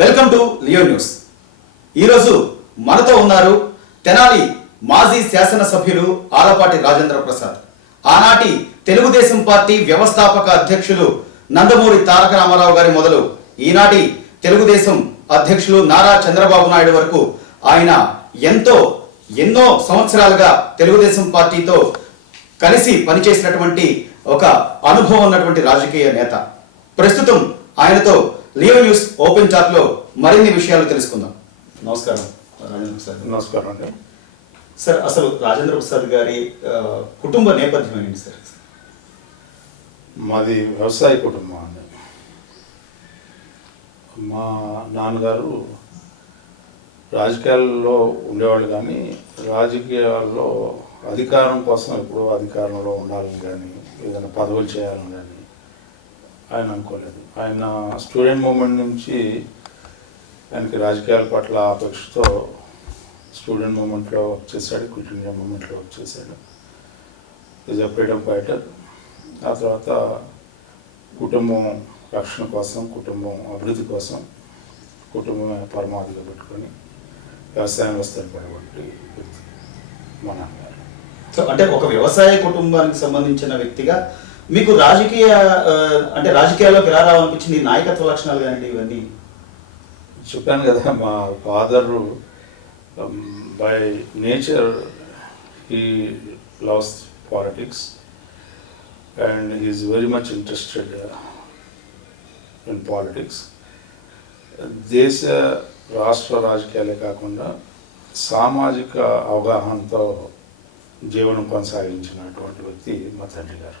Welcome to Leo news. ఈరోజు మనతో ఉన్నారు తెనాలి మాజీ శాసనసభ్యులు ఆలపాటి రాజేంద్ర ప్రసాద్, ఆనాటి తెలుగుదేశం పార్టీ వ్యవస్థాపక అధ్యక్షులు నందమూరి తారక రామారావు గారి మొదలు ఈనాటి తెలుగుదేశం అధ్యక్షులు నారా చంద్రబాబు నాయుడు వరకు ఆయన ఎన్నో సంవత్సరాలుగా తెలుగుదేశం పార్టీతో కలిసి పనిచేసినటువంటి ఒక అనుభవం ఉన్నటువంటి రాజకీయ నేత. ప్రస్తుతం ఆయనతో లియో న్యూస్ ఓపెన్ టాక్ లో మరిన్ని విషయాలు తెలుసుకుందాం. నమస్కారం రాజేంద్ర ప్రసాద్. నమస్కారం అండి సార్, అసలు రాజేంద్ర ప్రసాద్ గారి కుటుంబ నేపథ్యం ఏంటి సార్? మాది వ్యవసాయ కుటుంబం అండి. మా నాన్నగారు రాజకీయాల్లో ఉండేవాళ్ళు, కానీ రాజకీయాల్లో అధికారం కోసం ఎప్పుడూ అధికారంలో ఉండాలని కానీ ఏదైనా పదవులు చేయాలని కానీ ఆయన అనుకోలేదు. ఆయన స్టూడెంట్ మూమెంట్ నుంచి ఆయనకి రాజకీయాల పట్ల ఆపేక్షతో స్టూడెంట్ మూమెంట్లో వర్క్ చేశాడు, క్విట్ ఇండియా మూమెంట్లో వర్క్ చేశాడు. Is a freedom fighter. ఆ తర్వాత కుటుంబం రక్షణ కోసం, కుటుంబం అభివృద్ధి కోసం, కుటుంబమే పరమావధిగా పెట్టుకొని వ్యవసాయం స్థిరపడేటువంటి వ్యక్తి మా నాన్నగారు. సో అంటే ఒక వ్యవసాయ కుటుంబానికి సంబంధించిన వ్యక్తిగా మీకు రాజకీయాల్లోకి ఎలా రావాలనిపించింది? నాయకత్వ లక్షణాలు కానీ ఇవన్నీ చెప్పాను కదా. మా father by nature he loves politics and he is very much interested in politics. దేశ రాష్ట్ర రాజకీయాలే కాకుండా సామాజిక అవగాహనతో జీవనం కొనసాగించినటువంటి వ్యక్తి మా తండ్రి గారు.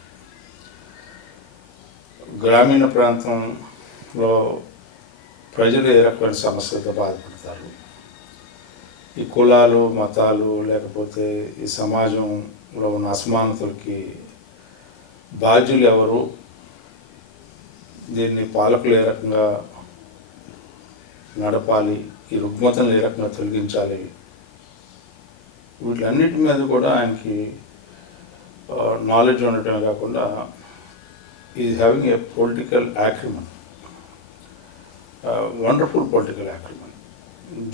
గ్రామీణ ప్రాంతంలో ప్రజలు ఏ రకమైన సమస్యలతో బాధపడతారు, ఈ కులాలు మతాలు లేకపోతే ఈ సమాజంలో ఉన్న అసమానతలకి బాధ్యులు ఎవరు, దీన్ని పాలకులు ఏ రకంగా నడపాలి, ఈ రుగ్మతను ఏ రకంగా తొలగించాలి, వీటన్నిటి మీద కూడా ఆయనకి నాలెడ్జ్ ఉండటమే కాకుండా is having a political acrimony, wonderful political acrimony.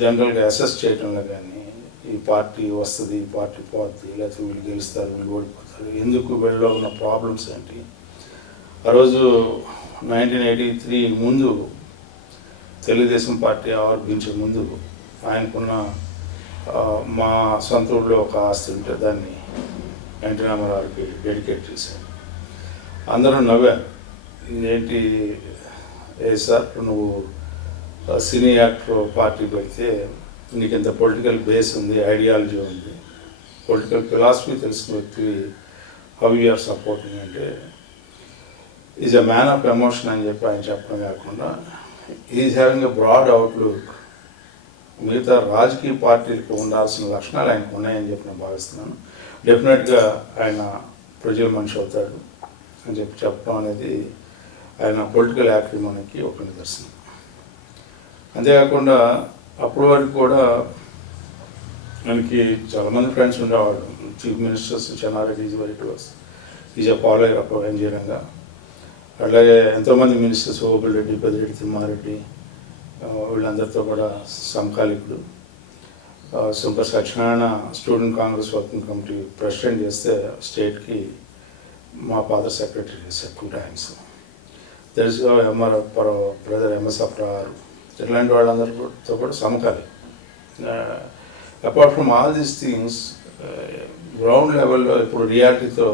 జనరల్గా అసెస్ చేయడంలో కానీ ఈ పార్టీ వస్తుంది, ఈ పార్టీ పోతుంది, లేకపోతే వీళ్ళు గెలుస్తారు, వీళ్ళు ఓడిపోతారు, ఎందుకు వీళ్ళలో ఉన్న ప్రాబ్లమ్స్ ఏంటి. ఆ రోజు 1983 ముందు, తెలుగుదేశం పార్టీ ఆవిర్భించే ముందు ఆయనకున్న మా సొంత ఊళ్ళో ఒక ఆస్తి ఉంటే దాన్ని ఎన్టీ రామారావుకి డెడికేట్ చేశాను. అందరూ నవ్వారు, ఏంటి సార్ నువ్వు సినీ యాక్టర్ పార్టీ పెడితే నీకు ఇంత పొలిటికల్ బేస్ ఉంది, ఐడియాలజీ ఉంది, పొలిటికల్ ఫిలాసఫీ తెలిసిన వ్యక్తి, హౌ యూ ఆర్ సపోర్టింగ్ అంటే is a man of emotion అని చెప్పి ఆయన చెప్పడం కాకుండా is having a broad outlook. మిగతా రాజకీయ పార్టీలకు ఉండాల్సిన లక్షణాలు ఆయనకు ఉన్నాయని చెప్పి నేను భావిస్తున్నాను. డెఫినెట్గా ఆయన ప్రజల మనిషి అవుతాడు అని చెప్పి చెప్పడం అనేది ఆయన పొలిటికల్ యాక్టివ్కి ఒక నిదర్శనం. అంతేకాకుండా అప్పటి వరకు కూడా మనకి చాలామంది ఫ్రెండ్స్ ఉండేవాళ్ళు. Chief ministers Chenna Reddy is a follower of ఇంజనీరింగ్గా. అలాగే ఎంతోమంది మినిస్టర్స్, ఓబుల్ రెడ్డి, పెద్దిరెడ్డి తిమ్మారెడ్డి, వీళ్ళందరితో కూడా సమకాలికుడు. Super Satyanarayana student Congress working committee president చేస్తే స్టేట్కి మా ఫాదర్ సెక్రటరీ చేశారు 2 times. తెలుసు బ్రదర్ ఎంఎస్ అప్రార్, ఇట్లాంటి వాళ్ళందరితో కూడా సమకాలి. Apart from all these things ground లెవెల్లో ఇప్పుడు రియాలిటీతో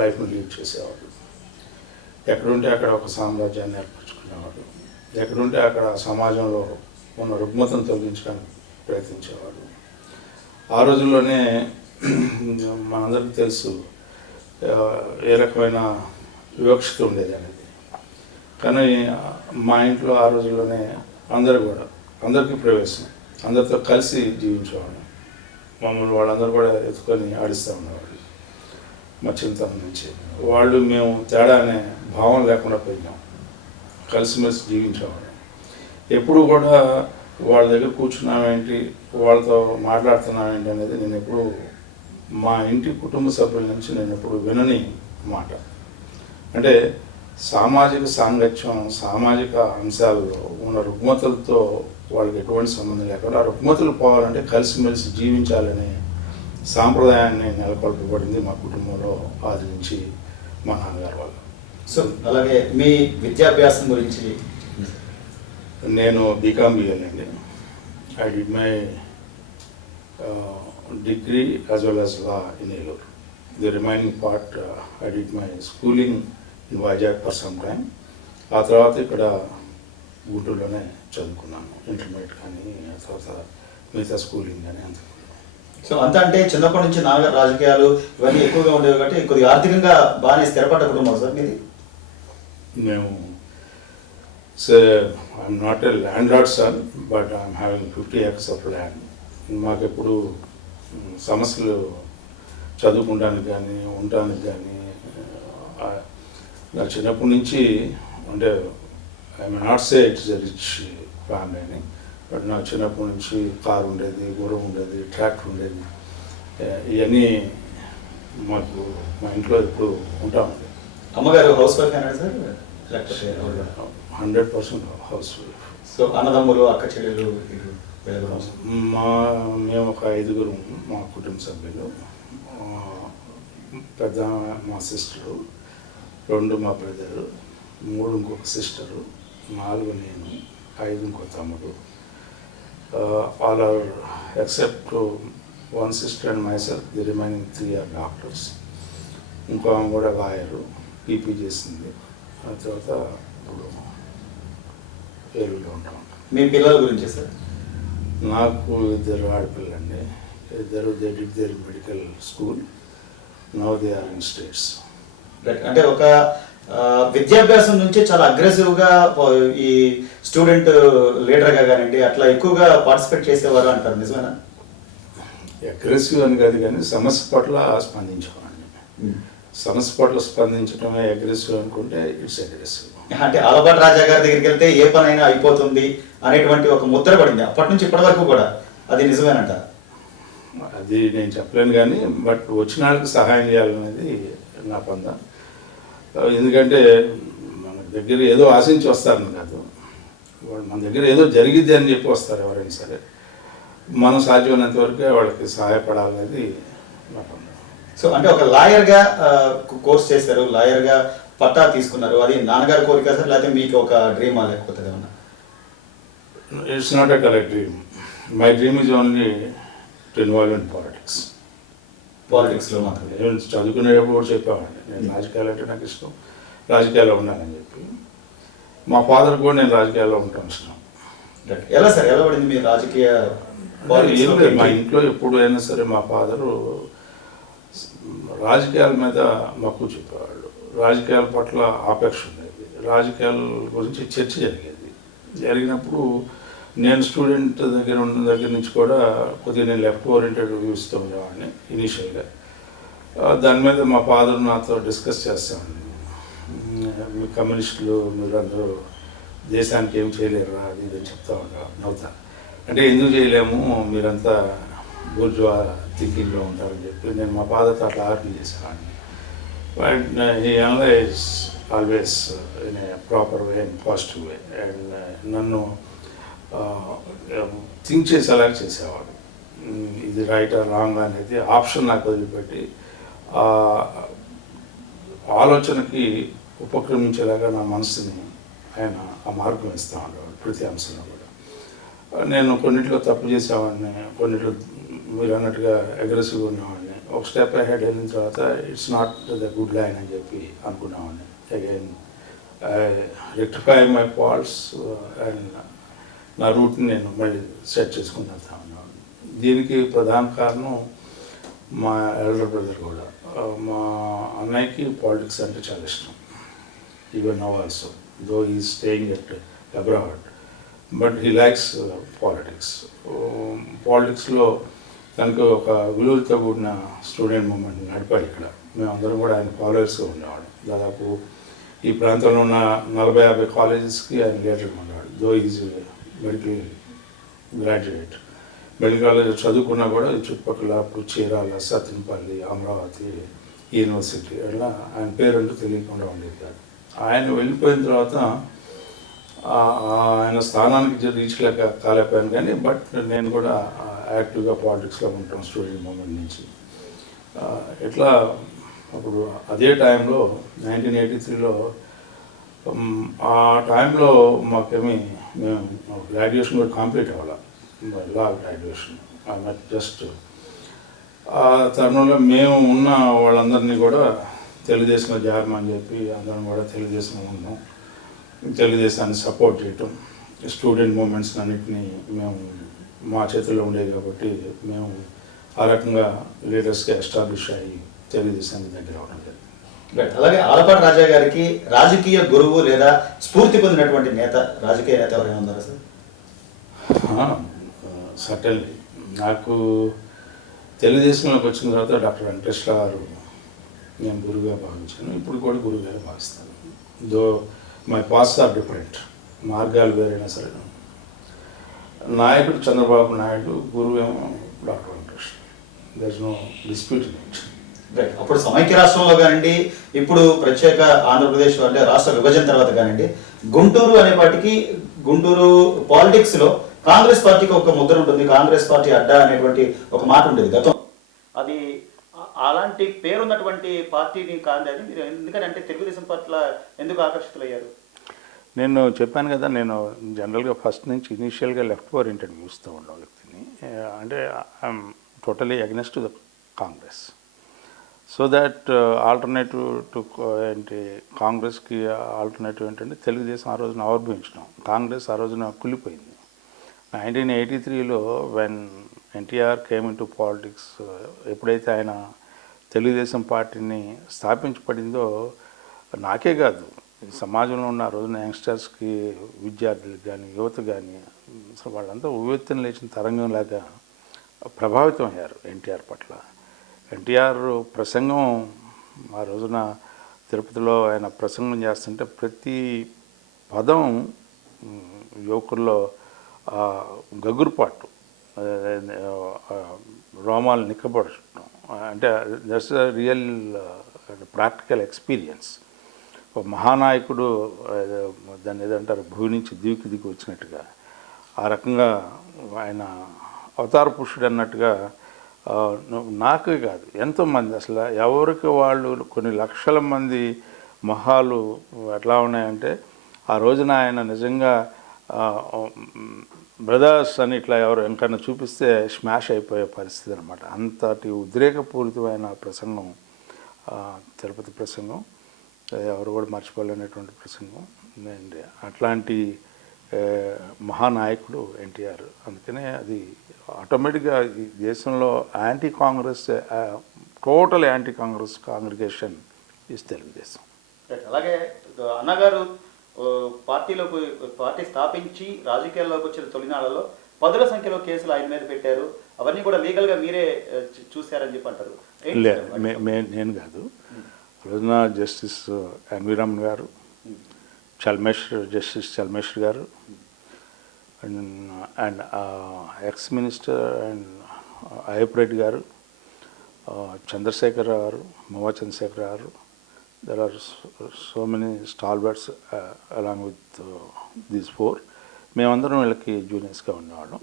లైఫ్ను లీడ్ చేసేవాడు. ఎక్కడుంటే అక్కడ ఒక సామ్రాజ్యాన్ని ఏర్పరచుకునేవాడు, ఎక్కడుంటే అక్కడ సమాజంలో ఉన్న రుగ్మతను తొలగించడానికి ప్రయత్నించేవాడు. ఆ రోజుల్లోనే మనందరికీ తెలుసు ఏ రకమైన వివక్షత ఉండేది అనేది. కానీ మా ఇంట్లో ఆ రోజుల్లోనే అందరికీ ప్రవేశం, అందరితో కలిసి జీవించేవాడు. మమ్మల్ని వాళ్ళందరూ కూడా ఎత్తుకొని ఆడిస్తూ ఉండేవాళ్ళు. మా చిన్నతనం నుంచి వాళ్ళు మేము తేడా అనే భావం లేకుండా పెరిగాం, కలిసిమెలిసి జీవించేవాడు. ఎప్పుడు కూడా వాళ్ళ దగ్గర కూర్చున్నామేంటి, వాళ్ళతో మాట్లాడుతున్నామేంటి అనేది నేను ఎప్పుడు మా ఇంటి కుటుంబ సభ్యుల నుంచి నేను ఎప్పుడు వినని మాట. అంటే సామాజిక సాంగత్యం, సామాజిక అంశాల్లో ఉన్న రుగ్మతలతో వాళ్ళకి ఎటువంటి సంబంధం లేకుండా ఆ రుగ్మతలు పోవాలంటే కలిసిమెలిసి జీవించాలనే సాంప్రదాయాన్ని నెలకొల్పబడింది మా కుటుంబంలో ఆది నుంచి మా నాన్నగారు వాళ్ళు. సో అలాగే మీ విద్యాభ్యాసం గురించి? నేను బీకామ్ బిఎల్ అండి. I did my degree as well as law in Eluru. The remaining part I did my schooling in Vizag for some time. ఆ తర్వాత ఇక్కడ గుంటూరులోనే చదువుకున్నాను, ఇంటర్మీడియట్ కానీ ఆ తర్వాత మిగతా స్కూలింగ్ కానీ అంత. సో అంతా అంటే చిన్నప్పటి నుంచి నాన్నగారు రాజకీయాలు ఇవన్నీ ఎక్కువగా ఉండేవి కాబట్టి కొద్దిగా ఆర్థికంగా బాగానే స్థిరపడ్డ కుటుంబం సార్ మీది? మేము I'm not a land lord son, but I'm having 50 acres of land. మాకు ఎప్పుడు సమస్యలు చదువుకోవడానికి కానీ ఉండడానికి కానీ నా చిన్నప్పటి నుంచి అంటే I may not say it's a rich family అని, బట్ నాకు చిన్నప్పటి నుంచి కారు ఉండేది, గుర్రం ఉండేది, ట్రాక్టర్ ఉండేది. ఇవన్నీ మాకు మా ఇంట్లో ఎప్పుడు ఉంటామండి. అమ్మగారు హౌస్ వైఫ్ అయినా సార్ లేకపోతే 100% హౌస్ వైఫ్. సో అన్నదమ్ములు, అక్క చెల్లెలు మేము ఒక 5గురు మా కుటుంబ సభ్యులు. పెద్ద మా సిస్టరు, 2 మా బ్రదరు, 3 ఇంకొక సిస్టరు, 4 నేను, 5 ఇంకో తమ్ముడు. All are except 1 sister and myself, the remaining 3 are doctors. ఇంకో ఆమె కూడా లాయరు, పీపీ చేసింది. ఆ తర్వాత ఇప్పుడు ఏలూరులో ఉంటాం. మీ పిల్లల గురించి సార్? నాకు 2 ఆడపిల్లండి. 2 they did their medical school. Now they are in States. అంటే ఒక విద్యాభ్యాసం నుంచి చాలా అగ్రెసివ్గా ఈ స్టూడెంట్ లీడర్గా కానివ్వండి అట్లా ఎక్కువగా పార్టిసిపేట్ చేసేవారు అంటారు, నిజమేనా? అగ్రెసివ్ అని కాదు కానీ సమస్య పట్ల స్పందించేవాడిని. సమస్య పట్ల స్పందించడమే అగ్రెసివ్ అనుకుంటే ఇట్స్ అగ్రెసివ్. అంటే ఆలపాటి రాజా గారి దగ్గరికి వెళ్తే ఏ పనైనా అయిపోతుంది అనేటువంటి ఒక ముద్ర పడింది అప్పటి నుంచి ఇప్పటి వరకు కూడా, అది నిజమేనంట? అది నేను చెప్పలేను కానీ బట్ వచ్చిన వాళ్ళకి సహాయం చేయాలనేది నా పంద. ఎందుకంటే మన దగ్గర ఏదో ఆశించి వస్తారని కాదు, వాళ్ళు మన దగ్గర ఏదో జరిగిద్ది అని చెప్పి వస్తారు ఎవరైనా సరే. మనం సాధ్యమైనంత వరకే వాళ్ళకి సహాయపడాలనేది నా పంద. సో అంటే ఒక లాయర్గా కోర్స్ చేశారు, లాయర్గా పట్టా తీసుకున్నారు, అది నాన్నగారి కోరిక సార్ లేకపోతే మీకు ఒక డ్రీమా లేకపోతే ఏమన్నా? It's not a correct dream. My dream is only to involve in politics. పాలిటిక్స్లో మాత్రం నేను చదువుకునేటప్పుడు కూడా చెప్పేవాడిని నేను రాజకీయాలు అంటే నాకు ఇష్టం, రాజకీయాల్లో ఉన్నానని చెప్పి. మా ఫాదర్ కూడా నేను రాజకీయాల్లో ఉంటాను ఇష్టం. ఎలా సార్ ఎలా పడింది మీ రాజకీయ? ఏం లేదు, మా ఇంట్లో ఎప్పుడైనా సరే మా ఫాదరు రాజకీయాల మీద మక్కువ చెప్పేవాళ్ళు. రాజకీయాల పట్ల ఆపేక్ష ఉండేది, రాజకీయాల గురించి చర్చ జరిగినప్పుడు నేను స్టూడెంట్ దగ్గర ఉన్న దగ్గర నుంచి కూడా కొద్దిగా నేను లెఫ్ట్ ఓరియంటెడ్ వ్యూస్తో ఉండేవాడిని ఇనీషియల్గా. దాని మీద మా ఫాదర్ నాతో డిస్కస్ చేస్తామండి. మీ కమ్యూనిస్టులు మీరందరూ దేశానికి ఏం చేయలేరురా అది ఇది చెప్తా ఉంటా, నవ్వుతా. అంటే ఎందుకు చేయలేము, మీరంతా బూర్జువా థింకింగ్లో ఉంటారని చెప్పి నేను మా ఫాదర్తో అట్లా ఆర్గ్యూ చేసేవాడిని. But he analyse always in a proper way and positive way and నన్ను థింక్ చేసేలా చేసేవాడు. ఇది రైట్ ఆర్ రాంగ్ అనేది ఆప్షన్ నాకు వదిలిపెట్టి ఆలోచనకి ఉపక్రమించేలాగా నా మనసుని ఆయన ఆ మార్గం ఇస్తూ ఉండేవాడు ప్రతి అంశంలో కూడా. నేను కొన్నిట్లో తప్పు చేసేవాడిని, కొన్నిట్లో మీరు అన్నట్టుగా అగ్రెసివ్గా ఉన్నవాడిని. ఒక స్టెప్ అహెడ్ వెళ్ళిన తర్వాత it's not the good line అని చెప్పి అనుకునేవాడిని. Again rectify my faults and నా రూట్ని నేను మళ్ళీ సెట్ చేసుకుని వెళ్తా ఉన్నాను. దీనికి ప్రధాన కారణం మా ఎల్డర్ బ్రదర్ కూడా. మా అన్నయ్యకి పాలిటిక్స్ అంటే చాలా ఇష్టం. Even now also though he staying at abroad, but he likes politics. పాలిటిక్స్లో తనకు ఒక విలువలతో కూడిన స్టూడెంట్ మూమెంట్ నడిపాడు ఇక్కడ. మేమందరం కూడా ఆయన ఫాలోవర్స్గా ఉండేవాడు. దాదాపు ఈ ప్రాంతంలో ఉన్న 40-50 కాలేజెస్కి ఆయన లీడర్గా ఉన్నాడు. Though is medical graduate. Medical college చదువుకున్నా కూడా చుట్టుపక్కల అప్పుడు చీరాల, సత్తినపల్లి, అమరావతి యూనివర్సిటీ అలా ఆయన పేరంటూ తెలియకుండా ఉండేది కాదు. ఆయన వెళ్ళిపోయిన తర్వాత ఆయన స్థానానికి రీచ్ కాలేకపోయాను కానీ బట్ నేను కూడా యాక్టివ్గా పాలిటిక్స్లో ఉంటాం స్టూడెంట్ మూమెంట్ నుంచి. ఇట్లా అప్పుడు అదే టైంలో 1983లో ఆ టైంలో మేము గ్రాడ్యుయేషన్ కూడా కంప్లీట్ అవ్వాలి, లా గ్రాడ్యుయేషన్. జస్ట్ ఆ తరుణంలో మేము ఉన్న వాళ్ళందరినీ కూడా తెలుగుదేశంలో చేరమని చెప్పి అందరం కూడా తెలుగుదేశంలో ఉన్నాం. తెలుగుదేశాన్ని సపోర్ట్ చేయటం, స్టూడెంట్ మూమెంట్స్ అన్నింటినీ మేము మా చేతుల్లో ఉండేవి కాబట్టి మేము ఆ రకంగా లీడర్స్గా ఎస్టాబ్లిష్ అయ్యి తెలుగుదేశానికి దగ్గర అవడం జరిగింది. అలాగే ఆలపాటి రాజా గారికి రాజకీయ గురువు లేదా స్ఫూర్తి పొందినటువంటి నేత, రాజకీయ నేత ఎవరైనా ఉన్నారా సార్? సర్టన్లీ నాకు తెలుగుదేశంలోకి వచ్చిన తర్వాత డాక్టర్ వెంకటేశ్వర గారు నేను గురువుగా భావించాను, ఇప్పుడు కూడా గురువుగానే భావిస్తాను. Though my paths are different, మార్గాలు వేరైనా సరే. నాయకుడు చంద్రబాబు నాయుడు, గురువు ఏమో doctor Venkateswara. There is no dispute in it. Right. అప్పుడు సమైక్య రాష్ట్రంలో కానివ్వండి, ఇప్పుడు ప్రత్యేక ఆంధ్రప్రదేశ్ అంటే రాష్ట్ర విభజన తర్వాత కానివ్వండి, గుంటూరు అనే పార్టీకి, గుంటూరు పాలిటిక్స్లో కాంగ్రెస్ పార్టీకి ఒక ముద్ర ఉంటుంది, కాంగ్రెస్ పార్టీ అడ్డా అనేటువంటి ఒక మాట ఉండేది గతం. అది అలాంటి పేరున్నటువంటి పార్టీని కాదు అది. మీరు ఎందుకంటే తెలుగుదేశం పట్ల ఎందుకు ఆకర్షితులయ్యారు? నేను చెప్పాను కదా, నేను జనరల్గా ఫస్ట్ నుంచి ఇనీషియల్గా లెఫ్ట్ ఓరియంటెడ్ చూస్తూ ఉన్న వ్యక్తిని. అంటే I'm totally against the Congress. So that alternative to ఏంటి కాంగ్రెస్కి ఆల్టర్నేటివ్ ఏంటంటే తెలుగుదేశం ఆ రోజున ఆవిర్భవించడం, కాంగ్రెస్ ఆ రోజున కుళ్ళిపోయింది. 1983లో when NTR came into politics, ఎప్పుడైతే ఆయన తెలుగుదేశం పార్టీని స్థాపించబడిందో, నాకే కాదు సమాజంలో ఉన్న ఆ రోజున యంగ్స్టర్స్కి, విద్యార్థులకు కానీ, యువత కానీ, అసలు వాళ్ళంతా ఉవ్వెత్తున లేచిన తరంగంలాగా ప్రభావితం అయ్యారు ఎన్టీఆర్ పట్ల. ఎన్టీఆర్ ప్రసంగం ఆ రోజున తిరుపతిలో ఆయన ప్రసంగం చేస్తుంటే ప్రతి పదం యువకుల్లో గగురుపాటు, రోమాలు నిక్కబడటం. అంటే that's a real practical experience. ఒక మహానాయకుడు దాన్ని ఏదంటారు, భూమి నుంచి దివికి దిగి వచ్చినట్టుగా, ఆ రకంగా ఆయన అవతార పురుషుడు అన్నట్టుగా. నాకే కాదు, ఎంతోమంది, అసలు ఎవరికి వాళ్ళు కొన్ని లక్షల మంది మొహాలు ఎట్లా ఉన్నాయంటే, ఆ రోజున ఆయన నిజంగా బ్రదర్స్ అని ఇట్లా ఎవరు ఎంకన్నా చూపిస్తే స్మాష్ అయిపోయే పరిస్థితి అనమాట. అంతటి ఉద్రేకపూరితమైన ప్రసంగం తిరుపతి ప్రసంగం, ఎవరు కూడా మర్చిపోలేనటువంటి ప్రసంగం. అట్లాంటి మహానాయకుడు ఎన్టీఆర్. అందుకనే అది ఆటోమేటిక్గా ఈ దేశంలో anti Congress, total anti Congress congregation is Telugu Desam. అలాగే అన్నగారు పార్టీ స్థాపించి రాజకీయాల్లోకి వచ్చిన తొలినాళ్ళలో పదుల సంఖ్యలో కేసులు ఆయన మీద పెట్టారు. అవన్నీ కూడా లీగల్గా మీరే చూశారని చెప్పి అంటారు. నేను కాదు, రోజున జస్టిస్ ఎన్వి రమణ గారు, జస్టిస్ చల్మేశ్వర్ గారు, and ex minister and Ayyappa Reddy గారు, చంద్రశేఖర్ గారు, మోవా చంద్రశేఖర్ గారు, there are so many stalwarts along with these four. మేమందరం వీళ్ళకి జూనియర్స్గా ఉండేవాళ్ళం.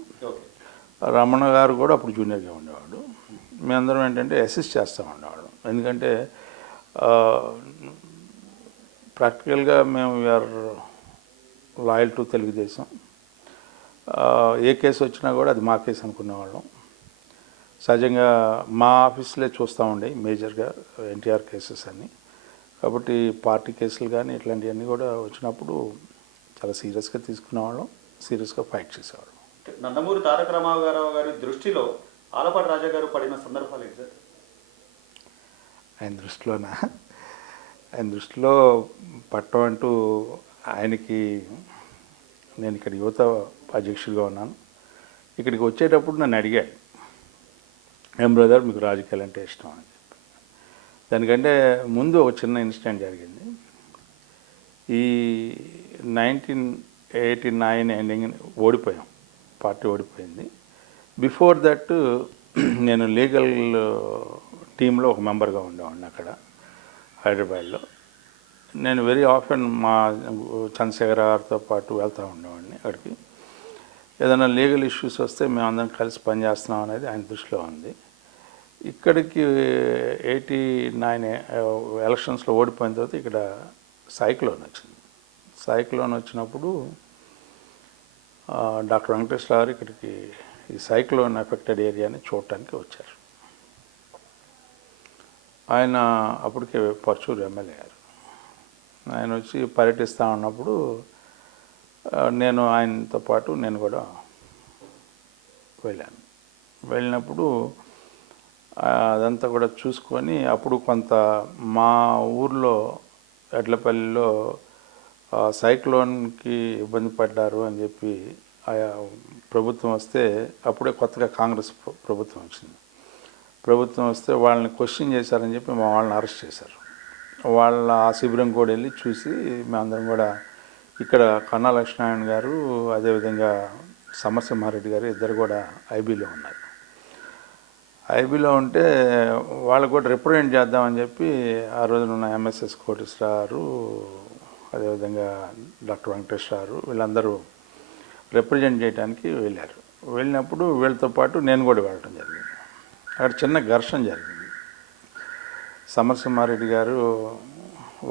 రమణ గారు కూడా అప్పుడు జూనియర్గా ఉండేవాడు. మేమందరం ఏంటంటే అసిస్ట్ చేస్తూ ఉండేవాళ్ళం. ఎందుకంటే ప్రాక్టికల్గా మేము వీఆర్ లాయల్ టు తెలుగుదేశం. ఏ కేసు వచ్చినా కూడా అది మా కేసు అనుకునేవాళ్ళం. సహజంగా మా ఆఫీస్లే చూస్తూ ఉండే మేజర్గా ఎన్టీఆర్ కేసెస్ అన్నీ. కాబట్టి పార్టీ కేసులు కానీ ఇట్లాంటివన్నీ కూడా వచ్చినప్పుడు చాలా సీరియస్గా తీసుకునేవాళ్ళం, సీరియస్గా ఫైట్ చేసేవాళ్ళం. నందమూరి తారక రామారావు గారి దృష్టిలో ఆలపాటి రాజా గారు పడిన సందర్భాలు ఏంటి సార్? ఆయన దృష్టిలో పట్టం అంటూ ఆయనకి, నేను ఇక్కడ యువత అధ్యక్షుడిగా ఉన్నాను, ఇక్కడికి వచ్చేటప్పుడు నన్ను అడిగాడు, ఏం బ్రదర్ మీకు రాజకీయాలు అంటే ఇష్టం అని చెప్పి. దానికంటే ముందు ఒక చిన్న ఇన్సిడెంట్ జరిగింది. ఈ 1989 ఎండింగ్ ఓడిపోయాం, పార్టీ ఓడిపోయింది. బిఫోర్ దట్ నేను లీగల్ టీంలో ఒక మెంబర్గా ఉండేవాడిని అక్కడ హైదరాబాద్లో. నేను వెరీ ఆఫెన్ మా చంద్రశేఖర్ గారితో పాటు వెళ్తూ ఉండేవాడిని అక్కడికి. ఏదైనా లీగల్ ఇష్యూస్ వస్తే మేమందరం కలిసి పనిచేస్తున్నాం అనేది ఆయన దృష్టిలో ఉంది. ఇక్కడికి 89 ఎలక్షన్స్లో ఓడిపోయిన తర్వాత ఇక్కడ సైక్లోన్ వచ్చింది. సైక్లోన్ వచ్చినప్పుడు డాక్టర్ వెంకటేశ్వర గారు ఇక్కడికి ఈ సైక్లోన్ ఎఫెక్టెడ్ ఏరియాని చూడటానికి వచ్చారు. ఆయన అప్పటికే పర్చూరు ఎమ్మెల్యే గారు. ఆయన వచ్చి పర్యటిస్తూ ఉన్నప్పుడు నేను ఆయనతో పాటు నేను కూడా వెళ్ళినప్పుడు అదంతా కూడా చూసుకొని అప్పుడు కొంత మా ఊర్లో ఎడ్లపల్లిలో సైక్లోన్కి ఇబ్బంది పడ్డారు అని చెప్పి ప్రభుత్వం వస్తే అప్పుడే కొత్తగా కాంగ్రెస్ ప్రభుత్వం వచ్చింది. ప్రభుత్వం వస్తే వాళ్ళని క్వశ్చన్ చేశారని చెప్పి మా వాళ్ళని అరెస్ట్ చేశారు. వాళ్ళ ఆ శిబిరం కూడా వెళ్ళి చూసి మేమందరం కూడా ఇక్కడ కన్నా లక్ష్మీనారాయణ గారు అదేవిధంగా సమరసింహారెడ్డి గారు ఇద్దరు కూడా ఐబీలో ఉన్నారు. ఐబీలో ఉంటే వాళ్ళకు కూడా రిప్రజెంట్ చేద్దామని చెప్పి ఆ రోజున ఉన్న ఎంఎస్ఎస్ కోటేశ్వర గారు అదేవిధంగా డాక్టర్ వెంకటేశ్వర గారు వీళ్ళందరూ రిప్రజెంట్ చేయడానికి వెళ్ళారు. వెళ్ళినప్పుడు వీళ్ళతో పాటు నేను కూడా వెళ్ళడం జరిగింది. అక్కడ చిన్న ఘర్షణ జరిగింది. సమరసింహారెడ్డి గారు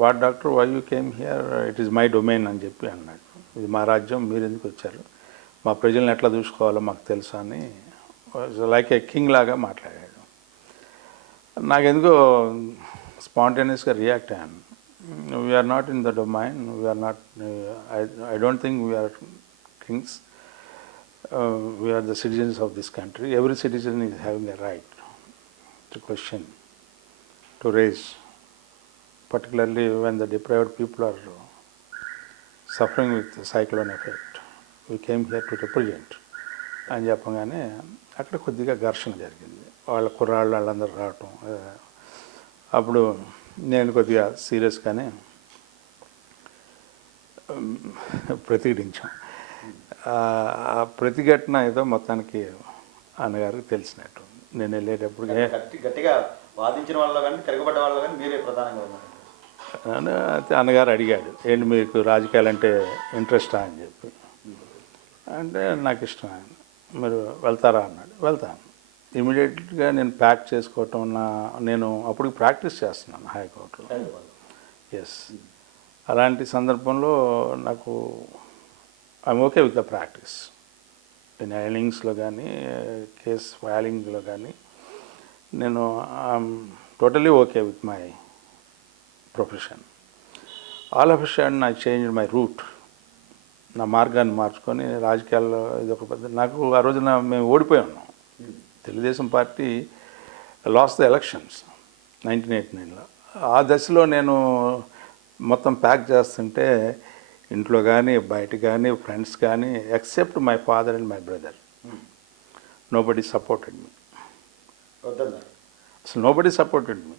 what doctor why you came here, it is my domain అని చెప్పి అన్నాడు. ఇది మా రాజ్యం, మీరు ఎందుకు వచ్చారు, మా ప్రజలను ఎట్లా చూసుకోవాలో మాకు తెలుసు అని లైక్ ఏ కింగ్ లాగా మాట్లాడాడు. నాకెందుకో స్పాంటేనియస్గా రియాక్ట్ అయ్యాను. We're not in the domain, we're not, I don't think we're kings, we're the citizens of this country. Every citizen is having a right to question, to raise, particularly when the deprived people are suffering with the cyclone effect. We came here to represent అని చెప్పగానే అక్కడ కొద్దిగా ఘర్షణ జరిగింది. వాళ్ళ కుర్రాళ్ళు వాళ్ళందరూ రావటం, అప్పుడు నేను కొద్దిగా సీరియస్గానే ప్రతిఘటించాం. ఆ ప్రతిఘటన ఏదో మొత్తానికి అన్నగారికి తెలిసినట్టు. నేను వెళ్ళేటప్పుడు గట్టిగా వాదించిన వాళ్ళు కానీ తిరగబడ్డ వాళ్ళు కానీ మీరే ప్రధానంగా ఉన్నారు. అన్నగారు అడిగాడు, ఏంటి మీకు రాజకీయాలు అంటే ఇంట్రెస్టా అని చెప్పి. అంటే నాకు ఇష్టం. మీరు వెళ్తారా అన్నాడు. వెళ్తాను. ఇమీడియట్గా నేను ప్యాక్ చేసుకోవటం, నేను అప్పుడు ప్రాక్టీస్ చేస్తున్నాను హైకోర్టులో. ఎస్, అలాంటి సందర్భంలో నాకు I'm okay with the practice. In హైలింగ్స్లో కానీ కేస్ ఫైలింగ్లో కానీ నేను I'm totally okay with my profession. All of a sudden I change my route. నా మార్గాన్ని మార్చుకొని రాజకీయాల్లో ఇది ఒక పెద్ద, నాకు ఆ రోజున మేము ఓడిపోయి ఉన్నాం. Telugu Desam party lost the elections 1989లో. ఆ దశలో నేను మొత్తం ప్యాక్ చేస్తుంటే ఇంట్లో కానీ బయట కానీ ఫ్రెండ్స్ కానీ except my father and my brother, nobody supported me. అసలు nobody supported me,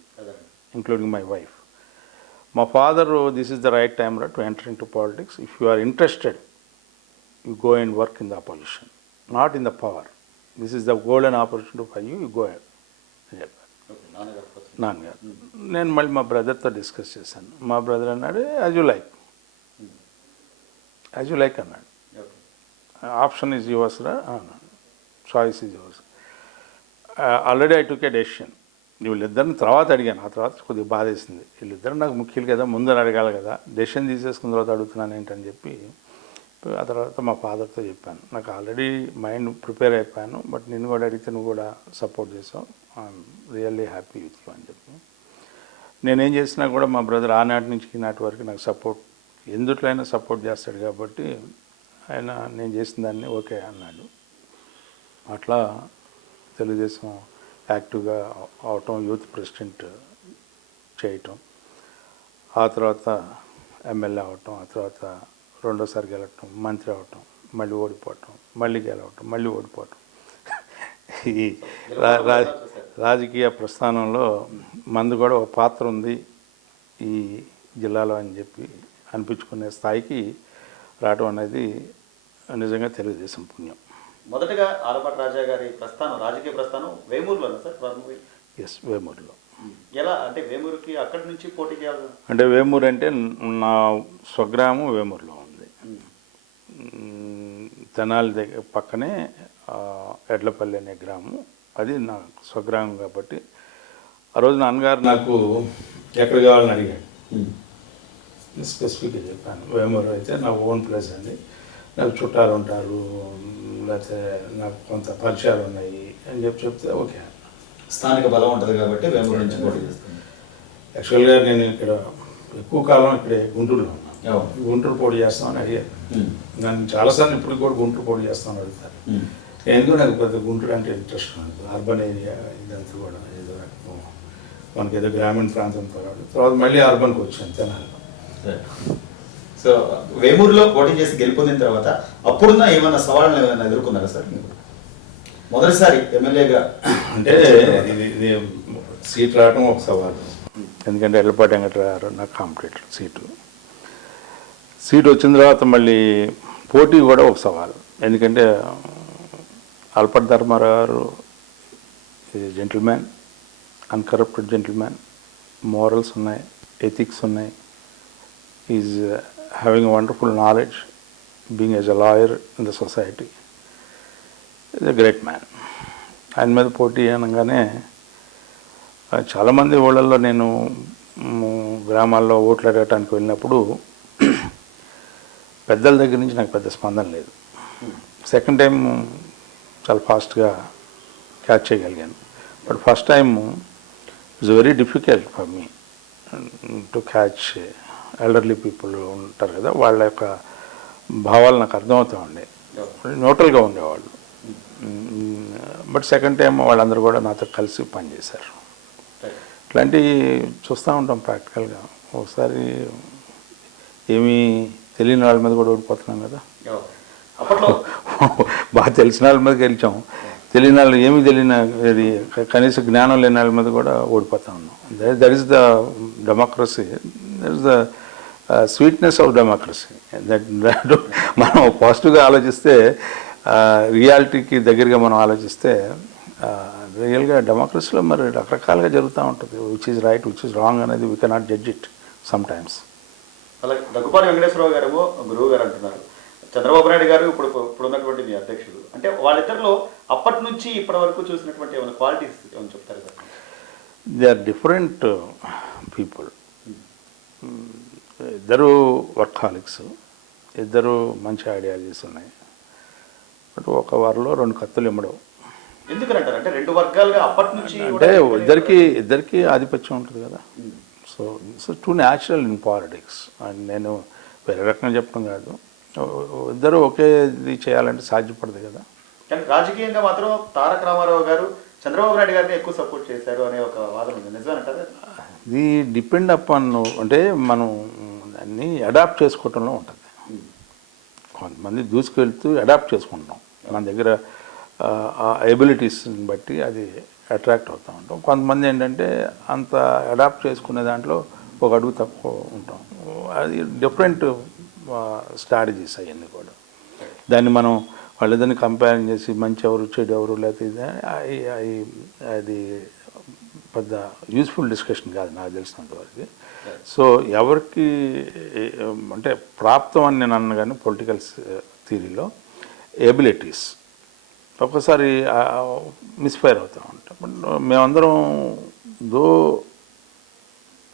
including my wife. మా father, this is the right time to enter into politics. If you are interested, you go and work in the opposition, not in the power. This is the golden opportunity for you, you go అని చెప్పారు నాన్నగారు. నేను మళ్ళీ మా బ్రదర్తో discuss చేశాను. మా brother అన్నాడు, as you like, as you like అన్నాడు. ఆప్షన్ ఈజ్ యువర్స్ రా అన్నాడు, choice is yours. Already I took A decision. వీళ్ళిద్దరిని తర్వాత అడిగాను. ఆ తర్వాత కొద్దిగా బాధేసింది. వీళ్ళిద్దరు నాకు ముఖ్యులు కదా, ముందర అడగాలి కదా, డెసిషన్ తీసేసుకున్న తర్వాత అడుగుతున్నాను ఏంటని చెప్పి ఆ తర్వాత మా ఫాదర్తో చెప్పాను. నాకు ఆల్రెడీ మైండ్ ప్రిపేర్ అయిపోయాను, బట్ నేను కూడా అడిగితే నువ్వు కూడా సపోర్ట్ చేసావు, I'm really happy with you అని చెప్పి. నేనేం చేసినా కూడా మా బ్రదర్ ఆనాటి నుంచి ఈనాటి వరకు నాకు సపోర్ట్, ఎందుట్లో అయినా సపోర్ట్ చేస్తాడు కాబట్టి ఆయన నేను చేసిన దాన్ని ఓకే అన్నాడు. అట్లా తెలుగుదేశం యాక్టివ్గా అవటం, యూత్ ప్రెసిడెంట్ చేయటం, ఆ తర్వాత ఎమ్మెల్యే అవటం, ఆ తర్వాత రెండోసారి గెలవటం, మంత్రి అవటం, మళ్ళీ ఓడిపోవటం, మళ్ళీ గెలవటం, మళ్ళీ ఓడిపోవటం. ఈ రాజకీయ ప్రస్థానంలో మంది కూడా ఒక పాత్ర ఉంది ఈ జిల్లాలో అని చెప్పి అనిపించుకునే స్థాయికి రావడం అనేది నిజంగా తెలుగుదేశం పుణ్యం. మొదటగా ఆలపాటి రాజా గారి ప్రస్థానం, రాజకీయ ప్రస్థానం వేమూరులోనా సార్? ఎస్, వేమూరులో. ఎలా అంటే వేమూరుకి అక్కడి నుంచి పోటీ చేయాలి? అంటే వేమూరు అంటే నా స్వగ్రామం వేమూరులో ఉంది. తెనాలి దగ్గర పక్కనే ఎడ్లపల్లి అనే గ్రామం, అది నా స్వగ్రామం కాబట్టి ఆ రోజు నాన్నగారు నాకు ఎక్కడ కావాలని అడిగాడు. స్పెసిఫిక్గా చెప్పాను, వేమూరు అయితే నా ఓన్ ప్లేస్ అండి, నాకు చుట్టాలు ఉంటారు, లేకపోతే నాకు కొంత పరిచయాలు ఉన్నాయి అని చెప్తే ఓకే. స్థానిక బలం ఉంటుంది కాబట్టి వేమూరు నుంచి పోటీ చేస్తాను. యాక్చువల్గా నేను ఇక్కడ ఎక్కువ కాలం ఇక్కడే గుంటూరులో ఉన్నాను. గుంటూరు పోటీ చేస్తామని అడిగారు నన్ను చాలాసార్లు. ఇప్పుడు కూడా గుంటూరు పోటీ చేస్తామని అడుగుతారు. ఎందుకు నాకు పెద్ద గుంటూరు అంటే ఇంట్రెస్ట్ నాకు, అర్బన్ ఏరియా ఇదంతా కూడా ఏదో మనకి ఏదో గ్రామీణ ప్రాంతం తర్వాత మళ్ళీ అర్బన్కి వచ్చాను తెనాలి. సో వేమూరులో పోటీ చేసి గెలుపొందిన తర్వాత అప్పుడున్న ఏమన్నా సవాళ్ళను ఏమైనా ఎదుర్కొన్నారా సార్ మీరు మొదటిసారి ఎమ్మెల్యేగా? అంటే ఇది సీట్ రావడం ఒక సవాలు, ఎందుకంటే ఎల్లపాటి వెంకటరావు నాకు కాంపిటేటర్ సీట్ వచ్చిన తర్వాత మళ్ళీ పోటీ కూడా ఒక సవాలు. ఎందుకంటే అల్పటి ధర్మారావు గారు జెంటిల్మ్యాన్, అన్కరప్టెడ్ జెంటిల్మ్యాన్, మోరల్స్ ఉన్నాయి, ఎథిక్స్ ఉన్నాయి, is having wonderful knowledge, being as a lawyer in the society, is a great man. ఆయన మీద పోటీ అనగానే చాలామంది ఊళ్ళల్లో నేను గ్రామాల్లో ఓట్లు అడగటానికి వెళ్ళినప్పుడు పెద్దల దగ్గర నుంచి నాకు పెద్ద స్పందన లేదు. సెకండ్ టైం చాలా ఫాస్ట్గా క్యాచ్ చేయగలిగాను. But first time it's very difficult for me to catch. Elderly people ఉంటారు కదా, వాళ్ళ యొక్క భావాలు నాకు అర్థమవుతూ ఉండే, న్యూట్రల్గా ఉండేవాళ్ళు. బట్ సెకండ్ టైం వాళ్ళందరూ కూడా నాతో కలిసి పనిచేశారు. ఇట్లాంటివి చూస్తూ ఉంటాం ప్రాక్టికల్గా. ఒకసారి ఏమీ తెలియని వాళ్ళ మీద కూడా ఓడిపోతున్నాం కదా. బాగా తెలిసిన వాళ్ళ మీద గెలిచాం, తెలియని వాళ్ళు ఏమీ తెలియని కనీస జ్ఞానం లేని వాళ్ళ మీద కూడా ఓడిపోతా ఉన్నాం. That is the democracy, that is the sweetness of democracy. That మనం పాజిటివ్గా ఆలోచిస్తే, రియాలిటీకి దగ్గరగా మనం ఆలోచిస్తే, రియల్గా డెమోక్రసీలో మరి రకరకాలుగా జరుగుతూ ఉంటుంది. Which is right, which is wrong అనేది we cannot judge it sometimes. అలాగే దగ్గుపాటి వెంకటేశ్వరరావు గారేమో గురువు గారు అంటున్నారు, చంద్రబాబు నాయుడు గారు ఇప్పుడున్నటువంటి మీ అధ్యక్షుడు, అంటే వాళ్ళిద్దరిలో అప్పటి నుంచి ఇప్పటి వరకు చూసినటువంటి ఏమైనా క్వాలిటీస్ ఏమైనా చెప్తారు కదా? They are different people. ఇద్దరు వర్కాలిక్స్, ఇద్దరు మంచి ఐడియాలజీస్ ఉన్నాయి. బట్ ఒక వారిలో రెండు కత్తులు ఇమ్మడవు. ఎందుకంటారు అంటే రెండు వర్గాలుగా అప్పటి నుంచి అంటే ఇద్దరికి ఆధిపత్యం ఉంటుంది కదా. So two natural in politics. And నేను వేరే రకంగా చెప్పడం కాదు, ఇద్దరు ఒకేది చేయాలంటే సాధ్యపడదు కదా. కానీ రాజకీయంగా మాత్రం తారక రామారావు గారు చంద్రబాబు నాయుడు గారిని ఎక్కువ సపోర్ట్ చేశారు అనే ఒక వాదన ఉంది, నిజమేనంటారా? ఇది డిపెండ్ అపాన్, అంటే మనం దాన్ని అడాప్ట్ చేసుకోవటంలో ఉంటుంది. కొంతమంది దూసుకెళ్తూ అడాప్ట్ చేసుకుంటాం, మన దగ్గర ఎబిలిటీస్ని బట్టి అది అట్రాక్ట్ అవుతూ ఉంటాం. కొంతమంది ఏంటంటే అంత అడాప్ట్ చేసుకునే దాంట్లో ఒక అడుగు తక్కువ ఉంటాం. అది డిఫరెంట్ స్ట్రాటజీస్ అవన్నీ కూడా. దాన్ని మనం వాళ్ళిద్దరిని కంపేర్ చేసి మంచి ఎవరు చెడు ఎవరు లేకపోతే అది పెద్ద యూస్ఫుల్ డిస్కషన్ కాదు నాకు తెలిసినంతవరకు. సో ఎవరికి అంటే ప్రాప్తం అని నేను అన్న కానీ పొలిటికల్ థియరీలో ఎబిలిటీస్ ఒక్కోసారి మిస్ఫైర్ అవుతూ ఉంటాం. బట్ మేమందరం though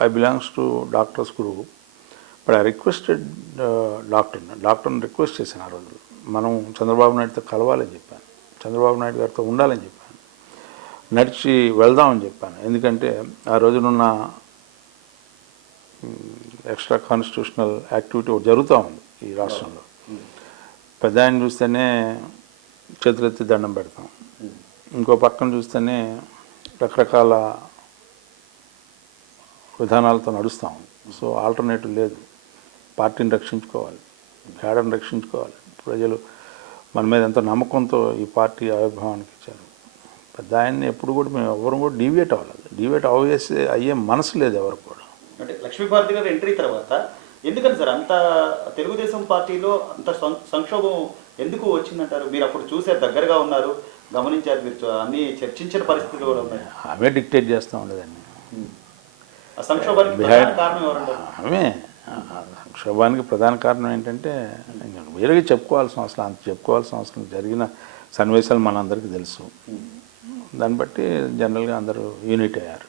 I belongs to doctors group, but I requested డాక్టర్ని రిక్వెస్ట్ చేశాను ఆ రోజు. మనం చంద్రబాబు నాయుడుతో కలవాలని చెప్పాను, చంద్రబాబు నాయుడు గారితో ఉండాలని చెప్పాను, నడిచి వెళ్దామని చెప్పాను. ఎందుకంటే ఆ రోజునున్న ఎక్స్ట్రా కాన్స్టిట్యూషనల్ యాక్టివిటీ ఒకటి జరుగుతూ ఉంది ఈ రాష్ట్రంలో. పెద్ద ఆయన చూస్తేనే చేతులెత్తి దండం పెడతాం, ఇంకో పక్కన చూస్తేనే రకరకాల విధానాలతో నడుస్తాం. సో ఆల్టర్నేటివ్ లేదు. పార్టీని రక్షించుకోవాలి, క్యాడర్ని రక్షించుకోవాలి. ప్రజలు మన మీద ఎంతో నమ్మకంతో ఈ పార్టీ ఆవిర్భావానికి ఇచ్చారు. పెద్ద ఆయన్ని ఎప్పుడు కూడా మేము ఎవరు కూడా డీవియేట్ అవ్వాలి, డీవియేట్ అయ్యే మనసు లేదు ఎవరు కూడా. అంటే లక్ష్మీభారతి గారు ఎంట్రీ తర్వాత ఎందుకని సార్ అంత తెలుగుదేశం పార్టీలో అంత సంక్షోభం ఎందుకు వచ్చిందంటారు? మీరు అప్పుడు చూసారు, దగ్గరగా ఉన్నారు, గమనించారు, మీరు అన్నీ చర్చించిన పరిస్థితులు కూడా ఉన్నాయి. ఆమె డిక్టేట్ చేస్తూ ఉండేదాన్ని. ఆ సంక్షోభానికి ప్రధాన కారణం ఎవరంటారు? ఆమె సంక్షోభానికి ప్రధాన కారణం ఏంటంటే ఇంకా వేరేగా చెప్పుకోవాల్సిన అవసరం, అంత చెప్పుకోవాల్సిన అవసరం, జరిగిన సన్నివేశాలు మనందరికీ తెలుసు. దాన్ని బట్టి జనరల్గా అందరూ యూనిట్ అయ్యారు.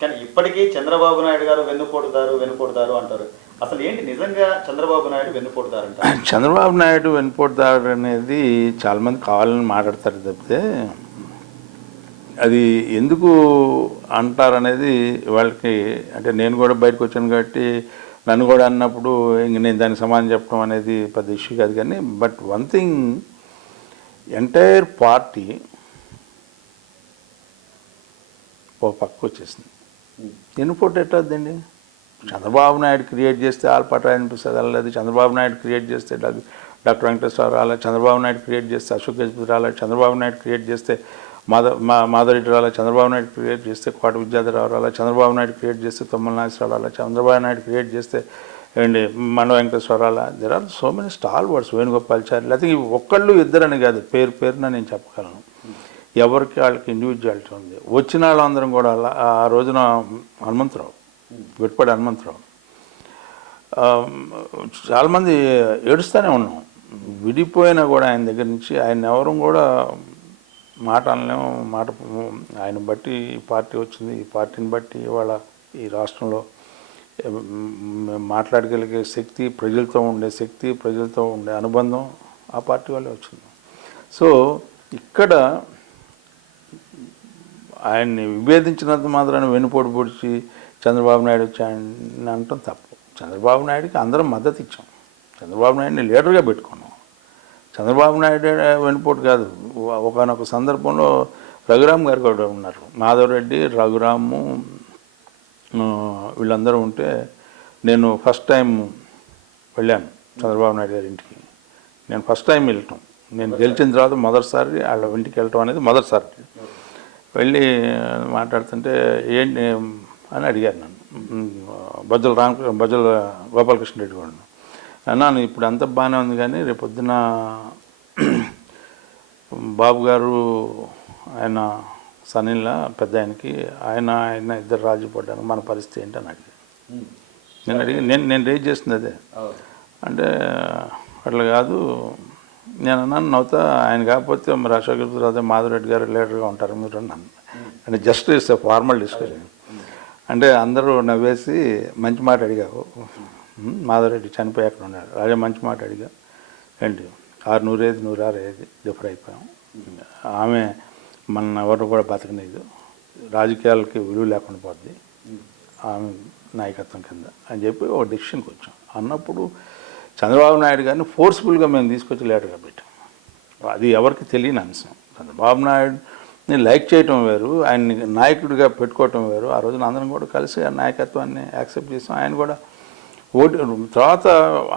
కానీ ఇప్పటికీ చంద్రబాబు నాయుడు గారు వెన్నుపోటుదారు అంటారు. అసలు ఏంటి నిజంగా చంద్రబాబు నాయుడు వెన్నుపోటుదారు అంటారు? చంద్రబాబు నాయుడు వెన్నుపోటుదారు అనేది చాలామంది కావాలని మాట్లాడతారు తప్పితే అది ఎందుకు అంటారనేది వాళ్ళకి, అంటే నేను కూడా బయటకు వచ్చాను కాబట్టి నన్ను కూడా అన్నప్పుడు ఇంక నేను దానికి సమాధానం చెప్పడం అనేది పెద్ద ఇష్యూ కాదు. కానీ but one thing, entire party ఓ పక్కకు వచ్చేసింది. వెన్నుపోటు ఎట్టద్దండి? చంద్రబాబు నాయుడు క్రియేట్ చేస్తే ఆల్పాట అనిపిస్తుంది వెళ్ళలేదు, చంద్రబాబు నాయుడు క్రియేట్ చేస్తే డాక్టర్ వెంకటేశ్వర రాలేదు, చంద్రబాబు నాయుడు క్రియేట్ చేస్తే అశోక్ గజపతి రాలేదు, చంద్రబాబు నాయుడు క్రియేట్ చేస్తే మాధవరెడ్డి రాలేదు, చంద్రబాబు నాయుడు క్రియేట్ చేస్తే కోట విద్యాధరరావు రాలేదు, చంద్రబాబు నాయుడు క్రియేట్ చేస్తే తుమ్మల నాగేశ్వరరావు రాలేదు, చంద్రబాబు నాయుడు క్రియేట్ చేస్తే ఏంటి మండ వెంకటేశ్వర రాలేదు. There are so many stalwarts, Venugopalachari, లేకపోతే ఒక్కళ్ళు ఇద్దరని కాదు, పేరున నేను చెప్పగలను. ఎవరికి వాళ్ళకి ఇండివిజువాలిటీ ఉంది. వచ్చిన వాళ్ళందరం కూడా ఆ రోజున హనుమంతరావు, వెట్పాడి హనుమంతరావు, చాలామంది ఏడుస్తూనే ఉన్నాం. విడిపోయినా కూడా ఆయన దగ్గర నుంచి ఆయన ఎవరు కూడా మాట అనలేము. ఆయన బట్టి ఈ పార్టీ వచ్చింది, ఈ పార్టీని బట్టి ఇవాళ ఈ రాష్ట్రంలో మాట్లాడగలిగే శక్తి, ప్రజలతో ఉండే శక్తి, ప్రజలతో ఉండే అనుబంధం ఆ పార్టీ వల్లే వచ్చింది. సో ఇక్కడ ఆయన్ని విభేదించినంత మాత్రాన్ని వెన్నుపోటు పొడిచి చంద్రబాబు నాయుడు వచ్చాయని అనటం తప్పు. చంద్రబాబు నాయుడికి అందరం మద్దతు ఇచ్చాం, చంద్రబాబు నాయుడిని లీడర్గా పెట్టుకున్నాం. చంద్రబాబు నాయుడు వెన్నుపోటు కాదు. ఒకనొక సందర్భంలో రఘురామ్ గారు కూడా ఉన్నారు, మాధవరెడ్డి, రఘురాము వీళ్ళందరూ ఉంటే నేను ఫస్ట్ టైం వెళ్ళాను చంద్రబాబు నాయుడు గారి ఇంటికి. నేను ఫస్ట్ టైం వెళ్ళటం, నేను గెలిచిన తర్వాత మొదటిసారి వాళ్ళ ఇంటికి వెళ్ళటం అనేది మొదటిసారి. వెళ్ళి మాట్లాడుతుంటే ఏంటి అని అడిగారు నన్ను. బొజ్జల గోపాలకృష్ణ రెడ్డి కూడా అన్నాను, ఇప్పుడు అంత బాగానే ఉంది కానీ రేపొద్దున బాబు గారు ఆయన సనీల్లా పెద్ద ఆయనకి ఆయన ఇద్దరు రాజీ పడ్డాను, మన పరిస్థితి ఏంటి అని అడిగి నేను రేజ్ చేస్తుంది అదే. అంటే అట్లా కాదు, నేను అన్నాను నవ్వుతా, ఆయన కాకపోతే మరి అశోక్ గజపతి మాధవరెడ్డి గారు లీడర్గా ఉంటారు మీరు అన్నాను. అంటే జస్ట్ ఇట్స్ ఫార్మల్ డిస్కషన్. అంటే అందరూ నవ్వేసి మంచి మాట అడిగావు, మాధవరెడ్డి చనిపోయి అక్కడ ఉన్నాడు, అదే మంచి మాట అడిగా, ఏంటి 600 ఏది 106 ఏది డిఫర్ అయిపోయాం, ఆమె మన ఎవరు కూడా బతకలేదు, రాజకీయాలకి విలువ లేకుండా పోద్ది ఆమె నాయకత్వం కింద అని చెప్పి ఒక డెసిషన్కి వచ్చాం. అన్నప్పుడు చంద్రబాబు నాయుడు గారిని ఫోర్స్ఫుల్గా మేము తీసుకొచ్చి లీడర్గా పెట్టాం. అది ఎవరికి తెలియని అంశం. చంద్రబాబు నాయుడుని లైక్ చేయటం వేరు, ఆయన్ని నాయకుడిగా పెట్టుకోవటం వేరు. ఆ రోజున అందరం కూడా కలిసి ఆ నాయకత్వాన్ని యాక్సెప్ట్ చేసాం. ఆయన కూడా ఓటు తర్వాత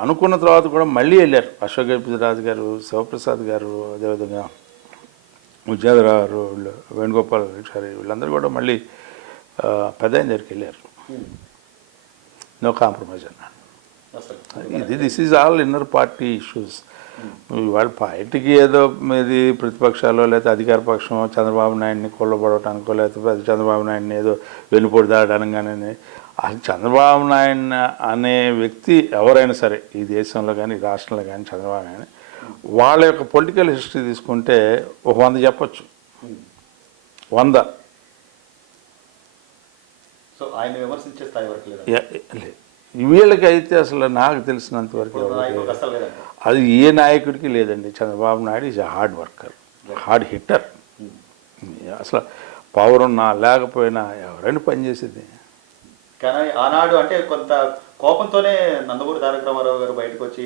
అనుకున్న తర్వాత కూడా మళ్ళీ వెళ్ళారు. అశోక్ గజపతి రాజు గారు, శివప్రసాద్ గారు, అదేవిధంగా విద్యాధరరావు గారు, వేణుగోపాల్ గారు, వీళ్ళందరూ కూడా మళ్ళీ పెద్ద ఆయన దగ్గరికి వెళ్ళారు. నో కాంప్రమైజ్ అన్నాడు. This is all inner party issues. వాళ్ళ పార్టీకి ఏదో ఇది ప్రతిపక్షాలు లేకపోతే అధికార పక్షం చంద్రబాబు నాయుడిని కొల్లబడటానికో లేకపోతే చంద్రబాబు నాయుడిని ఏదో వెన్నుపోటు దాడడానికి కానీ, అసలు చంద్రబాబు నాయుడు అనే వ్యక్తి ఎవరైనా సరే ఈ దేశంలో కానీ ఈ రాష్ట్రంలో కానీ చంద్రబాబు నాయుడు వాళ్ళ యొక్క పొలిటికల్ హిస్టరీ తీసుకుంటే ఒక 100 చెప్పచ్చు, 100. సో ఆయన విమర్శించే స్థాయి వరకు లేదు. వీళ్ళకి అయితే అసలు నాకు తెలిసినంత వరకు అది ఏ నాయకుడికి లేదండి. Chandrababu Naidu is hard worker, hard hitter. అసలు పవర్ ఉన్నా లేకపోయినా ఎవరైనా పనిచేసేది. కానీ ఆనాడు అంటే కొంత కోపంతోనే నందమూరి తారక రామారావు గారు బయటకు వచ్చి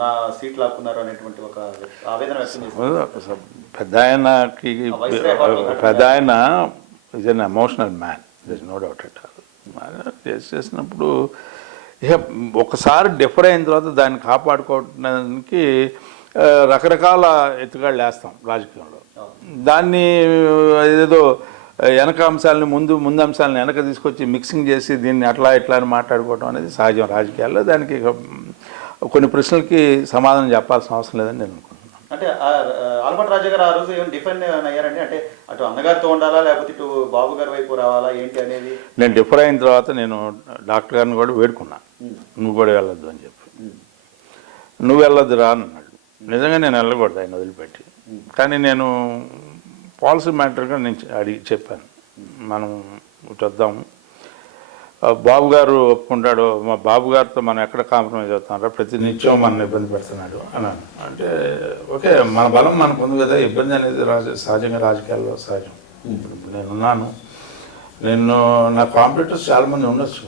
నా సీట్ లాక్కున్నారు అనేటువంటి ఒక ఆవేదన వ్యక్తం చేశారు. పెద్ద ఆయన is an emotional man, there is no doubt at all. చేసినప్పుడు ఇక ఒకసారి డిఫర్ అయిన తర్వాత దాన్ని కాపాడుకోవడానికి రకరకాల ఎత్తుగాళ్ళు వేస్తాం రాజకీయంలో. దాన్ని ఏదో వెనక అంశాలని ముందు అంశాలను వెనక తీసుకొచ్చి మిక్సింగ్ చేసి దీన్ని అట్లా ఇట్లా అని మాట్లాడుకోవడం అనేది సహజం రాజకీయాల్లో. దానికి కొన్ని ప్రశ్నలకి సమాధానం చెప్పాల్సిన అవసరం లేదని నేను అనుకుంటున్నాను. అంటే ఆలపాటి రాజా గారు ఆ రోజు ఏమైనా డిఫైన్ అయ్యారండి? అంటే అటు అన్నగారితో ఉండాలా లేకపోతే ఇటు బాబు గారి వైపు రావాలా ఏంటి అనేది? నేను డిఫర్ అయిన తర్వాత నేను డాక్టర్ గారిని కూడా వేడుకున్నా, నువ్వు కూడా వెళ్ళొద్దు అని చెప్పి. నువ్వు వెళ్ళొద్దు రా అని అన్నాడు. నిజంగా నేను వెళ్ళకూడదు ఆయన వదిలిపెట్టి. కానీ నేను పాలసీ మ్యాటర్గా నేను అడిగి చెప్పాను, మనం చూద్దాము, బాబు గారు ఒప్పుకుంటాడు, మా బాబు గారితో మనం ఎక్కడ కాంప్రమైజ్ అవుతున్నారో, ప్రతి నిత్యం మన ఇబ్బంది పెడుతున్నాడు అన్నాను. అంటే ఓకే, మన బలం మనకు ఉంది కదా, ఇబ్బంది అనేది సహజంగా రాజకీయాల్లో సహజం. నేనున్నాను, నా కాంపిటీటర్స్ చాలామంది ఉండొచ్చు,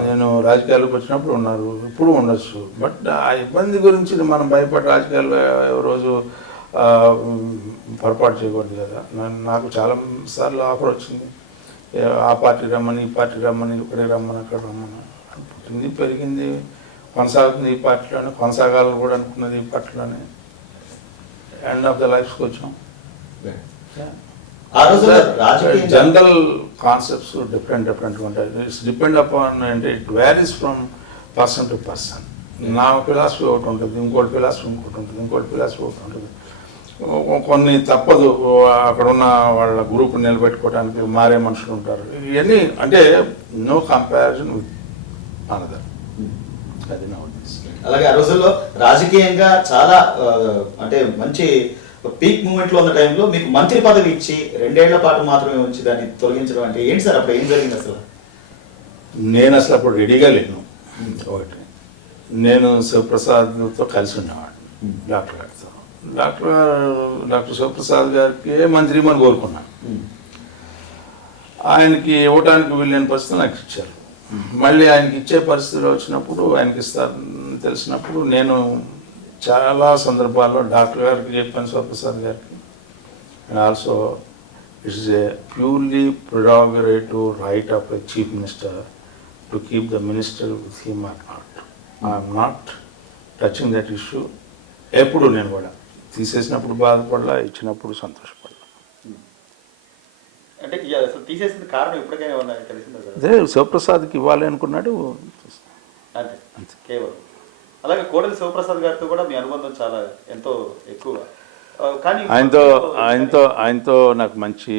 నేను రాజకీయాలకు వచ్చినప్పుడు ఉన్నారు, ఇప్పుడు ఉండొచ్చు. బట్ ఆ ఇబ్బంది గురించి మనం భయపడి రాజకీయాల్లో రోజు పొరపాటు చేయకూడదు కదా. నాకు చాలా సార్లు ఆఫర్ వచ్చింది, ఆ పార్టీ రమ్మని, ఈ పార్టీ రమ్మని, ఇక్కడే రమ్మని, అక్కడ రమ్మని. పుట్టింది పెరిగింది కొనసాగుతుంది ఈ పార్టీలోనే, కొనసాగాలని కూడా అనుకున్నది ఈ పార్టీలోనే. ఎండ్ ఆఫ్ ద లైఫ్స్కి వచ్చాం. జనరల్ కాన్సెప్ట్స్ డిఫరెంట్గా ఉంటాయి. ఇట్స్ డిపెండ్ అపాన్, అంటే it varies from person to person. నా ఫిలాసఫీ ఒకటి ఉంటుంది, ఇంకోటి ఫిలాసఫీ ఇంకోటి ఉంటుంది, ఇంకోటి ఫిలాసఫీ ఒకటి ఉంటుంది. కొన్ని తప్పదు, అక్కడ ఉన్న వాళ్ళ గ్రూప్ నిలబెట్టుకోవడానికి మారే మనుషులు ఉంటారు. ఇవన్నీ అంటే నో కంపారిజన్ విత్ అనదర్. అది నా ఉద్దేశం. అలాగే ఆ రోజుల్లో రాజకీయంగా చాలా అంటే మంచి పీక్ మూమెంట్ లో ఉన్న టైంలో మీకు మంత్రి పదవి ఇచ్చి 2 ఏళ్ల పాటు మాత్రమే ఉంచి దాన్ని తొలగించడం అంటే ఏంటి సార్? అప్పుడు ఏం జరిగింది అసలు? నేను అసలు అప్పుడు రెడీగా లేను. ఒకటి, నేను శివప్రసాద్తో కలిసి ఉండేవాడిని, డాక్టర్ గారితో. డాక్టర్ శివప్రసాద్ గారికి మంత్రిమని కోరుకున్నాను. ఆయనకి ఇవ్వడానికి వీళ్ళని పరిస్థితి నాకు ఇచ్చారు. మళ్ళీ ఆయనకి ఇచ్చే పరిస్థితులు వచ్చినప్పుడు, ఆయనకి ఇస్తారని తెలిసినప్పుడు, నేను చాలా సందర్భాల్లో డాక్టర్ గారికి చెప్పాను, శివప్రసాద్ గారికి. And also it's a purely prerogative right of a chief minister to keep the minister with him or not. I'm not touching that issue. ఎప్పుడు నేను కూడా తీసేసినప్పుడు బాధపడలా, ఇచ్చినప్పుడు సంతోషపడలా. అంటే అసలు తీసేసిన కారణం ఇప్పటికైనా ఉన్నా తెలిసిందా సార్? అదే శివప్రసాద్కి ఇవ్వాలి అనుకున్నాడు, అంతే కేవలం. అలాగే కోడెల శివప్రసాద్ గారితో కూడా మీ అనుబంధం చాలా ఎంతో ఎక్కువ. కానీ ఆయనతో నాకు మంచి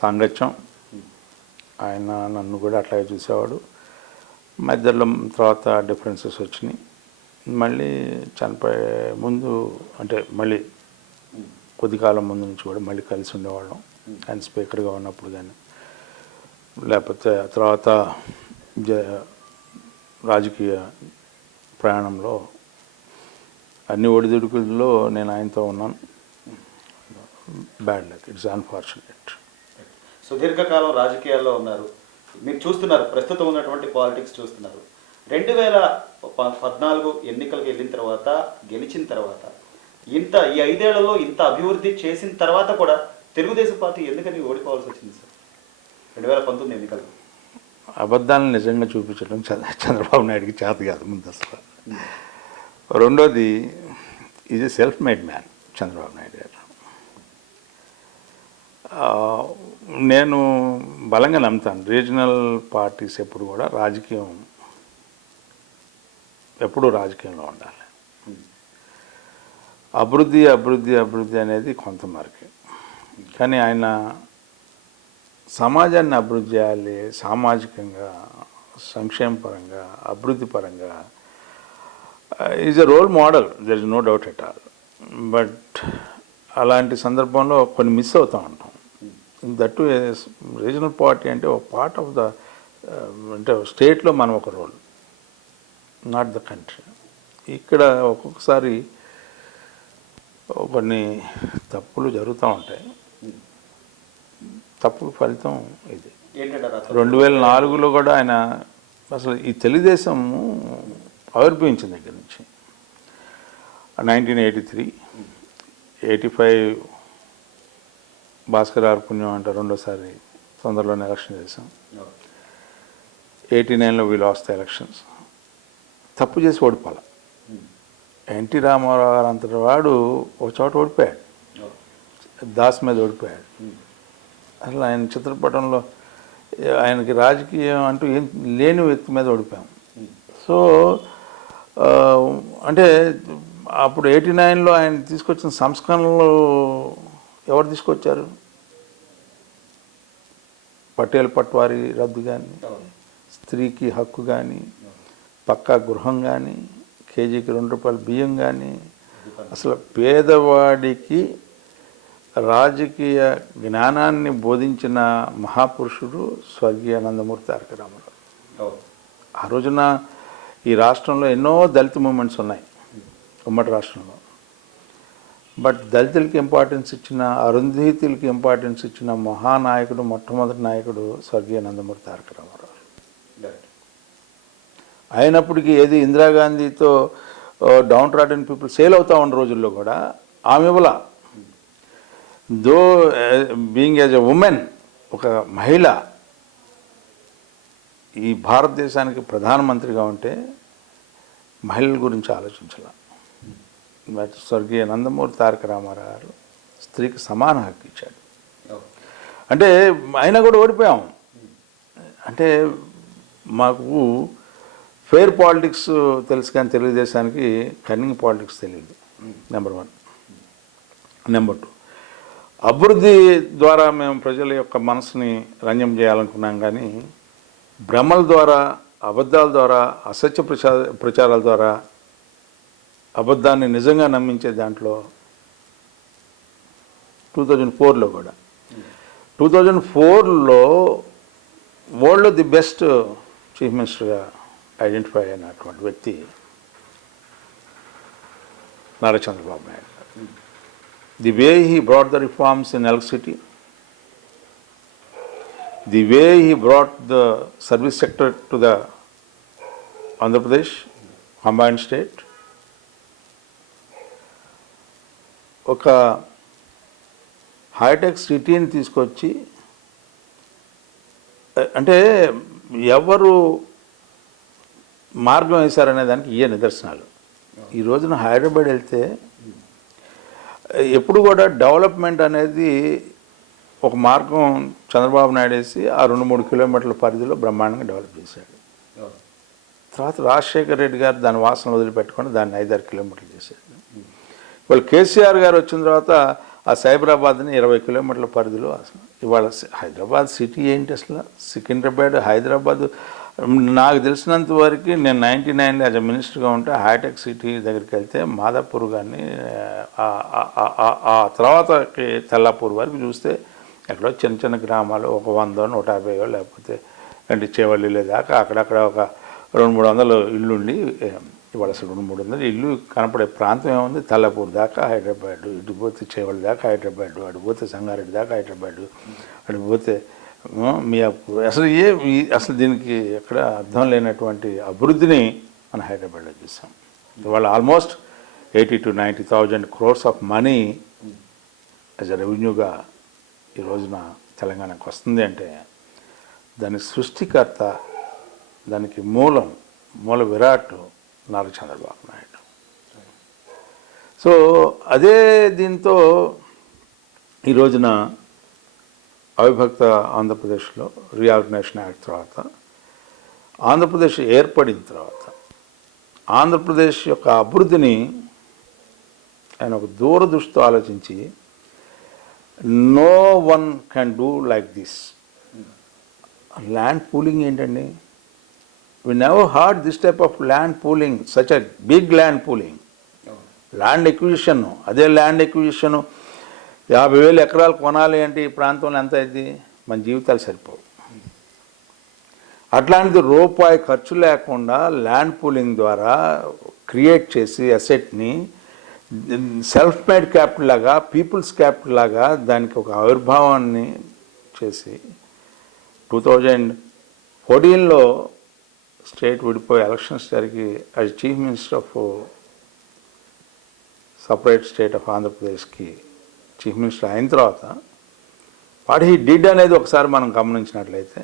సాంగత్యం. ఆయన నన్ను కూడా అట్లాగే చూసేవాడు. మధ్యలో తర్వాత డిఫరెన్సెస్ వచ్చినాయి. మళ్ళీ చనిపోయే ముందు, అంటే మళ్ళీ కొద్ది కాలం ముందు నుంచి కూడా మళ్ళీ కలిసి ఉండేవాళ్ళం. ఆయన స్పీకర్గా ఉన్నప్పుడు కానీ, లేకపోతే తర్వాత రాజకీయ ప్రయాణంలో అన్ని ఒడిదుడుకుల్లో నేను ఆయనతో ఉన్నాను. Bad luck, it's unfortunate. సుదీర్ఘకాలం రాజకీయాల్లో ఉన్నారు, మీరు చూస్తున్నారు, ప్రస్తుతం ఉన్నటువంటి పాలిటిక్స్ చూస్తున్నారు. 2014 ఎన్నికలకు వెళ్ళిన తర్వాత, గెలిచిన తర్వాత, ఈ 5 ఏళ్లలో ఇంత అభివృద్ధి చేసిన తర్వాత కూడా తెలుగుదేశం పార్టీ ఎందుకని ఓడిపోవాల్సి వచ్చింది సార్ 2019 ఎన్నికలు? అబద్ధాలను నిజంగా చూపించడం చంద్రబాబు నాయుడికి చేత కాదు ముందు అసలు. రెండోది, is a self made man Chandrababu Naidu గారు. నేను బలంగా నమ్ముతాను, రీజనల్ పార్టీస్ ఎప్పుడు కూడా ఎప్పుడూ రాజకీయంలో ఉండాలి. అభివృద్ధి అనేది కొంతమేరకే. కానీ ఆయన సమాజాన్ని అభివృద్ధి చేయాలి, సామాజికంగా, సంక్షేమ పరంగా, అభివృద్ధి పరంగా is a role model, there is no doubt at all. But అలాంటి సందర్భంలో కొన్ని మిస్ అవుతూ ఉంటాం. దట్టు రీజనల్ పార్టీ అంటే ఒక పార్ట్ ఆఫ్ ద, అంటే స్టేట్లో మనం ఒక రోల్, నాట్ ద కంట్రీ. ఇక్కడ ఒక్కొక్కసారి కొన్ని తప్పులు జరుగుతూ ఉంటాయి. తప్పు ఫలితం ఇది. 2004లో కూడా ఆయన అసలు ఈ తెలుగుదేశం ఆవిర్భవించిన దగ్గర నుంచి 1983, 85 భాస్కర్ గారు పుణ్యం అంటే రెండోసారి తొందరలోనే ఎలక్షన్ చేశాం. 89లో వీ లాస్ట్ ద ఎలక్షన్స్. తప్పు చేసి ఓడిపోవాలి. ఎన్టీ రామారావు గారు అంతటి వాడు ఒక చోట ఓడిపోయాడు, దాస్ మీద ఓడిపోయాడు. అసలు ఆయన చిత్రపటంలో ఆయనకి రాజకీయం అంటూ ఏం లేని వ్యక్తి మీద ఓడిపోయాం. సో అంటే అప్పుడు 89లో ఆయన తీసుకొచ్చిన సంస్కరణలు ఎవరు తీసుకొచ్చారు? పటేల్ పట్వారీ రద్దు కానీ, స్త్రీకి హక్కు కానీ, పక్కా గృహం కానీ, కేజీకి 2 రూపాయల బియ్యం కానీ, అసలు పేదవాడికి రాజకీయ జ్ఞానాన్ని బోధించిన మహాపురుషుడు స్వర్గీయ నందమూరి తారక రామారావు. ఆ రోజున ఈ రాష్ట్రంలో ఎన్నో దళిత మూమెంట్స్ ఉన్నాయి ఉమ్మడి రాష్ట్రంలో. బట్ దళితులకి ఇంపార్టెన్స్ ఇచ్చిన, అరుంధతులకి ఇంపార్టెన్స్ ఇచ్చిన మహానాయకుడు, మొట్టమొదటి నాయకుడు స్వర్గీయ నందమూరి తారక రామారావు. అయినప్పటికీ ఏది ఇందిరాగాంధీతో డౌన్ ట్రాడెన్ పీపుల్ సేల్ అవుతా ఉన్న రోజుల్లో కూడా ఆమె ఇవ్వలా. దో బీయింగ్ యాజ్ ఎ ఉమెన్, ఒక మహిళ ఈ భారతదేశానికి ప్రధానమంత్రిగా ఉంటే మహిళల గురించి ఆలోచించాల. స్వర్గీయ నందమూరి తారక రామారావు గారు స్త్రీకి సమాన హక్కు ఇచ్చాడు. అంటే అయినా కూడా ఓడిపోయాం. అంటే మాకు ఫెయిర్ పాలిటిక్స్ తెలుసు కానీ తెలుగుదేశానికి కన్నింగ్ పాలిటిక్స్ తెలియదు. నెంబర్ 1. నెంబర్ 2, అభివృద్ధి ద్వారా మేము ప్రజల యొక్క మనసుని రంజం చేయాలనుకున్నాం కానీ భ్రమల ద్వారా, అబద్ధాల ద్వారా, అసత్య ప్రచారాల ద్వారా అబద్ధాన్ని నిజంగా నమ్మించే దాంట్లో 2004లో కూడా 2004లో వరల్డ్లో ది బెస్ట్ చీఫ్ మినిస్టర్గా ఐడెంటిఫై అయినటువంటి వ్యక్తి నారా చంద్రబాబు నాయుడు గారు. The way he brought the reforms in electricity, the way he brought the service sector to the Andhra Pradesh combined state, ఒక హైటెక్ సిటీని తీసుకొచ్చి, అంటే ఎవరు మార్గం వేశారనే దానికి ఇయే నిదర్శనాలు. ఈ రోజున హైదరాబాద్ వెళ్తే ఎప్పుడు కూడా డెవలప్మెంట్ అనేది ఒక మార్గం చంద్రబాబు నాయుడు వేసి ఆ 2-3 కిలోమీటర్ల పరిధిలో బ్రహ్మాండంగా డెవలప్ చేశాడు. తర్వాత రాజశేఖర రెడ్డి గారు దాని వాసన వదిలిపెట్టుకొని దాన్ని 5-6 కిలోమీటర్లు చేశాడు. ఇవాళ కేసీఆర్ గారు వచ్చిన తర్వాత ఆ సైబరాబాద్ని 20 కిలోమీటర్ల పరిధిలో అసలు ఇవాళ హైదరాబాద్ సిటీ ఏంటి అసలు? సికింద్రాబాద్, హైదరాబాద్ నాకు తెలిసినంత వరకు నేను 99లో యాజ్ అ మినిస్టర్గా ఉంటే హైటెక్ సిటీ దగ్గరికి వెళ్తే మాదాపూర్ కానీ ఆ తర్వాత తెల్లాపూర్ వరకు చూస్తే ఎక్కడో చిన్న చిన్న గ్రామాలు ఒక 100-150 లేకపోతే అంటే చేవల్లి దాకా అక్కడక్కడ ఒక 200-300 ఇల్లు ఉండి ఇవాళ అసలు 200-300 ఇల్లు కనపడే ప్రాంతం ఏముంది? తెల్లపూర్ దాకా హైదరాబాద్, ఇటు పోతే చేవల్లి దాకా హైదరాబాద్, అటు పోతే సంగారెడ్డి దాకా హైదరాబాద్, అటు పోతే మియాపూర్. అసలు దీనికి ఎక్కడ అర్థం లేనటువంటి అభివృద్ధిని మన హైదరాబాద్లో చూసాం. ఇవాళ almost 80,000-90,000 crores of money as a రెవెన్యూగా ఈ రోజున తెలంగాణకు వస్తుంది అంటే దాని సృష్టికర్త, దానికి మూల విరాట్ నారా చంద్రబాబు నాయుడు. సో అదే దీంతో ఈ రోజున అవిభక్త ఆంధ్రప్రదేశ్లో రీఆర్గనైజేషన్ యాక్ట్ తర్వాత, ఆంధ్రప్రదేశ్ ఏర్పడిన తర్వాత ఆంధ్రప్రదేశ్ యొక్క అభివృద్ధిని ఆయన ఒక దూరదృష్టితో ఆలోచించి no one can do like this. Land pooling ఏంటండి? We never heard this type of land pooling, such a big land pooling. Land acquisition, అదే ల్యాండ్ ఎక్విజిషను 50,000 ఎకరాలు కొనాలి అంటే ఈ ప్రాంతంలో ఎంత అయింది? మన జీవితాలు సరిపోవు. అట్లాంటిది రూపాయి ఖర్చు లేకుండా ల్యాండ్ పూలింగ్ ద్వారా క్రియేట్ చేసి అసెట్ని సెల్ఫ్ మేడ్ క్యాపిటల్ లాగా, పీపుల్స్ క్యాపిటల్ లాగా దానికి ఒక ఆవిర్భావాన్ని చేసి 2014లో స్టేట్ విడిపోయి ఎలక్షన్స్ జరిగి as chief minister of separate state of ఆంధ్రప్రదేశ్కి చీఫ్ మినిస్టర్ అయిన తర్వాత వాట్ హీ డిడ్ అనేది ఒకసారి మనం గమనించినట్లయితే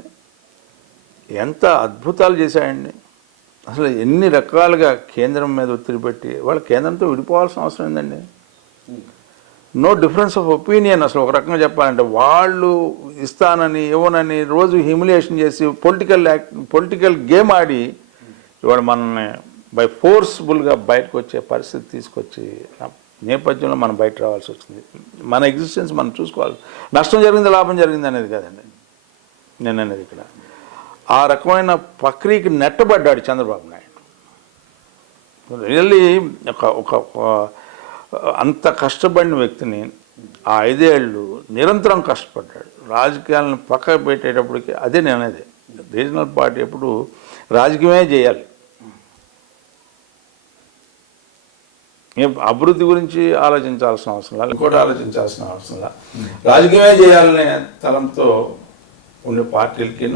ఎంత అద్భుతాలు చేశాయండి. అసలు ఎన్ని రకాలుగా కేంద్రం మీద ఒత్తిడి పెట్టి, వాళ్ళ కేంద్రంతో విడిపోవాల్సిన అవసరం ఏందండి? No difference of opinion. అసలు ఒక రకంగా చెప్పాలంటే వాళ్ళు ఇస్తానని ఇవ్వనని రోజు హ్యూమిలియేషన్ చేసి పొలిటికల్ గేమ్ ఆడి ఇవాళ మనల్ని బై ఫోర్స్ఫుల్గా బయటకు వచ్చే పరిస్థితి తీసుకొచ్చి నేపథ్యంలో మనం బయట రావాల్సి వచ్చింది. మన ఎగ్జిస్టెన్స్ మనం చూసుకోవాలి. నష్టం జరిగింది లాభం జరిగింది అనేది కాదండి నేను అనేది. ఇక్కడ ఆ రకమైన ప్రక్రియకి నెట్టబడ్డాడు చంద్రబాబు నాయుడు. రియల్లీ ఒక అంత కష్టపడిన వ్యక్తిని ఆ 5 ఏళ్ళు నిరంతరం కష్టపడ్డాడు. రాజకీయాలను పక్కకు పెట్టేటప్పటికి అదే నేను అనేది, రీజనల్ పార్టీ ఎప్పుడు రాజకీయమే చేయాలి. అభివృద్ధి గురించి ఆలోచించాల్సిన అవసరం లేదు, ఇంకోటి ఆలోచించాల్సిన అవసరం లేదు. రాజకీయమే చేయాలనే తలంతో ఉండే పార్టీలకి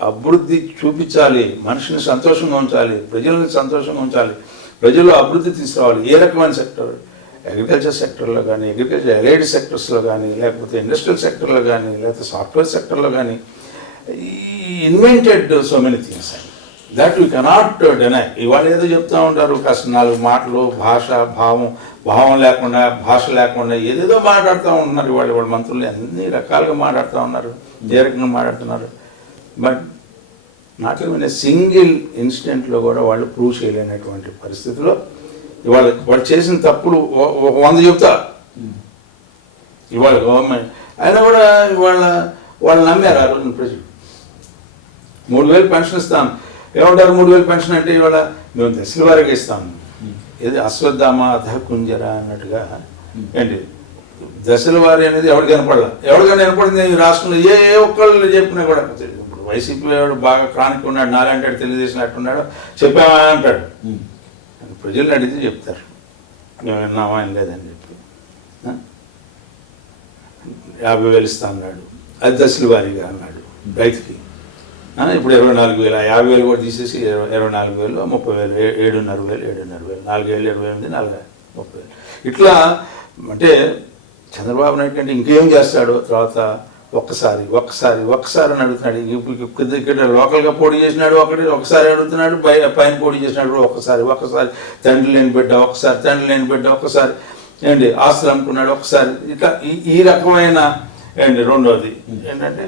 అభివృద్ధి చూపించాలి, మనిషిని సంతోషంగా ఉంచాలి, ప్రజల్ని సంతోషంగా ఉంచాలి, ప్రజల్లో అభివృద్ధి తీసుకురావాలి. ఏ రకమైన సెక్టర్, అగ్రికల్చర్ సెక్టర్లో కానీ, అగ్రికల్చర్ అలైడ్ సెక్టర్స్లో కానీ, లేకపోతే ఇండస్ట్రియల్ సెక్టర్లో కానీ, లేకపోతే సాఫ్ట్వేర్ సెక్టర్లో కానీ, invented so many things and that we cannot deny. ఇవాళ ఏదో చెప్తూ ఉంటారు, కాస్త 4 మాటలు, భాష భావం లేకుండా, భాష లేకుండా ఏదేదో మాట్లాడుతూ ఉంటున్నారు. ఇవాళ మంత్రులు అన్ని రకాలుగా మాట్లాడుతూ ఉన్నారు, ఏ రకంగా మాట్లాడుతున్నారు. But not even a single ఇన్సిడెంట్లో కూడా వాళ్ళు ప్రూవ్ చేయలేనటువంటి పరిస్థితిలో ఇవాళ వాళ్ళు చేసిన తప్పులు 100 చెప్తారు. ఇవాళ గవర్నమెంట్ అయినా కూడా వాళ్ళు నమ్మారు ఆ రోజున ప్రజలు. 3000 పెన్షన్ ఇస్తాం ఏమంటారు? 3000 పెన్షన్ అంటే ఇవాళ మేము దశల వారీగా ఇస్తాము. ఏది అశ్వత్థామ అధకుంజర అన్నట్టుగా ఏంటి దశల వారి అనేది ఎవరికి ఎవరికైనా వినపడింది ఈ రాష్ట్రంలో? ఏ ఒక్కళ్ళు చెప్పినా కూడా ఇప్పుడు వైసీపీ వాడు బాగా క్రానిక్ ఉన్నాడు, నాలంటాడు, తెలుగుదేశం అట్టున్నాడు, చెప్పామా అంటాడు. ప్రజలను అడిగితే చెప్తారు మేము విన్నామా అని లేదని చెప్పి. 50,000 ఇస్తా అన్నాడు, అది దశల వారీగా అన్నాడు రైతుకి. ఇప్పుడు 24,000, 50,000 కూడా తీసేసి 24,000, 30,000, 7,500, 4 ఏళ్ళు 28, 30,000 ఇట్లా. అంటే చంద్రబాబు నాయుడు కంటే ఇంకేం చేస్తాడు? తర్వాత ఒక్కసారి అని అడుగుతున్నాడు. ఇక్కడ లోకల్గా పోటీ చేసినాడు ఒకసారి అడుగుతున్నాడు, పైన పోటీ చేసినాడు ఒకసారి తండ్రి లేని బిడ్డ ఒకసారి ఏంటి ఆస్తులు అనుకున్నాడు ఒకసారి. ఇట్లా ఈ రకమైన ఏంటి రెండోది ఏంటంటే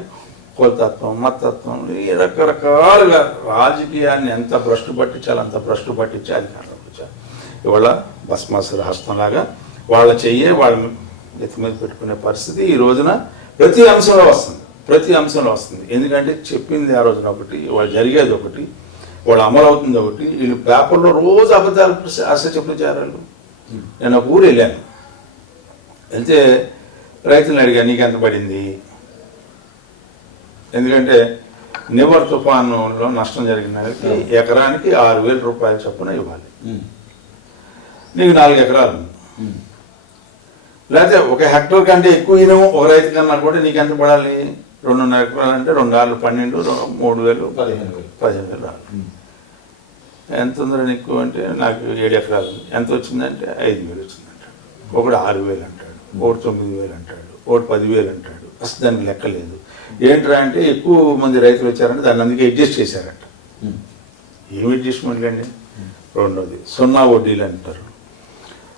కులతత్వం, మతత్వం, ఈ రకరకాలుగా రాజకీయాన్ని ఎంత భ్రష్టు పట్టించాలి అంత భ్రష్టు పట్టించి అధికారంలోకి వచ్చారు. ఇవాళ భస్మాసుర హస్తంలాగా వాళ్ళ చెయ్యే వాళ్ళ ఎత్తి మీద పెట్టుకునే పరిస్థితి ఈ రోజున ప్రతి అంశంలో వస్తుంది. ఎందుకంటే చెప్పింది ఆ రోజున ఒకటి, వాళ్ళు జరిగేది ఒకటి, వాళ్ళు అమలు అవుతుంది ఒకటి. వీళ్ళు పేపర్లో రోజు అబద్ధాలు, అసత్య ప్రచారాలు. నేను ఒక ఊరు వెళ్ళాను, వెళ్తే రైతులను అడిగా నీకెంత పడింది? ఎందుకంటే నివర్ తుఫానులో నష్టం జరిగిన ఎకరానికి 6,000 రూపాయలు చొప్పున ఇవ్వాలి. నీకు 4 ఎకరాలు లేకపోతే 1 హెక్టర్ కంటే ఎక్కువ ఇనము ఒక రైతు కన్నా కూడా నీకు ఎంత పడాలి? 2.5 ఎకరాలు అంటే 2 ఆర్లు 12, 3,000, 15,000 రావాలి. ఎంత ఉందని ఎక్కువ అంటే నాకు 7 ఎకరాలు. ఎంత వచ్చిందంటే 5,000 వచ్చిందంటాడు. ఒకడు 6,000 అంటాడు, ఒకటి 9,000 అంటాడు, ఒకటి 10,000 అంటాడు. అసలు దానికి లెక్కలేదు. ఏంట్రా అంటే ఎక్కువ మంది రైతులు వచ్చారంటే దాన్ని అందుకే అడ్జస్ట్ చేశారట. ఏమి అడ్జస్ట్మెంట్లు అండి? రెండోది 0 వడ్డీలు అంటారు.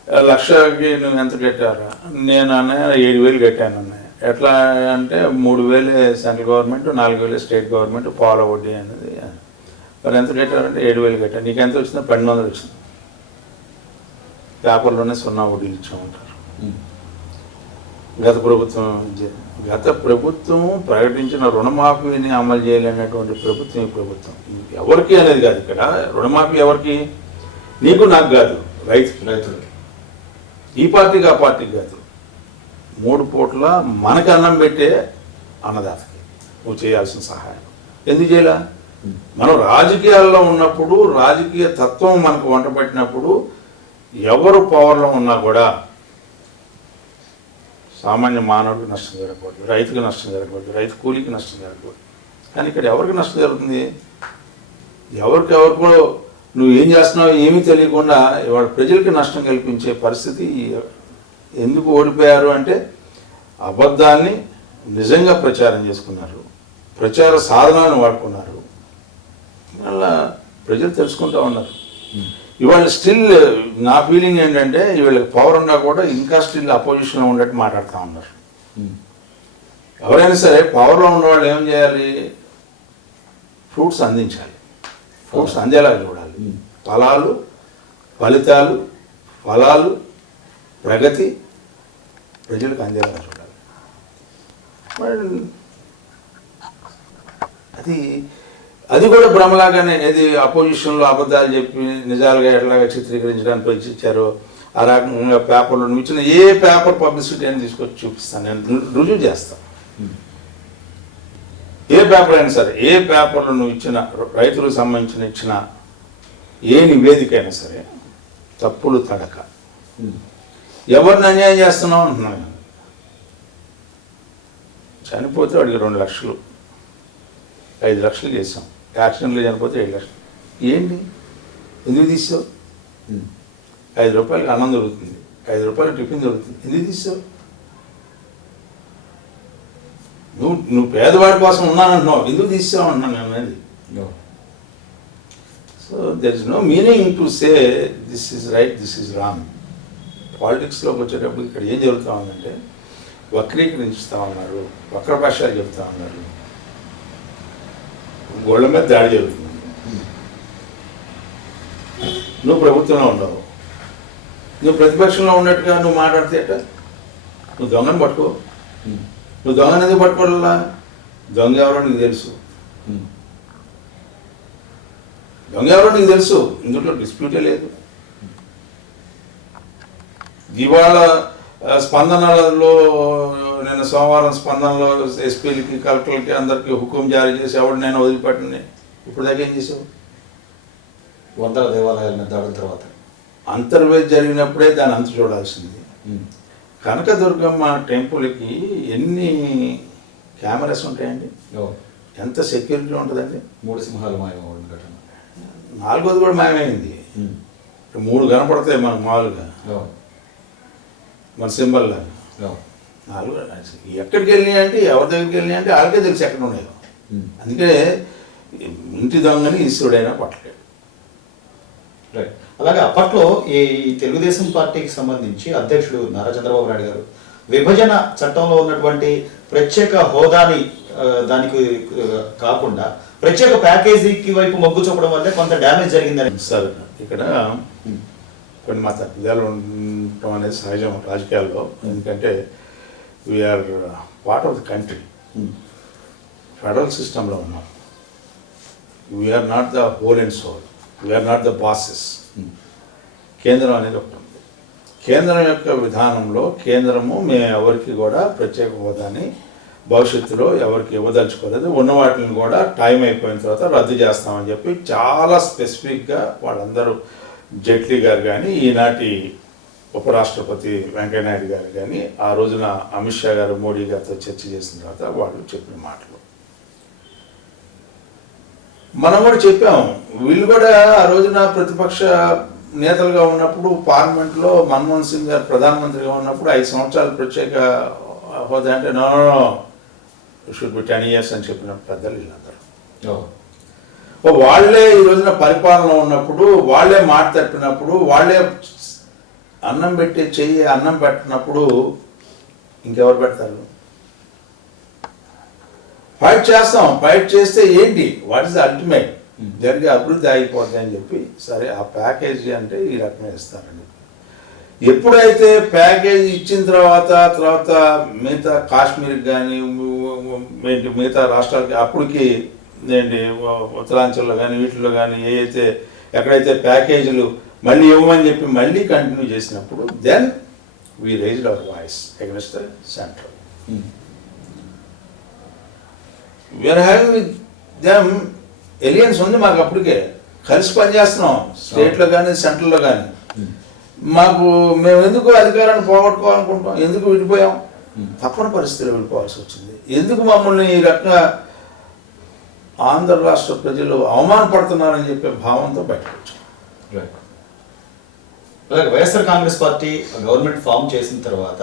1,00,000కి నువ్వు ఎంత కట్టారా? నేను అన్నయ్య 7,000 కట్టాను అన్నయ్య. ఎట్లా అంటే 3,000 సెంట్రల్ గవర్నమెంట్, 4,000 స్టేట్ గవర్నమెంట్, పాల వడ్డీ అనేది. మరి ఎంత కట్టారంటే 7,000 కట్టాను. నీకు ఎంత వచ్చిందో 1,200 వచ్చింది. పేపర్లోనే 0 వడ్డీలు ఇచ్చామంటారు. గత ప్రభుత్వం ప్రకటించిన రుణమాఫీని అమలు చేయలేనటువంటి ప్రభుత్వం ఈ ప్రభుత్వం. ఎవరికి అనేది కాదు ఇక్కడ రుణమాఫీ. ఎవరికి? నీకు నాకు కాదు, రైతులు. ఈ పార్టీకి ఆ పార్టీకి కాదు. 3 పూట్ల మనకు అన్నం పెట్టే అన్నదాతకి నువ్వు చేయాల్సిన సహాయం ఎందుకు చేయాల? మనం రాజకీయాల్లో ఉన్నప్పుడు, రాజకీయ తత్వం మనకు వంట పట్టినప్పుడు ఎవరు పవర్లో ఉన్నా కూడా సామాన్య మానవుడికి నష్టం జరగకూడదు, రైతుకి నష్టం జరగకూడదు, రైతు కూలీకి నష్టం జరగకూడదు. కానీ ఇక్కడ ఎవరికి నష్టం జరుగుతుంది? ఎవరికో నువ్వు ఏం చేస్తున్నావు ఏమీ తెలియకుండా ఇవాళ ప్రజలకి నష్టం కల్పించే పరిస్థితి. ఎందుకు ఓడిపోయారు అంటే అబద్ధాన్ని నిజంగా ప్రచారం చేసుకున్నారు, ప్రచార సాధనాలను వాడుకున్నారు. మళ్ళా ప్రజలు తెలుసుకుంటూ ఉన్నారు. ఇవాళ స్టిల్ నా ఫీలింగ్ ఏంటంటే వీళ్ళకి పవర్ ఉన్నా కూడా ఇంకా స్టిల్ అపోజిషన్లో ఉన్నట్టు మాట్లాడుతూ ఉన్నారు. ఎవరైనా సరే పవర్లో ఉన్నవాళ్ళు ఏం చేయాలి? ఫ్రూట్స్ అందించాలి, ఫ్రూట్స్ అందేలా చూడాలి. ఫలితాలు ఫలాలు ప్రగతి ప్రజలకు అందేలా చూడాలి. మరి అది కూడా భ్రమలాగానే ఏది అపోజిషన్లో అబద్ధాలు చెప్పి నిజాలుగా ఎట్లాగా చిత్రీకరించడానికి ప్రయత్నించారో ఆ రకంగా పేపర్లో నువ్వు ఇచ్చిన ఏ పేపర్ పబ్లిసిటీ అని తీసుకొచ్చి చూపిస్తాను, నేను రుజువు చేస్తాను. ఏ పేపర్ అయినా సరే, ఏ పేపర్లో నువ్వు ఇచ్చిన రైతులకు సంబంధించిన ఇచ్చిన ఏ నివేదిక అయినా సరే తప్పులు తడక ఎవరిని అన్యాయం చేస్తున్నావు అంటున్నాను. చనిపోతే వాడికి 2 లక్షలు 5 లక్షలు చేసాం, యాక్సిడెంట్లో చనిపోతే 7 లక్షలు. ఏంటి ఎందుకు తీసావు? 5 రూపాయలకి అన్నం దొరుకుతుంది, 5 రూపాయలు టిఫిన్ దొరుకుతుంది, ఎందుకు తీసావు? నువ్వు పేదవాడి కోసం ఉన్నానంటున్నావు, ఎందుకు తీసావు అంటున్నాను నేను అనేది. So there is no meaning to say this is right, this is wrong. పాలిటిక్స్లోకి వచ్చేటప్పుడు ఇక్కడ ఏం జరుగుతూ ఉందంటే వక్రీకరించుతూ ఉన్నారు, వక్రభాషాలు చెప్తా ఉన్నారు, గోళ్ళ మీద దాడి జరుగుతుంది. నువ్వు ప్రభుత్వంలో ఉండవు, నువ్వు ప్రతిపక్షంలో ఉన్నట్టుగా నువ్వు మాట్లాడితే ఎట్ట? నువ్వు దొంగను పట్టుకో. నువ్వు దొంగను ఎందుకు పట్టుకోవాలా? దొంగ ఎవరో నీకు తెలుసు, దొంగ ఎవరో నీకు తెలుసు, ఇందులో డిస్ప్యూటే లేదు. ఇవాళ స్పందనలో నేను సోమవారం స్పందనలో ఎస్పీలకి కలెక్టర్లకి అందరికీ హుకుం జారీ చేసి ఎవడు నేను వదిలిపెట్టని ఇప్పుడు దాకా ఏం చేసావు? 100 దేవాలయాల మీద దాడిన తర్వాత అంతర్వేది జరిగినప్పుడే దాని అంత చూడాల్సింది. కనకదుర్గమ్మ టెంపుల్కి ఎన్ని కెమెరాస్ ఉంటాయండి? ఎంత సెక్యూరిటీ ఉంటుందండి? 3 సింహాలు మాయమవడం ఘటన, 4వది కూడా మాయమైంది. 3 కనపడతాయి మనకు మామూలుగా మన సింబల్ లాగా. 4 ఎక్కడికి వెళ్ళినాయి అంటే ఎవరి దగ్గరికి వెళ్ళినాయి అంటే వాళ్ళకే తెలిసి ఎక్కడ ఉన్నాయో. అందుకే ఇంటి దొంగని ఈశ్వరుడైనా పట్టలేడు. రైట్. అలాగే అప్పట్లో ఈ తెలుగుదేశం పార్టీకి సంబంధించి అధ్యక్షుడు నారా చంద్రబాబు నాయుడు గారు విభజన చట్టంలో ఉన్నటువంటి ప్రత్యేక హోదాని దానికి కాకుండా ప్రత్యేక ప్యాకేజీకి వైపు మొగ్గు చూపడం వల్లే కొంత డ్యామేజ్ జరిగిందని. సార్ ఇక్కడ కొన్ని మా తప్పిదాలు ఉండటం అనేది సహజం రాజకీయాల్లో. ఎందుకంటే we're part of the country, federal సిస్టంలో ఉన్నాం. We're not the whole and soul, we're not the bosses. కేంద్రం అనేది ఒకటి ఉంది. కేంద్రం యొక్క విధానంలో కేంద్రము మేము ఎవరికి కూడా ప్రత్యేక హోదాని భవిష్యత్తులో ఎవరికి ఇవ్వదలుచుకోలేదు. ఉన్న వాటిని కూడా టైం అయిపోయిన తర్వాత రద్దు చేస్తామని చెప్పి చాలా స్పెసిఫిక్గా వాళ్ళందరూ, జైట్లీ గారు కానీ ఈనాటి ఉపరాష్ట్రపతి వెంకయ్యనాయుడు గారు కానీ ఆ రోజున అమిత్ షా గారు మోడీ గారితో చర్చ చేసిన తర్వాత వాళ్ళు చెప్పిన మాటలు మనం కూడా చెప్పాము. వీళ్ళు కూడా ఆ రోజున ప్రతిపక్ష నేతలుగా ఉన్నప్పుడు పార్లమెంట్లో మన్మోహన్ సింగ్ గారు ప్రధానమంత్రిగా ఉన్నప్పుడు 5 సంవత్సరాలు ప్రత్యేక హోదా అంటే నో షుడ్ బి 10 years అని చెప్పిన పెద్దలు వీళ్ళందరూ. వాళ్ళే ఈ రోజున పరిపాలన ఉన్నప్పుడు, వాళ్ళే మాట తప్పినప్పుడు, వాళ్ళే అన్నం పెట్టి చెయ్యి అన్నం పెట్టినప్పుడు ఇంకెవరు పెడతారు? ఫైట్ చేస్తాం, ఫైట్ చేస్తే ఏంటి, వాట్ ఇస్ ద అల్టిమేట్, జరిగే అభివృద్ధి ఆగిపోద్ది అని చెప్పి సరే ఆ ప్యాకేజీ అంటే ఈ రకంగా ఇస్తారండి. ఎప్పుడైతే ప్యాకేజీ ఇచ్చిన తర్వాత మిగతా కాశ్మీర్కి కానీ మిగతా రాష్ట్రాలకి అప్పటికి ఏంటి ఉత్తరాంచల్లో కానీ వీటిల్లో కానీ ఏదైతే ఎక్కడైతే ప్యాకేజీలు మళ్ళీ ఇవ్వమని చెప్పి మళ్ళీ కంటిన్యూ చేసినప్పుడు then we raised our voice against the central. We're having with them alliance ఉంది మాకు, అప్పటికే కలిసి పనిచేస్తున్నాం స్టేట్లో కానీ సెంట్రల్లో కానీ. మాకు మేము ఎందుకు అధికారాన్ని పోగొట్టుకోవాలనుకుంటాం, ఎందుకు విడిపోయాం? తప్పని పరిస్థితిలో విడిపోవాల్సి వచ్చింది. ఎందుకు మమ్మల్ని ఈ రకంగా ఆంధ్ర రాష్ట్ర ప్రజలు అవమానపడుతున్నారని చెప్పే భావంతో బయటకు వచ్చాం. అలాగే YSR Congress party government form చేసిన తర్వాత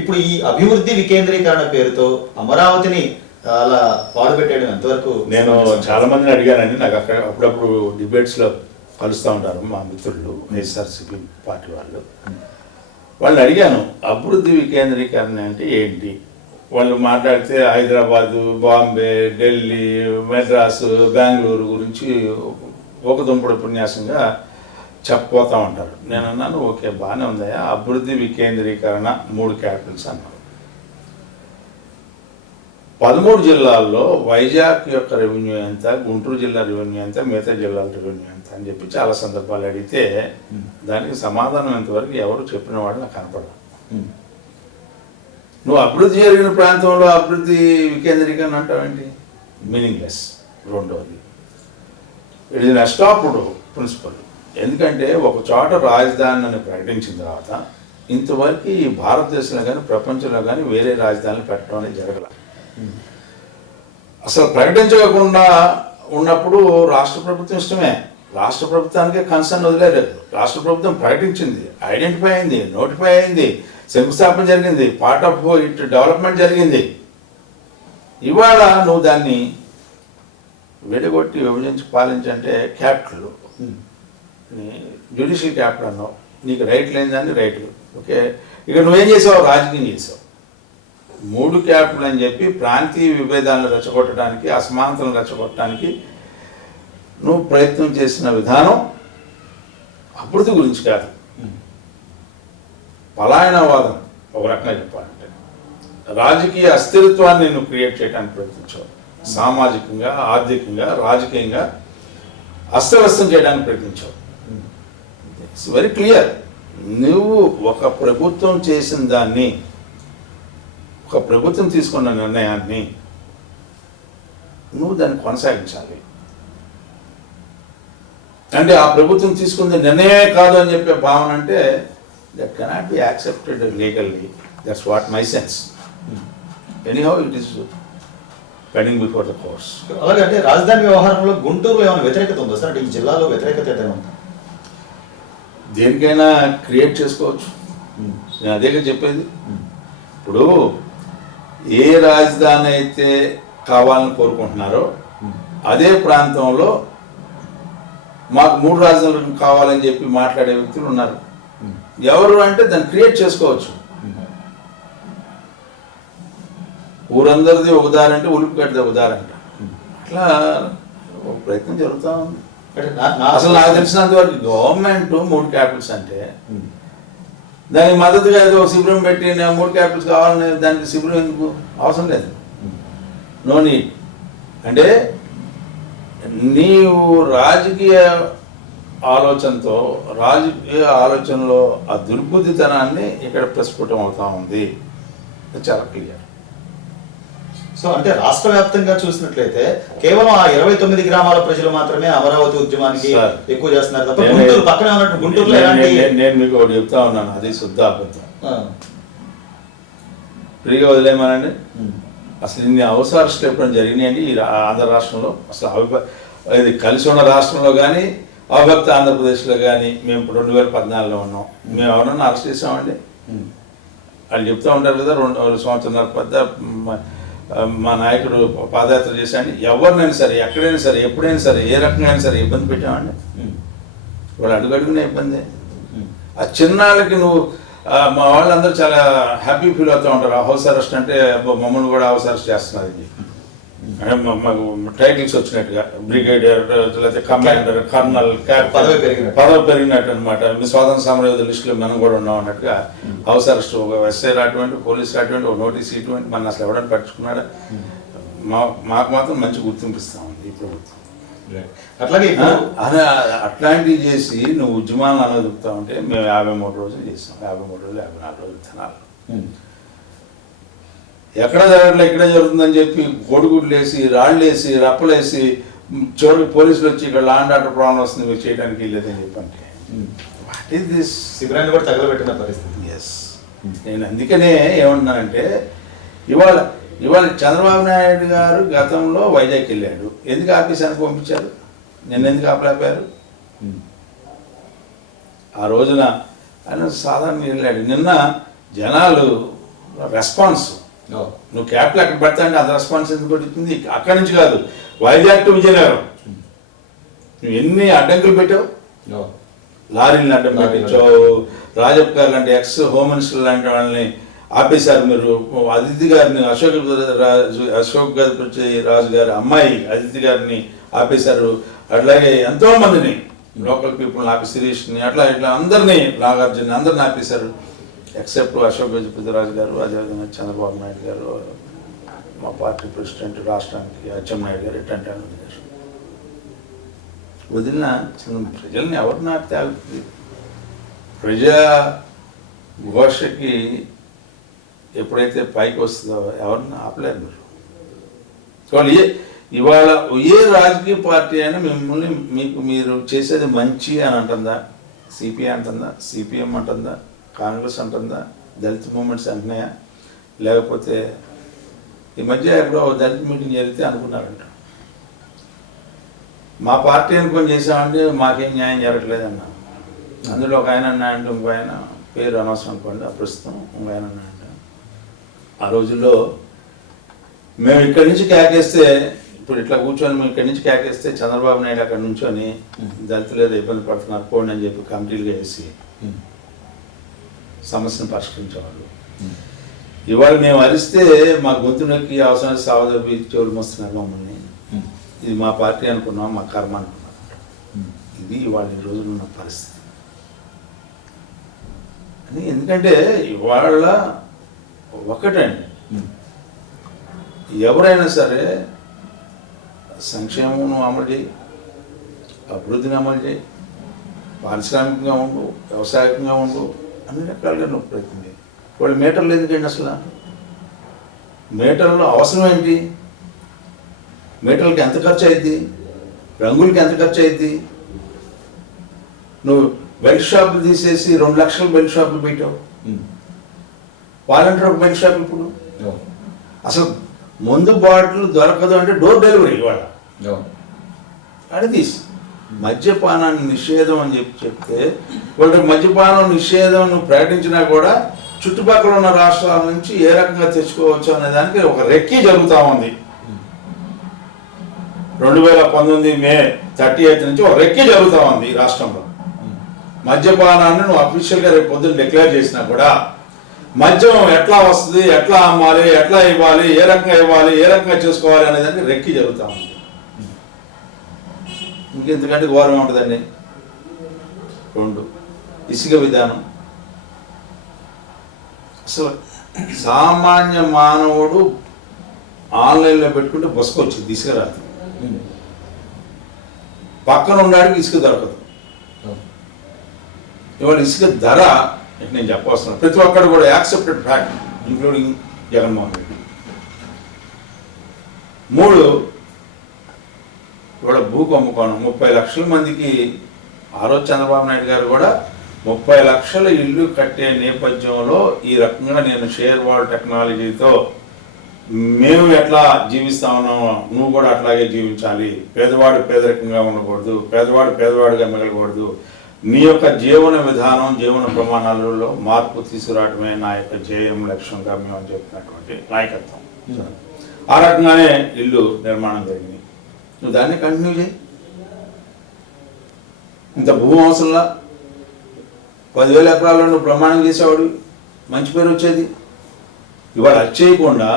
ఇప్పుడు ఈ అభివృద్ధి వికేంద్రీకరణ పేరుతో అమరావతిని అలా పాడుపెట్టేయడం ఎంతవరకు? నేను చాలా మందిని అడిగానండి, నాకు అక్కడ అప్పుడప్పుడు డిబేట్స్లో కలుస్తూ ఉంటారు మా మిత్రులు వైఎస్ఆర్సీపీ పార్టీ వాళ్ళని అడిగాను అభివృద్ధి వికేంద్రీకరణ అంటే ఏంటి. వాళ్ళు మాట్లాడితే హైదరాబాదు, బాంబే, ఢిల్లీ, మెడ్రాసు, బెంగళూరు గురించి ఒక దుంపడు ఉపన్యాసంగా చెప్పబోతా ఉంటారు. నేను అన్నాను ఓకే బాగానే ఉందయ్యా, అభివృద్ధి వికేంద్రీకరణ 3 క్యాపిటల్స్ అన్నారు. 13 జిల్లాల్లో వైజాగ్ యొక్క రెవెన్యూ ఎంత, గుంటూరు జిల్లా రెవెన్యూ ఎంత, మిగతా జిల్లాల రెవెన్యూ ఎంత అని చెప్పి చాలా సందర్భాలు అడిగితే దానికి సమాధానం ఎంతవరకు ఎవరు చెప్పిన వాడు నాకు కనపడదు. నువ్వు అభివృద్ధి జరిగిన ప్రాంతంలో అభివృద్ధి వికేంద్రీకరణ అంటావేంటి? మీనింగ్లెస్. రెండోది, ఇట్ ఈస్ అస్టాప్డ్ ప్రిన్సిపల్. ఎందుకంటే ఒక చోట రాజధాని అని ప్రకటించిన తర్వాత ఇంతవరకు ఈ భారతదేశంలో కానీ ప్రపంచంలో కానీ వేరే రాజధానులు పెట్టడం అనేది జరగల. అసలు ప్రకటించకుండా ఉన్నప్పుడు రాష్ట్ర ప్రభుత్వం ఇష్టమే, రాష్ట్ర ప్రభుత్వానికే కన్సర్న్ వదిలేదు. రాష్ట్ర ప్రభుత్వం ప్రకటించింది, ఐడెంటిఫై అయింది, నోటిఫై అయింది, శంకుస్థాపన జరిగింది, పార్ట్ ఆఫ్ ఇట్ డెవలప్మెంట్ జరిగింది. ఇవాళ నువ్వు దాన్ని విడగొట్టి విభజించి పాలించంటే క్యాపిటల్, జ్యుడిషియల్ క్యాపిటల్ అన్నావు, నీకు రైట్ లేని దాన్ని రైట్. ఓకే, ఇక నువ్వేం చేసావు? రాజకీయం చేసావు. 3 క్యాపిటల్ అని చెప్పి ప్రాంతీయ విభేదాలను రెచ్చగొట్టడానికి, అసమానతలను రెచ్చగొట్టడానికి నువ్వు ప్రయత్నం చేసిన విధానం అభివృద్ధి గురించి కాదు, పలాయనవాదం. ఒక రకంగా చెప్పాలంటే రాజకీయ అస్థిరత్వాన్ని నువ్వు క్రియేట్ చేయడానికి ప్రయత్నించావు. సామాజికంగా, ఆర్థికంగా, రాజకీయంగా అస్తవ్యస్తం చేయడానికి ప్రయత్నించావు. It's very clear. నువ్వు ఒక ప్రభుత్వం చేసిన దాన్ని, ఒక ప్రభుత్వం తీసుకున్న నిర్ణయాన్ని నువ్వు దాన్ని కొనసాగించాలి. అంటే ఆ ప్రభుత్వం తీసుకున్న నిర్ణయమే కాదు అని చెప్పే భావన అంటే that cannot be accepted legally. That's what my sense. Anyhow it is pending before the courts. అలాగే అంటే రాజధాని వ్యవహారంలో గుంటూరులో ఏమైనా వ్యతిరేకత ఉందా సార్? అంటే ఈ జిల్లాలో వ్యతిరేకత ఏదైనా ఉందా? దేనికైనా క్రియేట్ చేసుకోవచ్చు. నేను అదేగా చెప్పేది. ఇప్పుడు ఏ రాజధాని అయితే కావాలని కోరుకుంటున్నారో అదే ప్రాంతంలో మాకు 3 రాజధానులు కావాలని చెప్పి మాట్లాడే వ్యక్తులు ఉన్నారు. ఎవరు అంటే దాన్ని క్రియేట్ చేసుకోవచ్చు. ఊరందరిది ఒక దారి అంటే ఉలిపికట్టది ఒక దారి అంట. అట్లా ఒక ప్రయత్నం జరుగుతూ ఉంది. అసలు నాకు తెలిసినంత వరకు గవర్నమెంట్ 3 క్యాపిటల్స్ అంటే దానికి మద్దతుగా ఏదో శిబిరం పెట్టి 3 క్యాపిటల్స్ కావాలని, దానికి శిబిరం ఎందుకు అవసరం లేదు. No need. అంటే నీవు రాజకీయ ఆలోచనతో, రాజకీయ ఆలోచనలో ఆ దుర్బుద్ధితనాన్ని ఇక్కడ ప్రస్ఫుటం అవుతా ఉంది. చాలా క్లియర్. సో అంటే రాష్ట్ర వ్యాప్తంగా చూసినట్లయితే కేవలం ఆ 29 గ్రామాల ప్రజలు మాత్రమే అమరావతి ఉద్యమానికి ఎక్కువ చేస్తున్నారు తప్ప గుంటూరు పక్కనే ఉన్నట్టు గుంటూరులో నేను మీకు ఒకటి చెప్తా ఉన్నాను, అది శుద్ధ అబద్ధం. ఫ్రీగా వదిలేమనండి. అసలు ఇన్ని అవసరాలు ఎప్పుడైనా జరిగినాయండి ఈ ఆంధ్ర రాష్ట్రంలో? అసలు ఇది కలిసి ఉన్న రాష్ట్రంలో కానీ అవిభక్త ఆంధ్రప్రదేశ్లో కానీ మేము 2014లో ఉన్నాం. మేము ఎవరన్నా అరెస్ట్ చేసామండి? వాళ్ళు చెప్తూ ఉంటారు కదా 2 సంవత్సరాల పెద్ద మా నాయకుడు పాదయాత్ర చేశాండి. ఎవరినైనా సరే, ఎక్కడైనా సరే, ఎప్పుడైనా సరే, ఏ రకంగా అయినా సరే ఇబ్బంది పెట్టామండి. వాళ్ళు అడుగడుగునే ఇబ్బంది. ఆ చిన్నాళ్ళకి నువ్వు మా వాళ్ళందరూ చాలా హ్యాపీ ఫీల్ అవుతూ ఉంటారు. హౌస్ అరెస్ట్ అంటే మమ్మల్ని కూడా హౌస్ అరెస్ట్ చేస్తున్నారు అని చెప్పి. అంటే మాకు టైటిల్స్ వచ్చినట్టుగా బ్రిగేడియర్, లేకపోతే కమాండర్, కర్నల్, పదవి పెరిగినట్టు అనమాట. మీ స్వాతంత్ర సమరయోధుల లిస్టులో మనం కూడా ఉన్నాం అన్నట్టుగా హౌస్ అరెస్ట్, ఒక ఎస్ఐ రాటువంటి, పోలీస్ రాటువంటి, ఒక నోటీస్ ఇటువంటి మన అసలు ఎవడని పట్టుకున్నాడా? మాకు మాత్రం మంచి గుర్తింపు ఇస్తా ఉంది ఈ ప్రభుత్వం. అట్లాగే అట్లాంటివి చేసి నువ్వు ఉద్యమాలను అనువదిపుతా ఉంటే మేము 53 రోజులు చేస్తాం. 53 రోజులు, 54 రోజులు తినాలి. ఎక్కడ జరగట్లే, ఇక్కడే జరుగుతుందని చెప్పి కోడిగుడ్లు వేసి, రాళ్ళు వేసి, రప్పలేసి, చివరికి పోలీసులు వచ్చి ఇక్కడ లా అండ్ ఆర్డర్ ప్రాబ్లం వస్తుంది, మీరు చేయడానికి వెళ్ళేదని చెప్పంటే వాట్ ఈస్ దిస్? శిబిరాన్ని కూడా తగలబెట్టిన పరిస్థితి. ఎస్. నేను అందుకనే ఏమంటున్నానంటే ఇవాళ చంద్రబాబు నాయుడు గారు గతంలో వైజాగ్ వెళ్ళాడు. ఎందుకు ఆఫీసానికి పంపించారు? నిన్న ఎందుకు ఆపలేపారు? ఆ రోజున ఆయన సాధారణ వెళ్ళాడు. నిన్న జనాలు రెస్పాన్స్, నువ్వు క్యాపిటల్ అక్కడ పెడతా అంటే అది రెస్పాన్స్ ఎందుకు పడుతుంది? అక్కడి నుంచి కాదు, వైజాగ్ టు విజయనగరం నువ్వు ఎన్ని అడ్డంకులు పెట్టావు. లారీలను అడ్డం పెట్టించావు. రాజప్ప గారు లాంటి ఎక్స్ హోమ్ మినిస్టర్ లాంటి వాళ్ళని ఆపేశారు. మీరు అదితి గారిని, అశోక్ గజపతి రాజు గారి అమ్మాయి అదితి గారిని ఆపేశారు. అట్లాగే ఎంతో మందిని లోకల్ పీపుల్ని ఆపి శిరీష్ని అట్లా ఇట్లా అందరినీ నాగార్జున అందరిని ఆపేశారు. ఎక్సెప్ట్ అశోక్ గజపతిరాజు గారు, అదేవిధంగా చంద్రబాబు నాయుడు గారు, మా పార్టీ ప్రెసిడెంట్ రాష్ట్రానికి అచ్చెన్నాయుడు గారు ఇట్లాంటి వాళ్ళు వదిలేరు. వదిలిన ప్రజల్ని ఎవరిని ఆపితే ఆగుతుంది? ప్రజా ఘోషకి ఎప్పుడైతే పైకి వస్తుందో ఎవరిని ఆపలేరు మీరు. వాళ్ళు ఇవాళ ఏ రాజకీయ పార్టీ అయినా మిమ్మల్ని మీరు చేసేది మంచి అని అంటుందా? సిపిఐ అంటుందా? సిపిఎం అంటుందా? కాంగ్రెస్ అంటుందా? దళిత మూమెంట్స్ అంటున్నాయా? లేకపోతే ఈ మధ్య ఎక్కడో దళిత మీటింగ్ జరిగితే అనుకున్నారంట, మా పార్టీ అనుకొని చేసామంటే మాకేం న్యాయం జరగట్లేదన్న. అందులో ఒక ఆయన అన్నాయంటే ఇంకో ఆయన పేరు అనవసరం అనుకోండి, ప్రస్తుతం ఇంకో ఆయన అన్నాయంట, ఆ రోజుల్లో మేము ఇక్కడి నుంచి కేకేస్తే, ఇప్పుడు ఇట్లా కూర్చొని మేము ఇక్కడి నుంచి కేకేస్తే చంద్రబాబు నాయుడు అక్కడ నుంచొని దళితులు ఏదో ఇబ్బంది పడుతున్నారు పోండి అని చెప్పి కమిటీలుగా వేసి సమస్యను పరిష్కరించేవాళ్ళు. ఇవాళ మేము అరిస్తే మా గొంతు నొక్కి అవసరం సావదవి చెవులు మోస్తున్నారు మమ్మల్ని. ఇది మా పార్టీ అనుకున్నాం, మా కర్మ అనుకున్నాం. ఇది ఇవాళ ఈ రోజున ఉన్న పరిస్థితి. అని ఎందుకంటే ఇవాళ ఒకటండి, ఎవరైనా సరే సంక్షేమం అమలు చేయి, అభివృద్ధిని అమలు చేయి, పారిశ్రామికంగా ఉండు, వ్యవసాయకంగా ఉండు, అన్ని రకాలుగా నువ్వు ప్రయత్నం చేయి. వాళ్ళు మీటర్లు ఎందుకండి అసలు? మీటర్లో అవసరం ఏంటి? మీటర్లకి ఎంత ఖర్చు అయింది? రంగులకి ఎంత ఖర్చు అయింది? నువ్వు బెల్ట్ షాపులు తీసేసి 2 లక్షల బెల్ట్ షాపులు పెట్టావు. వాలంటీర్ ఒక బెల్ట్ షాప్ ఇప్పుడు అసలు ముందు బాటిల్ దొరకదు అంటే డోర్ డెలివరీ ఇవాళ అడిగీసి మద్యపానాన్ని నిషేధం అని చెప్తే వాళ్ళకి మద్యపానం నిషేధం నువ్వు ప్రకటించినా కూడా చుట్టుపక్కల ఉన్న రాష్ట్రాల నుంచి ఏ రకంగా తెచ్చుకోవచ్చు అనే దానికి ఒక రెక్కీ జరుగుతూ ఉంది. 2019 మే 30 నుంచి ఒక రెక్కీ జరుగుతూ ఉంది ఈ రాష్ట్రంలో. మద్యపానాన్ని నువ్వు అఫీషియల్గా రేపు పొద్దున్న డిక్లేర్ చేసినా కూడా మద్యం ఎట్లా వస్తుంది, ఎట్లా అమ్మాలి, ఎట్లా ఇవ్వాలి, ఏ రకంగా ఇవ్వాలి, ఏ రకంగా చేసుకోవాలి అనేదానికి రెక్కి జరుగుతూ ఉంది. ఇంకెందుకంటే ఘోరం ఉంటుందండి. 2 ఇసుక విధానం. అసలు సామాన్య మానవుడు ఆన్లైన్లో పెట్టుకుంటే బస్కొచ్చింది, ఇసుక రాదు. పక్కన ఉన్నాడికి ఇసుక దొరకదు. ఇవాళ ఇసుక ధర నేను చెప్పవస్తున్నాను, ప్రతి ఒక్కరు కూడా accepted fact including Jaganmohan Reddy. 3 ఇవాళ భూ కుంభకోణం 30 లక్షల మందికి. ఆ రోజు చంద్రబాబు నాయుడు గారు కూడా 30 లక్షల ఇల్లు కట్టే నేపథ్యంలో ఈ రకంగా నేను షేర్ వాల్ టెక్నాలజీతో మేము ఎట్లా జీవిస్తా ఉన్నామో నువ్వు కూడా అట్లాగే జీవించాలి, పేదవాడు పేదరికంగా ఉండకూడదు, పేదవాడు పేదవాడుగా మిగలకూడదు, నీ యొక్క జీవన విధానం జీవన ప్రమాణాలలో మార్పు తీసుకురావడమే నా యొక్క ధ్యేయం లక్ష్యంగా మేము చెప్తున్నటువంటి నాయకత్వం. ఆ రకంగానే ఇల్లు నిర్మాణం జరిగింది. నువ్వు దాన్ని కంటిన్యూ చేయి. ఇంత భూమి అవసరంలా 10,000 ఎకరాల్లో నువ్వు ప్రమాణం చేసేవాడు, మంచి పేరు వచ్చేది. ఇవాళ అది చేయకుండా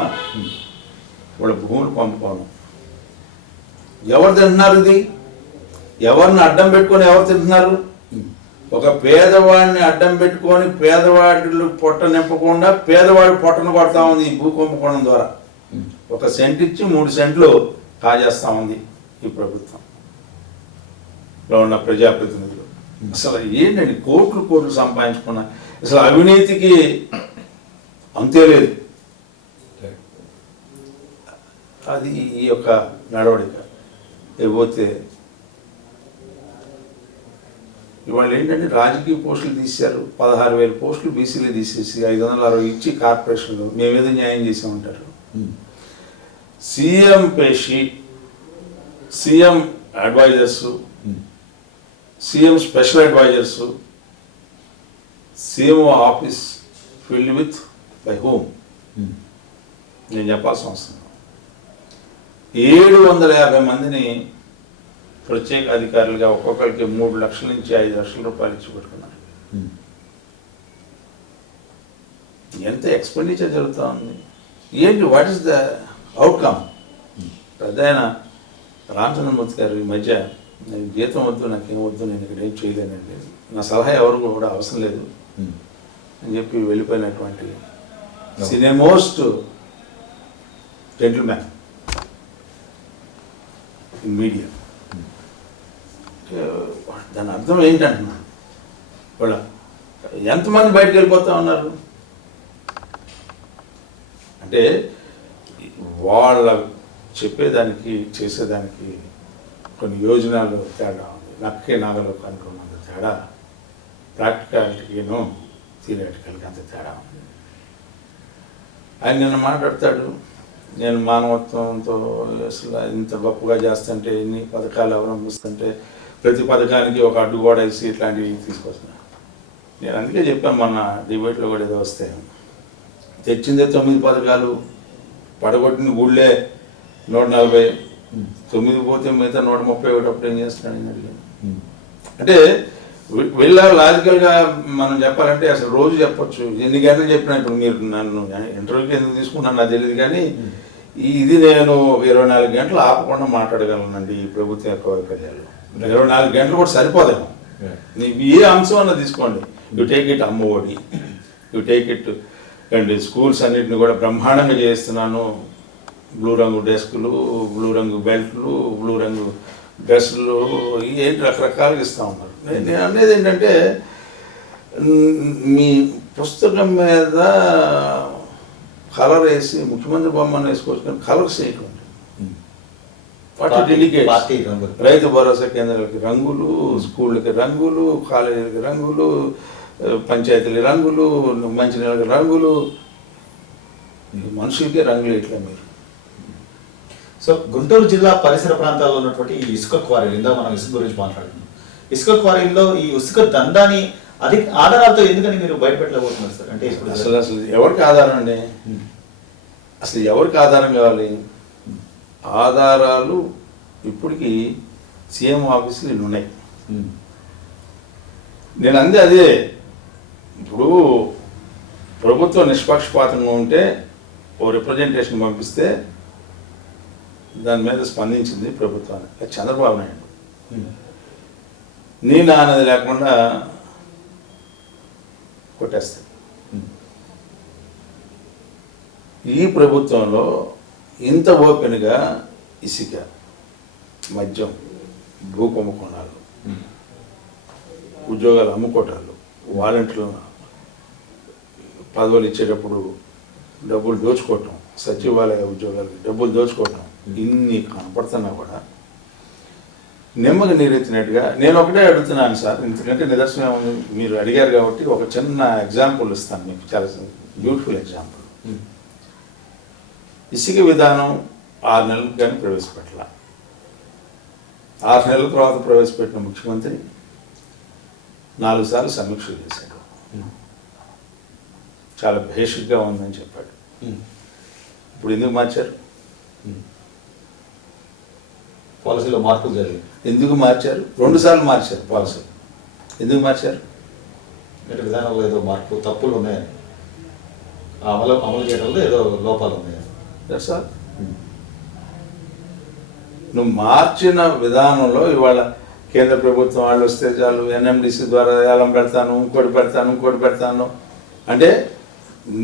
వాళ్ళ భూములు పంపుకోను. ఎవరు తింటున్నారు? ఇది ఎవరిని అడ్డం పెట్టుకొని ఎవరు తింటున్నారు? ఒక పేదవాడిని అడ్డం పెట్టుకొని పేదవాళ్ళు పొట్ట నింపకుండా పేదవాడి పొట్టను కొడతా ఉంది ఈ భూ కుంభకోణం ద్వారా. 1 సెంట్ ఇచ్చి 3 సెంట్లు కాజేస్తా ఉంది ఈ ప్రభుత్వంలో ఉన్న ప్రజాప్రతినిధులు. అసలు ఏంటండి, కోట్లు సంపాదించుకున్నా అసలు అవినీతికి అంతే లేదు. అది ఈ యొక్క నడవడిక. లేకపోతే ఇవాళ ఏంటంటే రాజకీయ పోస్టులు తీశారు, 16,000 పోస్టులు బీసీలు తీసేసి 560 ఇచ్చి కార్పొరేషన్లో మేమేదో న్యాయం చేసామంటారు. సీఎం పేషి, CM advisers, CM special advisers, CM office filled with by home. నేను చెప్పాల్సిన అవసరం 750 మందిని ప్రత్యేక అధికారులుగా ఒక్కొక్కరికి 3 లక్షల నుంచి 5 లక్షల రూపాయలు ఇచ్చి పెట్టుకున్నారు. ఎంత ఎక్స్పెండిచర్ జరుగుతూ ఉంది ఏంటి? What is the outcome? పెద్ద ఆయన రామచంద్రమూర్తి గారు ఈ మధ్య నేను జీతం వద్దు, నాకేం వద్దు, నేను ఇక్కడ ఏం చేయలేనండి, నా సలహా ఎవరు కూడా అవసరం లేదు అని చెప్పి వెళ్ళిపోయినటువంటి సినిమోస్ట్ జెంటిల్మ్యాన్ ఇన్ మీడియా. దాని అర్థం ఏంటంటున్నాను, వాళ్ళ ఎంతమంది బయటకు వెళ్ళిపోతా ఉన్నారు అంటే వాళ్ళ చెప్పేదానికి చేసేదానికి కొన్ని యోజనాలు తేడా ఉంది. నక్కే నాగలో కనుక్కున్నంత తేడా ప్రాక్టికాలిటీను థియరిటికల్కి అంత తేడా ఉంది. ఆయన నిన్న మాట్లాడతాడు, నేను మానవత్వంతో అసలు ఇంత గొప్పగా చేస్తుంటే, ఇన్ని పథకాలు అవలంబిస్తుంటే ప్రతి పథకానికి ఒక అడ్డుగోడ వేసి ఇట్లాంటివి తీసుకొస్తున్నా. నేను అందుకే చెప్పాను మన డిబేట్లో కూడా ఏదో వస్తే, తెచ్చిందే 9 పథకాలు, పడగొట్టిన గుళ్ళే 140, 9 పోతే మిగతా 131 అప్పుడు ఏం చేస్తున్నాడు అడిగాను. అంటే వెళ్ళా లాజికల్గా మనం చెప్పాలంటే అసలు రోజు చెప్పొచ్చు, ఎన్ని గంటలు చెప్పినా. ఇప్పుడు మీరు నన్ను ఇంటర్వ్యూకి ఎందుకు తీసుకున్నాను నాకు తెలియదు, కానీ ఇది నేను 24 గంటలు ఆపకుండా మాట్లాడగలనండి ఈ ప్రభుత్వం యొక్క వైఫల్యాలు. 24 గంటలు కూడా సరిపోదేమో. నీకు ఏ అంశం అన్నా తీసుకోండి, you take it Amma Vodi, you take it and schools అన్నిటిని కూడా బ్రహ్మాండంగా చేస్తున్నాను, బ్లూ రంగు డెస్కులు, బ్లూ రంగు బెల్ట్లు, బ్లూ రంగు డ్రెస్సులు, ఏంటి రకరకాలుగా ఇస్తూ ఉన్నారు. నేను అనేది ఏంటంటే, మీ పుస్తకం మీద కలర్ వేసి ముఖ్యమంత్రి బొమ్మను వేసుకోవచ్చు, కానీ కలర్స్ వేయకండి. వాటి డెలికేట్ రైతు భరోసా కేంద్రాలకి రంగులు, స్కూళ్ళకి రంగులు, కాలేజీలకి రంగులు, పంచాయతీలకి రంగులు, మంచినీళ్ళకి రంగులు, మనుషులకే రంగులు ఇట్లా మీరు. సో గుంటూరు జిల్లా పరిసర ప్రాంతాల్లో ఉన్నటువంటి ఈ ఇసుక క్వారీలు, ఇందా మనం ఇసుక గురించి మాట్లాడుతున్నాం, ఇసుక క్వారీల్లో ఈ ఇసుక దందాన్ని అధిక ఆధారాలతో ఎందుకని మీరు బయటపెట్టలేకపోతున్నారు సార్? అంటే ఇప్పుడు అసలు ఎవరికి ఆధారం అండి? అసలు ఎవరికి ఆధారం కావాలి? ఆధారాలు ఇప్పటికి సీఎం ఆఫీసులు ఇన్ని ఉన్నాయి. నేను అందే అదే, ఇప్పుడు ప్రభుత్వం నిష్పక్షపాతంగా ఉంటే ఓ రిప్రజెంటేషన్ పంపిస్తే దాని మీద స్పందించింది ప్రభుత్వానికి, చంద్రబాబు నాయుడు. నేను అన్నది లేకుండా కొట్టేస్తాను. ఈ ప్రభుత్వంలో ఇంత ఓపెన్గా ఇసుక, మద్యం, భూ కుంభకోణాలు, ఉద్యోగాలు అమ్ముకోవటాలు, వాలంటీర్లను పదవులు ఇచ్చేటప్పుడు డబ్బులు దోచుకోవటం, సచివాలయ ఉద్యోగాలకి డబ్బులు దోచుకోవటం, ఇన్ని కనపడుతున్నా కూడా నెమ్మది నీరెత్తినట్టుగా నేను ఒకటే అడుగుతున్నాను సార్. ఎందుకంటే నిదర్శనం ఉంది, మీరు అడిగారు కాబట్టి ఒక చిన్న ఎగ్జాంపుల్ ఇస్తాను మీకు, చాలా బ్యూటిఫుల్ ఎగ్జాంపుల్. ఇసుక విధానం 6 నెలలకు కానీ ప్రవేశపెట్టాల. 6 నెలల తర్వాత ప్రవేశపెట్టిన ముఖ్యమంత్రి 4 సార్లు సమీక్షలు చేశాడు. చాలా బేసిక్గా ఉందని చెప్పాడు. ఇప్పుడు ఎందుకు మార్చారు? పాలసీలో మార్పులు జరిగింది. ఎందుకు మార్చారు? 2 సార్లు మార్చారు పాలసీ. ఎందుకు మార్చారు? అంటే విధానంలో ఏదో మార్పు, తప్పులు ఉన్నాయని, అమలు చేయడంలో ఏదో లోపాలు ఉన్నాయని. That's all. నువ్వు మార్చిన విధానంలో ఇవాళ కేంద్ర ప్రభుత్వం వాళ్ళు వస్తే చాలు, ఎన్ఎండిసి ద్వారా ఏలం పెడతాను, ఇంకోటి పెడతాను అంటే,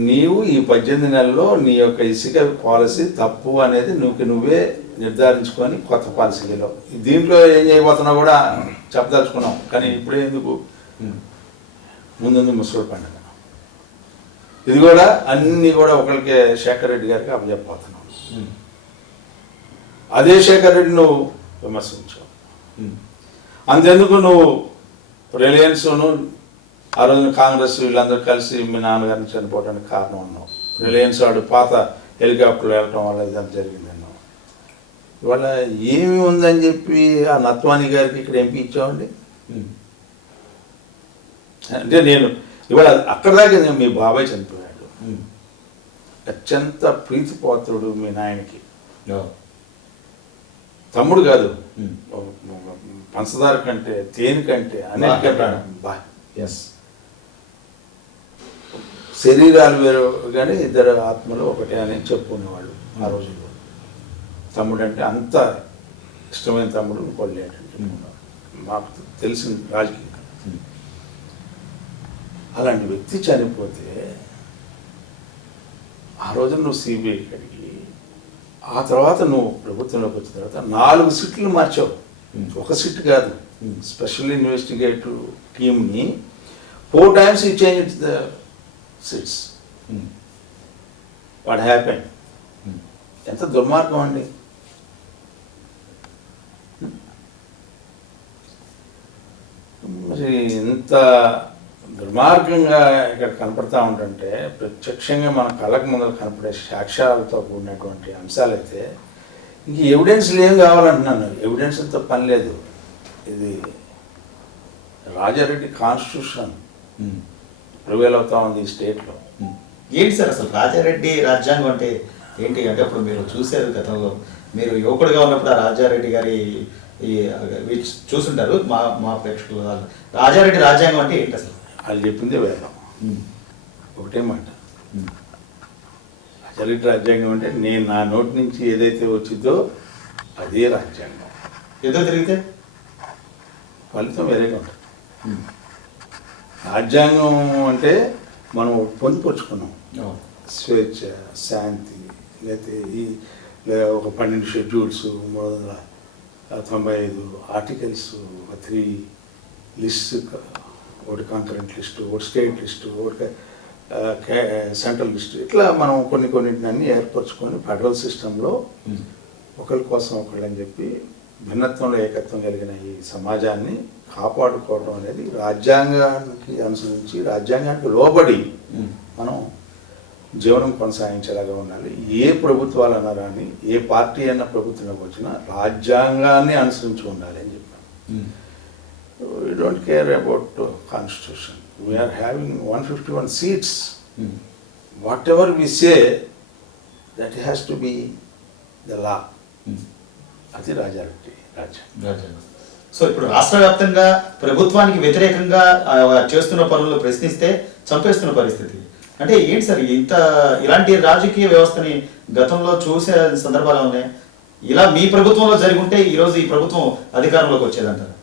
నీవు ఈ 18 నెలల్లో నీ యొక్క ఇసుక పాలసీ తప్పు అనేది నువ్వే నిర్ధారించుకొని కొత్త పాలసీలో దీంట్లో ఏం చేయబోతున్నావు కూడా చెప్పదలుచుకున్నాం. కానీ ఇప్పుడే ఎందుకు, ముందు ముసలి పండుగ ఇది కూడా అన్నీ కూడా ఒకరికే శేఖర్ రెడ్డి గారికి అప్పచెప్పబోతున్నాం. అదే శేఖర్ రెడ్డి నువ్వు విమర్శించావు. అంతెందుకు నువ్వు రిలయన్స్ను ఆ రోజున కాంగ్రెస్ వీళ్ళందరూ కలిసి మీ నాన్నగారిని చనిపోవడానికి కారణం ఉన్నావు. రిలయన్స్ వాడు పాత హెలికాప్టర్లు వెళ్ళటం వల్ల ఇదంతా జరిగిందన్నావు. ఇవాళ ఏమి ఉందని చెప్పి ఆ నత్వాని గారికి ఇక్కడ ఎంపీ ఇచ్చామండి. అంటే నేను ఇవాళ అక్కడ దాకా నేను మీ బాబాయ్ చనిపోయాడు, అత్యంత ప్రీతిపాత్రుడు మీ నాయనకి, తమ్ముడు కాదు, పంచదార కంటే తేనె కంటే అనేక శరీరాలు వేరు కానీ ఇద్దరు ఆత్మలు ఒకటే అని చెప్పుకునేవాళ్ళు ఆ రోజుల్లో. తమ్ముడు అంటే అంత ఇష్టమైన తమ్ముడు ఇంకోళ్ళు లేటని చెప్పుకున్నారు. మాకు తెలిసిన రాజకీయం అలాంటి వ్యక్తి చనిపోతే ఆ రోజు నువ్వు సిబిఐ కడిగి ఆ తర్వాత నువ్వు ప్రభుత్వంలోకి వచ్చిన తర్వాత 4 సీట్లు మార్చావు. ఒక సీట్ కాదు, స్పెషల్ ఇన్వెస్టిగేటివ్ టీమ్ని 4 times you changed the seats. What happened? ఎంత దుర్మార్గం అండి. మరి ఇంత దుర్మార్గంగా ఇక్కడ కనపడతా ఉంటుంటే ప్రత్యక్షంగా మన కళ్ళకు ముందర కనపడే సాక్ష్యాలతో కూడినటువంటి అంశాలైతే ఇంక ఎవిడెన్స్లు ఏం కావాలంటున్నాను. ఎవిడెన్స్తో పని లేదు. ఇది రాజారెడ్డి కాన్స్టిట్యూషన్ ప్రివేల్ అవుతా ఉంది ఈ స్టేట్లో. ఏంటి సార్ అసలు రాజారెడ్డి రాజ్యాంగం అంటే ఏంటి? అంటే అప్పుడు మీరు చూసారు గతంలో, మీరు యువకుడుగా ఉన్నప్పుడు ఆ రాజారెడ్డి గారి చూసుంటారు. మా ప్రేక్షకులు రాజారెడ్డి రాజ్యాంగం అంటే ఏంటి అసలు? వాళ్ళు చెప్పిందే వేదం. ఒకటే మాట, రాజారెడ్డి రాజ్యాంగం అంటే నేను నా నోటి నుంచి ఏదైతే వచ్చిందో అదే రాజ్యాంగం. ఏదో తిరిగితే ఫలితం వేరేగా ఉంటుంది. రాజ్యాంగం అంటే మనం పొందుపరుచుకున్నాం స్వేచ్ఛ, శాంతి, లేకపోతే ఒక 12 షెడ్యూల్స్, 395 ఆర్టికల్స్, 3 లిస్ట్, ఒకటి కాంకరెంట్ లిస్టు, ఒకటి స్టేట్ లిస్టు, ఒకటి సెంట్రల్ లిస్టు, ఇట్లా మనం కొన్నిటిని ఏర్పరచుకొని ఫెడరల్ సిస్టంలో ఒకరి కోసం ఒకళ్ళు అని చెప్పి భిన్నత్వంలో ఏకత్వం కలిగిన ఈ సమాజాన్ని కాపాడుకోవడం అనేది రాజ్యాంగానికి అనుసరించి రాజ్యాంగానికి లోబడి మనం జీవనం కొనసాగించేలాగా ఉండాలి. ఏ ప్రభుత్వాలు అన్నా కానీ, ఏ పార్టీ అయినా ప్రభుత్వంలోకి వచ్చినా రాజ్యాంగాన్ని అనుసరించి ఉండాలి అని చెప్పాను. We don't care about constitution. We are having 151 seats. Whatever we say, that has to be the law. అది రాజారెడ్డి రాజ్యాంగం. సో ఇప్పుడు రాష్ట్ర వ్యాప్తంగా ప్రభుత్వానికి వ్యతిరేకంగా చేస్తున్న పనులను ప్రశ్నిస్తే చంపేస్తున్న పరిస్థితి అంటే ఏంటి సార్? ఇలాంటి రాజకీయ వ్యవస్థని గతంలో చూసే సందర్భాలు ఉన్నాయి. ఇలా మీ ప్రభుత్వంలో జరిగి ఉంటే ఈరోజు ఈ ప్రభుత్వం అధికారంలోకి వచ్చేదంటారు.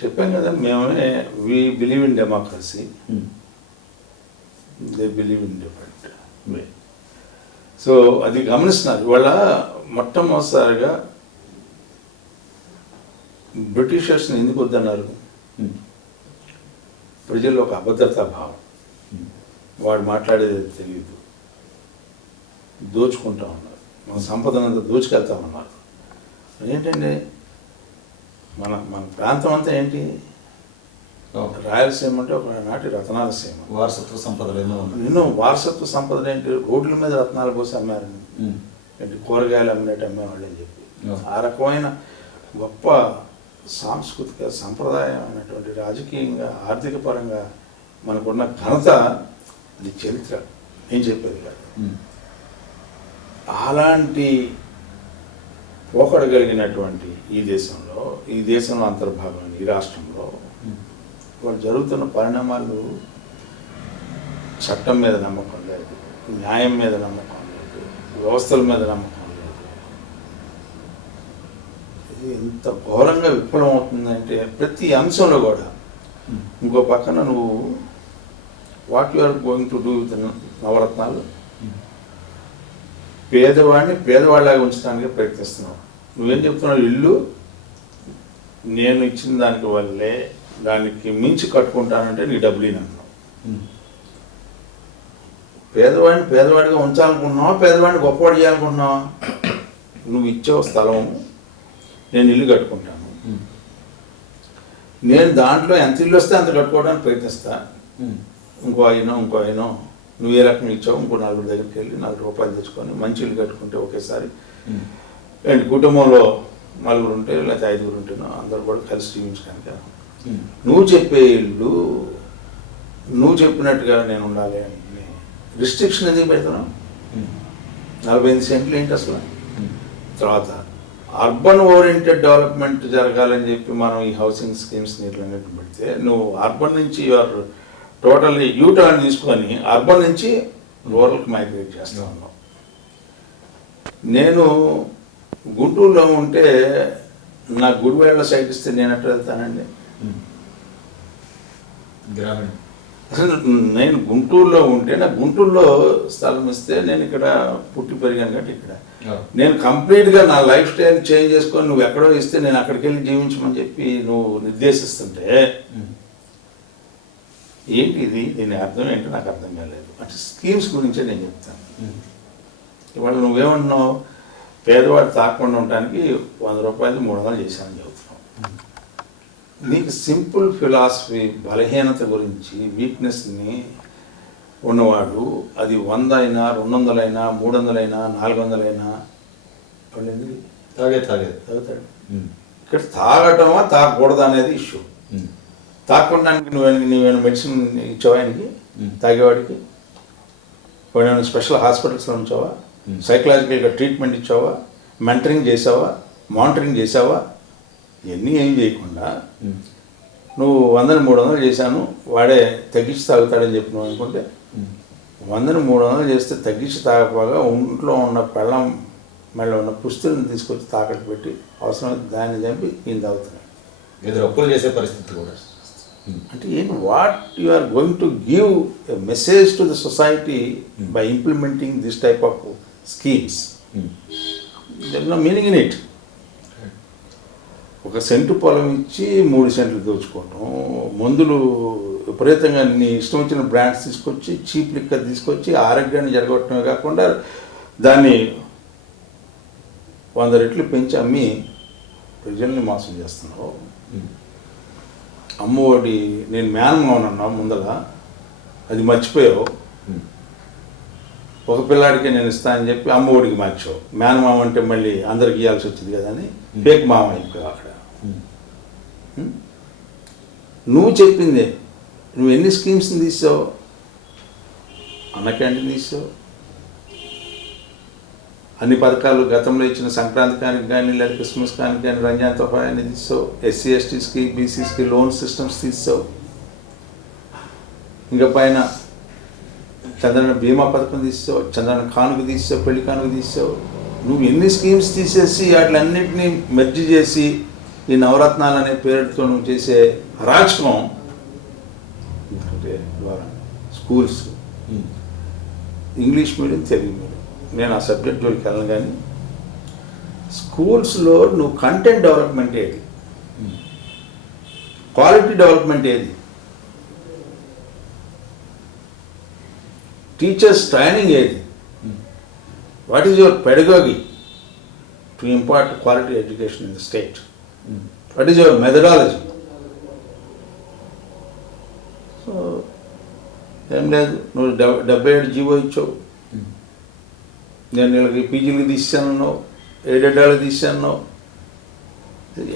చెప్పాం కదా, మేమే we believe in democracy, they believe in different way. So అది గమనిస్తున్నారు. ఇవాళ మొట్టమొదటిసారిగా బ్రిటిషర్స్ని ఎందుకు వద్దన్నారు? ప్రజల్లో ఒక అభద్రతా భావం, వాడు మాట్లాడేది తెలియదు, దోచుకుంటా ఉన్నారు, మన సంపదనంతా దోచుకెళ్తా ఉన్నారు. ఏంటండి మన మన ప్రాంతం అంతా ఏంటి? రాయలసీమ అంటే ఒక నాటి రత్నాల సీమ, వారసత్వ సంపదలు ఎన్నో వారసత్వ సంపదలు ఏంటి? రోడ్ల మీద రత్నాలు పోసి అమ్మారు, ఏంటి కూరగాయలు అమ్మినట్టు అమ్మేవాళ్ళు అని చెప్పి. ఆ రకమైన గొప్ప సాంస్కృతిక సంప్రదాయమైనటువంటి రాజకీయంగా ఆర్థిక పరంగా మనకున్న ఘనత, అది చరిత్ర, ఏం చెప్పేది కాదు. అలాంటి పోకడగలిగినటువంటి ఈ దేశంలో అంతర్భాగమైన ఈ రాష్ట్రంలో వాళ్ళు జరుగుతున్న పరిణామాలు చట్టం మీద నమ్మకం లేదు, న్యాయం మీద నమ్మకం లేదు, వ్యవస్థల మీద నమ్మకం లేదు. ఇది ఎంత ఘోరంగా విఫలం అవుతుందంటే ప్రతి అంశంలో కూడా. ఇంకో పక్కన నువ్వు what you are going to do with నవరత్నాలు, పేదవాడిని పేదవాళ్ళగా ఉంచడానికి ప్రయత్నిస్తున్నావు. నువ్వేం చెప్తున్నావు? ఇల్లు నేను ఇచ్చిన దానికి వల్లే, దానికి మించి కట్టుకుంటానంటే నీకు డబ్బులు అన్నావు. పేదవాడిని పేదవాడిగా ఉంచాలనుకుంటున్నావా, పేదవాడిని గొప్పవాడు చేయాలనుకుంటున్నావా? నువ్వు ఇచ్చావు స్థలం, నేను ఇల్లు కట్టుకుంటాను, నేను దాంట్లో ఎంత ఇల్లు వస్తే అంత కట్టుకోవడానికి ప్రయత్నిస్తా. ఇంకో అయినో నువ్వు ఏ రకంగా ఇచ్చావు, ఇంకో 4 దగ్గరికి వెళ్ళి 4 రూపాయలు తెచ్చుకొని మంచి ఇల్లు కట్టుకుంటే ఒకేసారి అండ్ కుటుంబంలో 4 ఉంటే లేకపోతే 5 ఉంటేనో అందరూ కూడా కలిసి జీవించడానికి. నువ్వు చెప్పే ఇల్లు నువ్వు చెప్పినట్టుగా నేను ఉండాలి అని రిస్ట్రిక్షన్ ఎందుకు పెడుతున్నావు? 45 సెంట్లు ఏంటి అసలు? తర్వాత అర్బన్ ఓరియంటెడ్ డెవలప్మెంట్ జరగాలని చెప్పి మనం ఈ హౌసింగ్ స్కీమ్స్ ఇట్లన్నిటి పెడితే నువ్వు అర్బన్ నుంచి యువర్ టోటల్లీ యూటర్న్ తీసుకొని అర్బన్ నుంచి రూరల్కి మైగ్రేట్ చేస్తూ ఉన్నావు. నేను గుంటూరులో ఉంటే నాకు గుడివాడలో సైట్ ఇస్తే నేను ఎట్లా వెళ్తానండి? గ్రామీణ అసలు నేను గుంటూరులో ఉంటే నాకు గుంటూరులో స్థలం ఇస్తే నేను ఇక్కడ పుట్టి పెరిగాను కాబట్టి ఇక్కడ నేను కంప్లీట్గా నా లైఫ్ స్టైల్ చేంజ్ చేసుకొని నువ్వు ఎక్కడో ఇస్తే నేను అక్కడికి వెళ్ళి జీవించమని చెప్పి నువ్వు నిర్దేశిస్తుంటే ఏంటి ఇది? దీని అర్థం ఏంటో నాకు అర్థం కాలేదు. అంటే స్కీమ్స్ గురించే నేను చెప్తాను. ఇవాళ నువ్వేమన్నావు, పేదవాడు తాకుండా ఉండడానికి 100 రూపాయలు 300 చేశానని చెబుతున్నావు. నీకు సింపుల్ ఫిలాసఫీ బలహీనత గురించి వీక్నెస్ని ఉన్నవాడు అది 100 అయినా 200 అయినా 300 అయినా 400 అయినా తాగుతాడు. ఇక్కడ తాగటమా తాగకూడదు అనేది ఇష్యూ. తాగడానికి నువ్వేమైనా మెడిసిన్ ఇచ్చావా ఆయనకి? తాగేవాడికి వాడేమైనా స్పెషల్ హాస్పిటల్స్లో ఉంచావా? సైకలాజికల్గా ట్రీట్మెంట్ ఇచ్చావా? మెంటరింగ్ చేసావా? మానిటరింగ్ చేసావా? ఇవన్నీ ఏం చేయకుండా నువ్వు 100ని 300 చేశాను వాడే తగ్గించి తాగుతాడని చెప్పి నువ్వు అనుకుంటే 100ని 300 చేస్తే తగ్గించి తాగకపోగా ఒంట్లో ఉన్న పెళ్ళం మళ్ళీ ఉన్న పుస్తులను తీసుకొచ్చి తాకట్టు పెట్టి అవసరమైతే దాన్ని చంపి నేను తాగుతున్నాను. ఎదురు అప్పులు చేసే పరిస్థితి కూడా. అంటే ఏంటి, what you are going to give a message to the society by implementing this type of schemes? There is no meaning in it. 1 cent పొలం ఇచ్చి 3 సెంట్లు దోచుకోవటం, మందులు విపరీతంగా నీ ఇష్టం వచ్చిన బ్రాండ్స్ తీసుకొచ్చి చీప్ లిక్కర్ తీసుకొచ్చి ఆరోగ్యాన్ని జరగొట్టడమే కాకుండా దాన్ని 100 రెట్లు పెంచి అమ్మి ప్రజల్ని మోసం చేస్తున్నావు. అమ్మఒడి నేను మేనమావనన్నావు ముందల, అది మర్చిపోయావు. ఒక పిల్లాడికి నేను ఇస్తానని చెప్పి అమ్మఒడికి మార్చావు. మేనమామ అంటే మళ్ళీ అందరికి ఇవ్వాల్సి వచ్చింది కదా అని ఫేక్ మామ అయిపోయావు అక్కడ. నువ్వు చెప్పిందే, నువ్వు ఎన్ని స్కీమ్స్ని తీసావు? అన్న క్యాంటీన్ తీసావు, అన్ని పథకాలు గతంలో ఇచ్చిన సంక్రాంతి కానికి కానీ లేదా క్రిస్మస్ కానికి కానీ రంజాన్ తోఫాయాన్ని తీసావు. ఎస్సీ ఎస్టీస్కి బీసీస్కి లోన్ సిస్టమ్స్ తీసావు. ఇంకా పైన చంద్రన బీమా పథకం తీసావు, చంద్రన కానుక తీసావు, పెళ్లి కానుక తీసావు. నువ్వు ఎన్ని స్కీమ్స్ తీసేసి వాటిలన్నింటినీ మెర్జి చేసి ఈ నవరత్నాలు అనే పేరుతో నువ్వు చేసే అరాచకం ద్వారా schools, English medium, Telugu medium, నేను ఆ సబ్జెక్ట్ జోలికి వెళ్ళను. కానీ స్కూల్స్లో నువ్వు కంటెంట్ డెవలప్మెంట్ ఏది? క్వాలిటీ డెవలప్మెంట్ ఏది? టీచర్స్ ట్రైనింగ్ ఏది? What is your pedagogy to impart quality education in the state? What is your methodology? So ఏం లేదు, నువ్వు 77 జీవో ఇచ్చావు, నేను వీళ్ళకి పీజీలకి తీసాను, ఎయిడెడ్ తీసాను.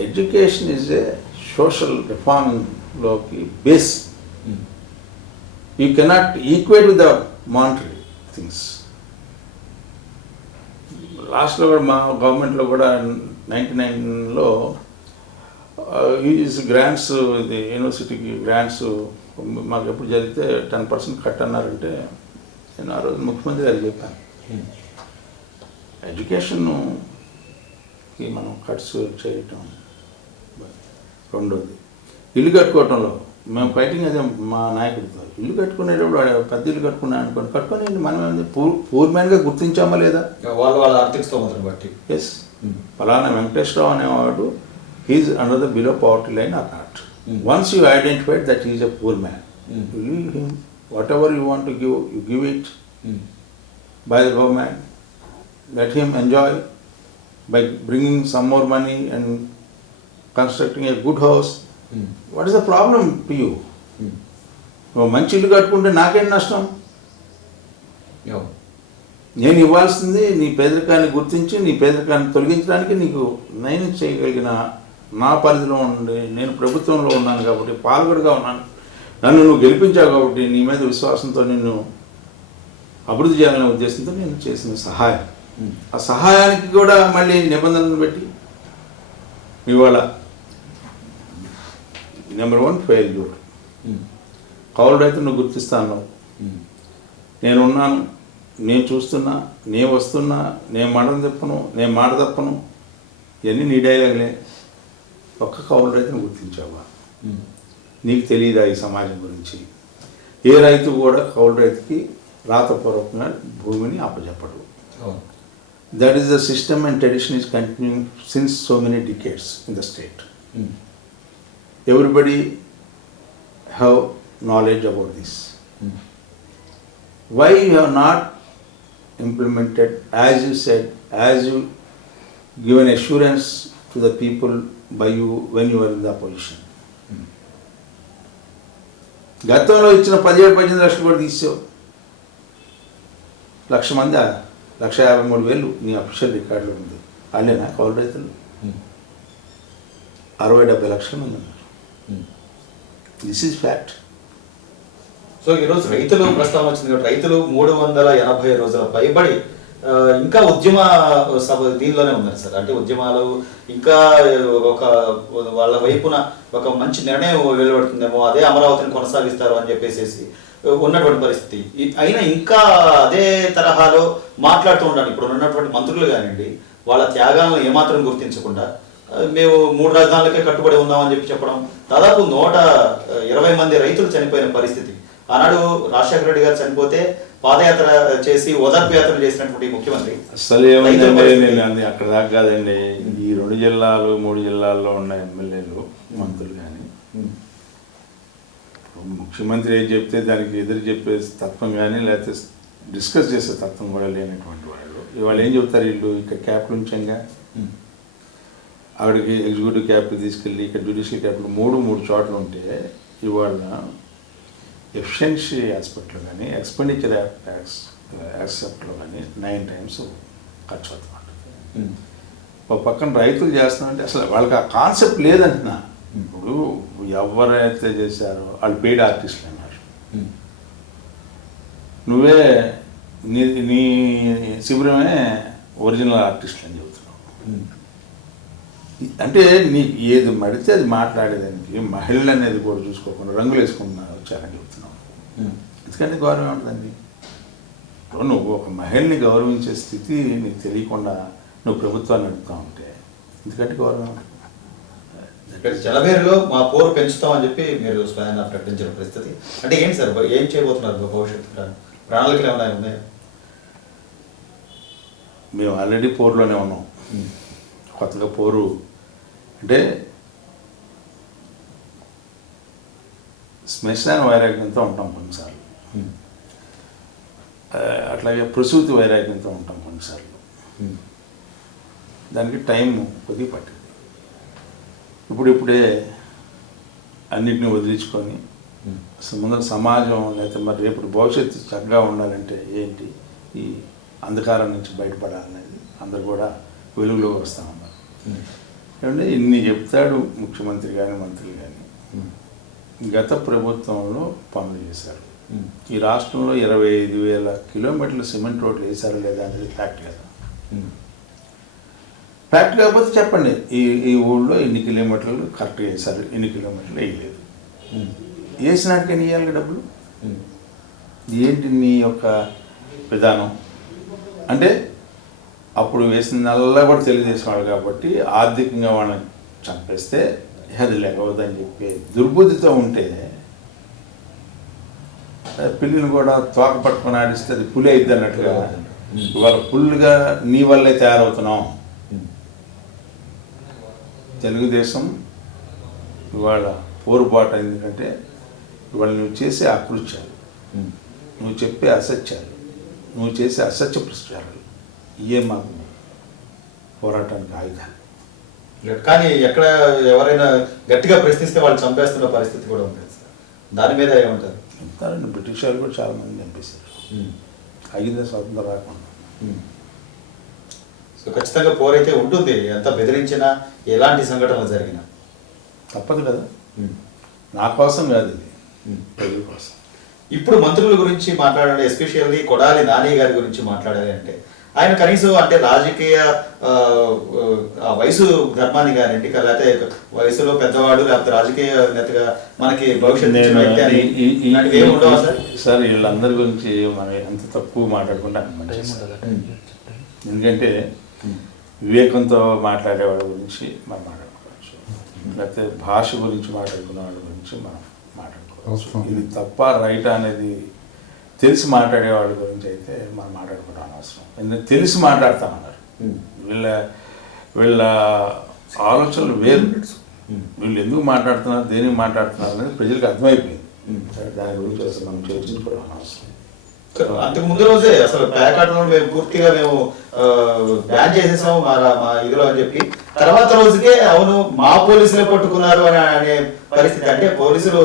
ఎడ్యుకేషన్ ఈజ్ ఏ సోషల్ రిఫార్మింగ్లోకి base. You cannot equate with the monetary things. లాస్ట్లో కూడా మా గవర్నమెంట్లో కూడా 99లో ఈజ్ గ్రాంట్స్, ఇది యూనివర్సిటీకి గ్రాంట్స్ మాకు ఎప్పుడు జరిగితే 10% కట్ అన్నారంటే నేను ఆ రోజు ముఖ్యమంత్రి గారికి చెప్పాను, ఎడ్యుకేషన్కి మనం కట్స్ చేయటం. రెండోది ఇల్లు కట్టుకోవటంలో మేము ఫైటింగ్ అదే మా నాయకుడితో. ఇల్లు కట్టుకునేటప్పుడు పెద్ద ఇల్లు కట్టుకున్నాను అనుకోండి, కట్టుకొని మనం పూర్ మ్యాన్గా గుర్తించామా లేదా? వాళ్ళ ఆర్థిక స్తోమతను బట్టి. ఎస్, ఫలానా వెంకటేశ్వరరావు అనేవాడు he is under the below poverty line or not. Once you identified that is a poor man, you give him whatever you want to give, you give it by the government. Let him enjoy by bringing some more money and constructing a good house. What is the problem to you? నువ్వు మంచి ఇల్లు కట్టుకుంటే నాకేం నష్టం? నేను ఇవ్వాల్సింది నీ పేదరికాన్ని గుర్తించి నీ పేదరికాన్ని తొలగించడానికి నీకు నేను చేయగలిగిన నా పరిధిలో ఉండి, నేను ప్రభుత్వంలో ఉన్నాను కాబట్టి, పాల్గొడుగా ఉన్నాను, నన్ను నువ్వు గెలిపించావు కాబట్టి నీ మీద విశ్వాసంతో నిన్ను అభివృద్ధి చేయాలనే ఉద్దేశంతో నేను చేసిన సహాయం. ఆ సహాయానికి కూడా మళ్ళీ నిబంధనలు పెట్టి ఇవాళ నెంబర్ 1 ఫెయిల్యూర్. కౌలు రైతు నువ్వు గుర్తిస్తాను, నేనున్నాను, నేను చూస్తున్నా, నేను వస్తున్నా, నేను మాట తప్పను, ఇవన్నీ నీ డైలాగులే. ఒక్క కౌలు రైతును గుర్తించావా? నీకు తెలియదా ఈ సమాజం గురించి? ఏ రైతు కూడా కౌలు రైతుకి రాతపూర్వకంగా భూమిని అప్పచెప్పడు. That is the system and tradition is continuing since so many decades in the state. Everybody have knowledge about this. Why you have not implemented, as you said, as you given assurance to the people by you when you were in the opposition? గతంలో ఇచ్చిన 17-18 లక్షలు కూడా తీసావు. 1,00,000 మంది 1,53,000 నీ official రికార్డులో ఉంది. వాళ్ళేనా కౌలు రైతులు? 60-70 లక్షల మంది ఉన్నారు. This is fact. సో ఈరోజు రైతులు ప్రస్తావన వచ్చింది కాబట్టి రైతులు 380 రోజుల పైబడి ఇంకా ఉద్యమ సభ దీనిలోనే ఉన్నారు సార్. అంటే ఉద్యమాలు ఇంకా ఒక వాళ్ళ వైపున ఒక మంచి నిర్ణయం వెలువడుతుందేమో, అదే అమరావతిని కొనసాగిస్తారు అని చెప్పేసి ఉన్నటువంటి పరిస్థితి. అయినా ఇంకా అదే తరహాలో మాట్లాడుతూ ఉండాలి. ఇప్పుడు ఉన్నటువంటి మంత్రులు కానివ్వండి, వాళ్ళ త్యాగాలను ఏమాత్రం గుర్తించకుండా మేము 3 రాజధానులకే కట్టుబడి ఉన్నామని చెప్పడం. దాదాపు 120 మంది రైతులు చనిపోయిన పరిస్థితి. ఆనాడు రాజశేఖర రెడ్డి గారు చనిపోతే పాదయాత్ర చేసి ఓదార్పు యాత్ర చేసినటువంటి ముఖ్యమంత్రి. అసలు ఏమైందండి, అక్కడ దాకా కాదండి. ఈ 2 జిల్లాలు 3 జిల్లాల్లో ఉన్న ఎమ్మెల్యేలు మంత్రులు కానీ ముఖ్యమంత్రి ఏం చెప్తే దానికి ఎదురు చెప్పే తత్వం కానీ లేకపోతే డిస్కస్ చేసే తత్వం కూడా లేనటువంటి వాళ్ళు ఇవాళ ఏం చెప్తారు? వీళ్ళు ఇక్కడ క్యాపిటల్ ఉంచంగా అక్కడికి ఎగ్జిక్యూటివ్ క్యాపిటల్ తీసుకెళ్ళి ఇక్కడ జ్యుడిషియల్ క్యాపిటల్ 3 చోట్ల ఉంటే ఇవాళ ఎఫిషియన్సీ ఆస్పెక్ట్లో కానీ ఎక్స్పెండిచర్ యాక్సెప్ట్లో కానీ 9 times ఖర్చు అవుతుంది. ఒక పక్కన రైతులు చేస్తున్నారంటే అసలు వాళ్ళకి ఆ కాన్సెప్ట్ లేదంటున్నా. ఇప్పుడు ఎవరైతే చేశారో వాళ్ళు పెయిడ్ ఆర్టిస్టులు అన్నారు. నువ్వే నీ శిబిరమే ఒరిజినల్ ఆర్టిస్టులు అని చెబుతున్నావు. అంటే నీకు ఏది మడితే అది మాట్లాడేదానికి మహిళలు అనేది కూడా చూసుకోకుండా రంగులు వేసుకుంటున్నా వచ్చారని చెబుతున్నావు. ఎందుకంటే గౌరవం ఉంటుందండి. ఇప్పుడు నువ్వు ఒక మహిళని గౌరవించే స్థితి నీకు తెలియకుండా నువ్వు ప్రభుత్వాన్ని నడుపుతా ఉంటే ఎందుకంటే గౌరవం ఉంటుంది. జలవేరులో మా పోరు పెంచుతామని చెప్పి మీరు స్వయంగా ప్రకటించిన పరిస్థితి. అంటే ఏంటి సార్, ఏం చేయబోతున్నారు భవిష్యత్తు ప్రణాళికలు ఏమైనా ఉన్నాయా? మేము ఆల్రెడీ పోరులోనే ఉన్నాం. కొత్తగా పోరు అంటే శ్మశాన వైరాగ్యంతో ఉంటాం కొన్నిసార్లు, అట్లాగే ప్రసూతి వైరాగ్యంతో ఉంటాం కొన్నిసార్లు. దానికి టైం కొద్దిగా పట్టింది. ఇప్పుడే అన్నిటిని వదిలించుకొని అసలు ముందర సమాజం లేకపోతే మరి రేపు భవిష్యత్తు చక్కగా ఉండాలంటే ఏంటి, ఈ అంధకారం నుంచి బయటపడాలనేది అందరు కూడా వెలుగులోకి వస్తూ ఉన్నారు. ఏమంటే ఇన్ని చెప్తాడు ముఖ్యమంత్రి కానీ మంత్రులు కానీ. గత ప్రభుత్వంలో పనులు చేశారు. ఈ రాష్ట్రంలో 25,000 కిలోమీటర్ల సిమెంట్ రోడ్లు వేశారు లేదా అనేది ఫ్యాక్ట్ కదా. ఫ్యాక్ట్ కాకపోతే చెప్పండి, ఈ ఊళ్ళో ఇన్ని కిలోమీటర్లు కరెక్ట్గా వేశారు, ఇన్ని కిలోమీటర్లు వేయలేదు. వేసినాటికని ఇవ్వాలి డబ్బులు. ఏంటి నీ యొక్క విధానం? అంటే అప్పుడు వేసిందల్లా కూడా తెలుగుదేశం వాళ్ళు కాబట్టి ఆర్థికంగా వాళ్ళని చంపేస్తే అది లేకపోదని చెప్పి దుర్బుద్ధితో ఉంటే పిల్లిని కూడా తోక పట్టుకొని ఆడిస్తే అది పులి అయిద్ది అన్నట్టుగా ఇవాళ పుల్లుగా నీ వల్లే తయారవుతున్నాం. తెలుగుదేశం ఇవాళ పోరుబాటు ఎందుకంటే ఇవాళ నువ్వు చేసే అకృత్యాలు, నువ్వు చెప్పే అసత్యాలు, నువ్వు చేసే అసత్య ప్రచారాలు ఇవే మాకు పోరాటానికి ఆయుధాలు. కానీ ఎక్కడ ఎవరైనా గట్టిగా ప్రశ్నిస్తే వాళ్ళు చంపేస్తున్న పరిస్థితి కూడా ఉంటుంది సార్. దాని మీద ఏమంటారు? చెప్తారండి, బ్రిటిష్ వాళ్ళు కూడా చాలామంది చంపేశారు అయిందే స్వాతంత్రం రాకుండా. సో ఖచ్చితంగా పోరైతే ఉంటుంది, ఎంత బెదిరించినా ఎలాంటి సంఘటనలు జరిగినా తప్పదు కదా. నా కోసం కాదు, ఇది ప్రజల కోసం. ఇప్పుడు మంత్రుల గురించి మాట్లాడాలి, ఎస్పెషల్లీ కొడాలి నాని గారి గురించి మాట్లాడాలి అంటే ఆయన కనీసం అంటే రాజకీయ వయసు ధర్మాన్ని కానివ్వండి, లేకపోతే వయసులో పెద్దవాడు లేకపోతే రాజకీయ నేతగా మనకి భవిష్యత్తు ఉండవా సార్? సార్ వీళ్ళందరి గురించి మనం ఎంత తక్కువ మాట్లాడకుండా ఎందుకంటే వివేకంతో మాట్లాడే వాళ్ళ గురించి మనం మాట్లాడుకోవచ్చు, లేకపోతే భాష గురించి మాట్లాడుకునే వాళ్ళ గురించి మనం మాట్లాడుకోవచ్చు. ఇది తప్ప రైట్ అనేది తెలిసి మాట్లాడే వాళ్ళ గురించి అయితే మనం మాట్లాడుకోవడం అనవసరం. ఎందుకంటే తెలిసి మాట్లాడతామన్నారు. వీళ్ళ ఆలోచనలు వేరు. వీళ్ళు ఎందుకు మాట్లాడుతున్నారు, దేనికి మాట్లాడుతున్నారు అనేది ప్రజలకు అర్థమైపోయింది. దాని గురించి అసలు మనం చర్చించుకోవడం అనవసరం. అంతకు ముందు రోజే అసలు ప్యాకాటను మేము పూర్తిగా బ్యాన్ చేసేసాము మా ఇదిలో అని చెప్పి తర్వాత రోజుకే అవును మా పోలీసులే పట్టుకున్నారు అని అనే పరిస్థితి. అంటే పోలీసులు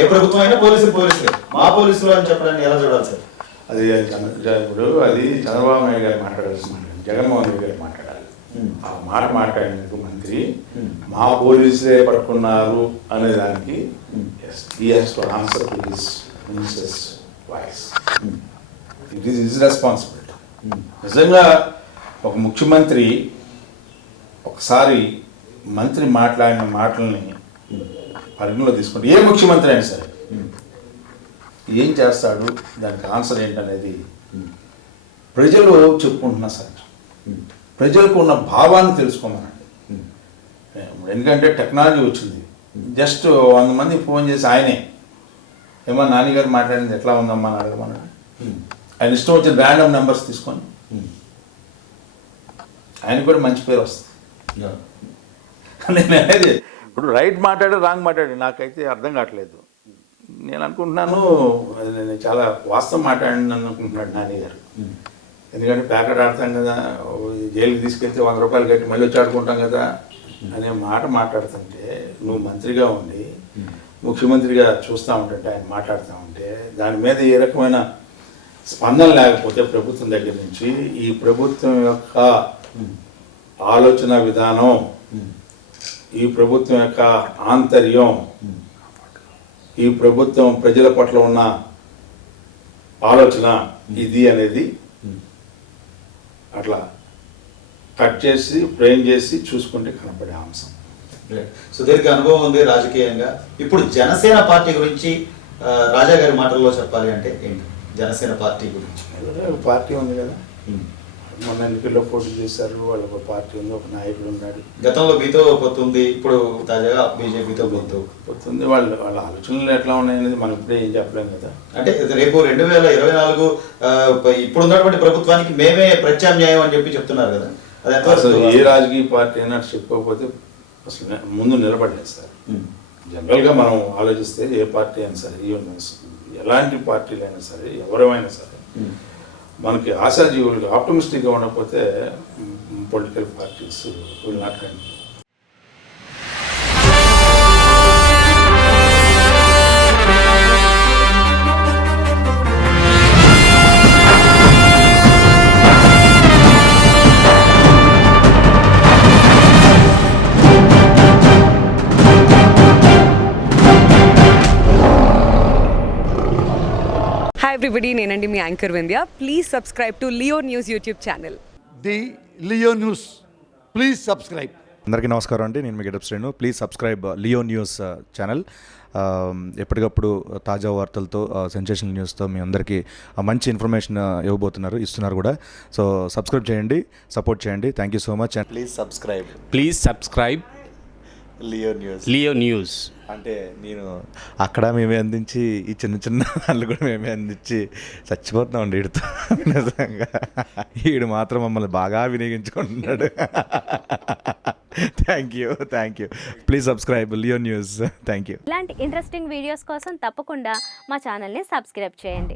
ఏ ప్రభుత్వం అయినా పోలీసులే మా పోలీసులు అని చెప్పడాన్ని ఎలా చూడాలి సార్? అది ఇప్పుడు అది చంద్రబాబు నాయుడు గారు మాట్లాడాల్సిన మాట, జగన్మోహన్ రెడ్డి గారు మాట్లాడాలి. ఆ మాట మాట్లాడినందుకు మంత్రి మా పోలీసులే పట్టుకున్నారు అనే దానికి he has to answer to his minister's voice. It is his responsibility. నిజంగా ఒక ముఖ్యమంత్రి ఒకసారి మంత్రి మాట్లాడిన మాటల్ని పరిగణలో తీసుకుంటే ఏ ముఖ్యమంత్రి అయినా సరే ఏం చేస్తాడు, దానికి ఆన్సర్ ఏంటనేది ప్రజలు చెప్పుకుంటున్నా సార్. ప్రజలకు ఉన్న భావాన్ని తెలుసుకోమనండి. ఎందుకంటే టెక్నాలజీ వచ్చింది. జస్ట్ 100 మంది ఫోన్ చేసి ఆయనే ఏమో నాన్నగారు మాట్లాడింది ఎట్లా ఉందమ్మా అని అడగమన్నాడు. ఆయన ఇష్టం వచ్చిన ర్యాండమ్ నెంబర్స్ తీసుకొని ఆయన కూడా మంచి పేరు వస్తుంది. నేను అనేది ఇప్పుడు రైట్ మాట్లాడి రాంగ్ మాట్లాడి నాకైతే అర్థం కావట్లేదు. నేను అనుకుంటున్నాను నేను చాలా వాస్తవం మాట్లాడిన అనుకుంటున్నాడు నాని గారు. ఎందుకంటే ప్యాకెట్ ఆడతాం కదా, జైలుకి తీసుకెళ్తే 100 రూపాయలు కట్టి మళ్ళీ వచ్చి ఆడుకుంటాం కదా అనే మాట మాట్లాడుతుంటే నువ్వు మంత్రిగా ఉండి ముఖ్యమంత్రిగా చూస్తూ ఉంటే ఆయన మాట్లాడుతూ ఉంటే దాని మీద ఏ రకమైన స్పందన లేకపోతే ప్రభుత్వం దగ్గర నుంచి ఈ ప్రభుత్వం యొక్క ఆలోచన విధానం, ఈ ప్రభుత్వం యొక్క ఆంతర్యం, ఈ ప్రభుత్వం ప్రజల పట్ల ఉన్న ఆలోచన ఇది అనేది అట్లా కట్ చేసి ఫ్రేమ్ చేసి చూసుకుంటే కనపడే అంశం. సుదీర్ఘ అనుభవం ఉంది రాజకీయంగా. ఇప్పుడు జనసేన పార్టీ గురించి రాజా గారి మాటల్లో చెప్పాలి అంటే ఏంటి? జనసేన పార్టీ గురించి పార్టీ ఉంది కదా, మొన్న ఎన్నికల్లో పోటీ చేశారు, వాళ్ళకి ఒక పార్టీ ఉంది, ఒక నాయకుడు ఉన్నాడు. గతంలో మీతో పొత్తుంది, ఇప్పుడు తాజాగా బీజేపీతో పొత్తుంది. వాళ్ళ ఆలోచనలు ఎట్లా ఉన్నాయనేది మనం ఇప్పుడే ఏం చెప్పలేం కదా. అంటే రేపు 2024 ఇప్పుడు ఉన్నటువంటి ప్రభుత్వానికి మేమే ప్రత్యామ్నాయం అని చెప్పి చెప్తున్నారు కదా. అసలు ఏ రాజకీయ పార్టీ అయినా చెప్పుకోకపోతే అసలు ముందు నిలబడలేదు సార్. జనరల్గా మనం ఆలోచిస్తే ఏ పార్టీ అయినా సరే, ఎలాంటి పార్టీలు అయినా సరే, ఎవరైనా సరే మనకి ఆశాజీవులుగా ఆప్టమిస్టిక్గా ఉండకపోతే political parties will not continue. Hi everybody, నేనండి మీ anchor Vindhya. Please subscribe to Leo News YouTube channel. The Leo News, please subscribe. అందరికీ నమస్కారం అండి, నేను మీ Getup Srinu. Please subscribe Leo News channel. ఎప్పటికప్పుడు తాజా వార్తలతో, సెన్సేషనల్ న్యూస్తో మీ అందరికీ మంచి ఇన్ఫర్మేషన్ ఇస్తున్నారు కూడా. సో సబ్స్క్రైబ్ చేయండి, సపోర్ట్ చేయండి. Thank you so much. And please subscribe Leo news. అంటే నేను అక్కడ మేమే అందించి ఈ చిన్న చిన్న వాళ్ళు కూడా మేమే అందించి చచ్చిపోతున్నామండి వీడితో. నిజంగా వీడు మాత్రం మమ్మల్ని బాగా వినియోగించుకుంటున్నాడు. Thank you. Please subscribe Leo News. Thank you. ఇలాంటి ఇంట్రెస్టింగ్ వీడియోస్ కోసం తప్పకుండా మా ఛానల్ని సబ్స్క్రైబ్ చేయండి.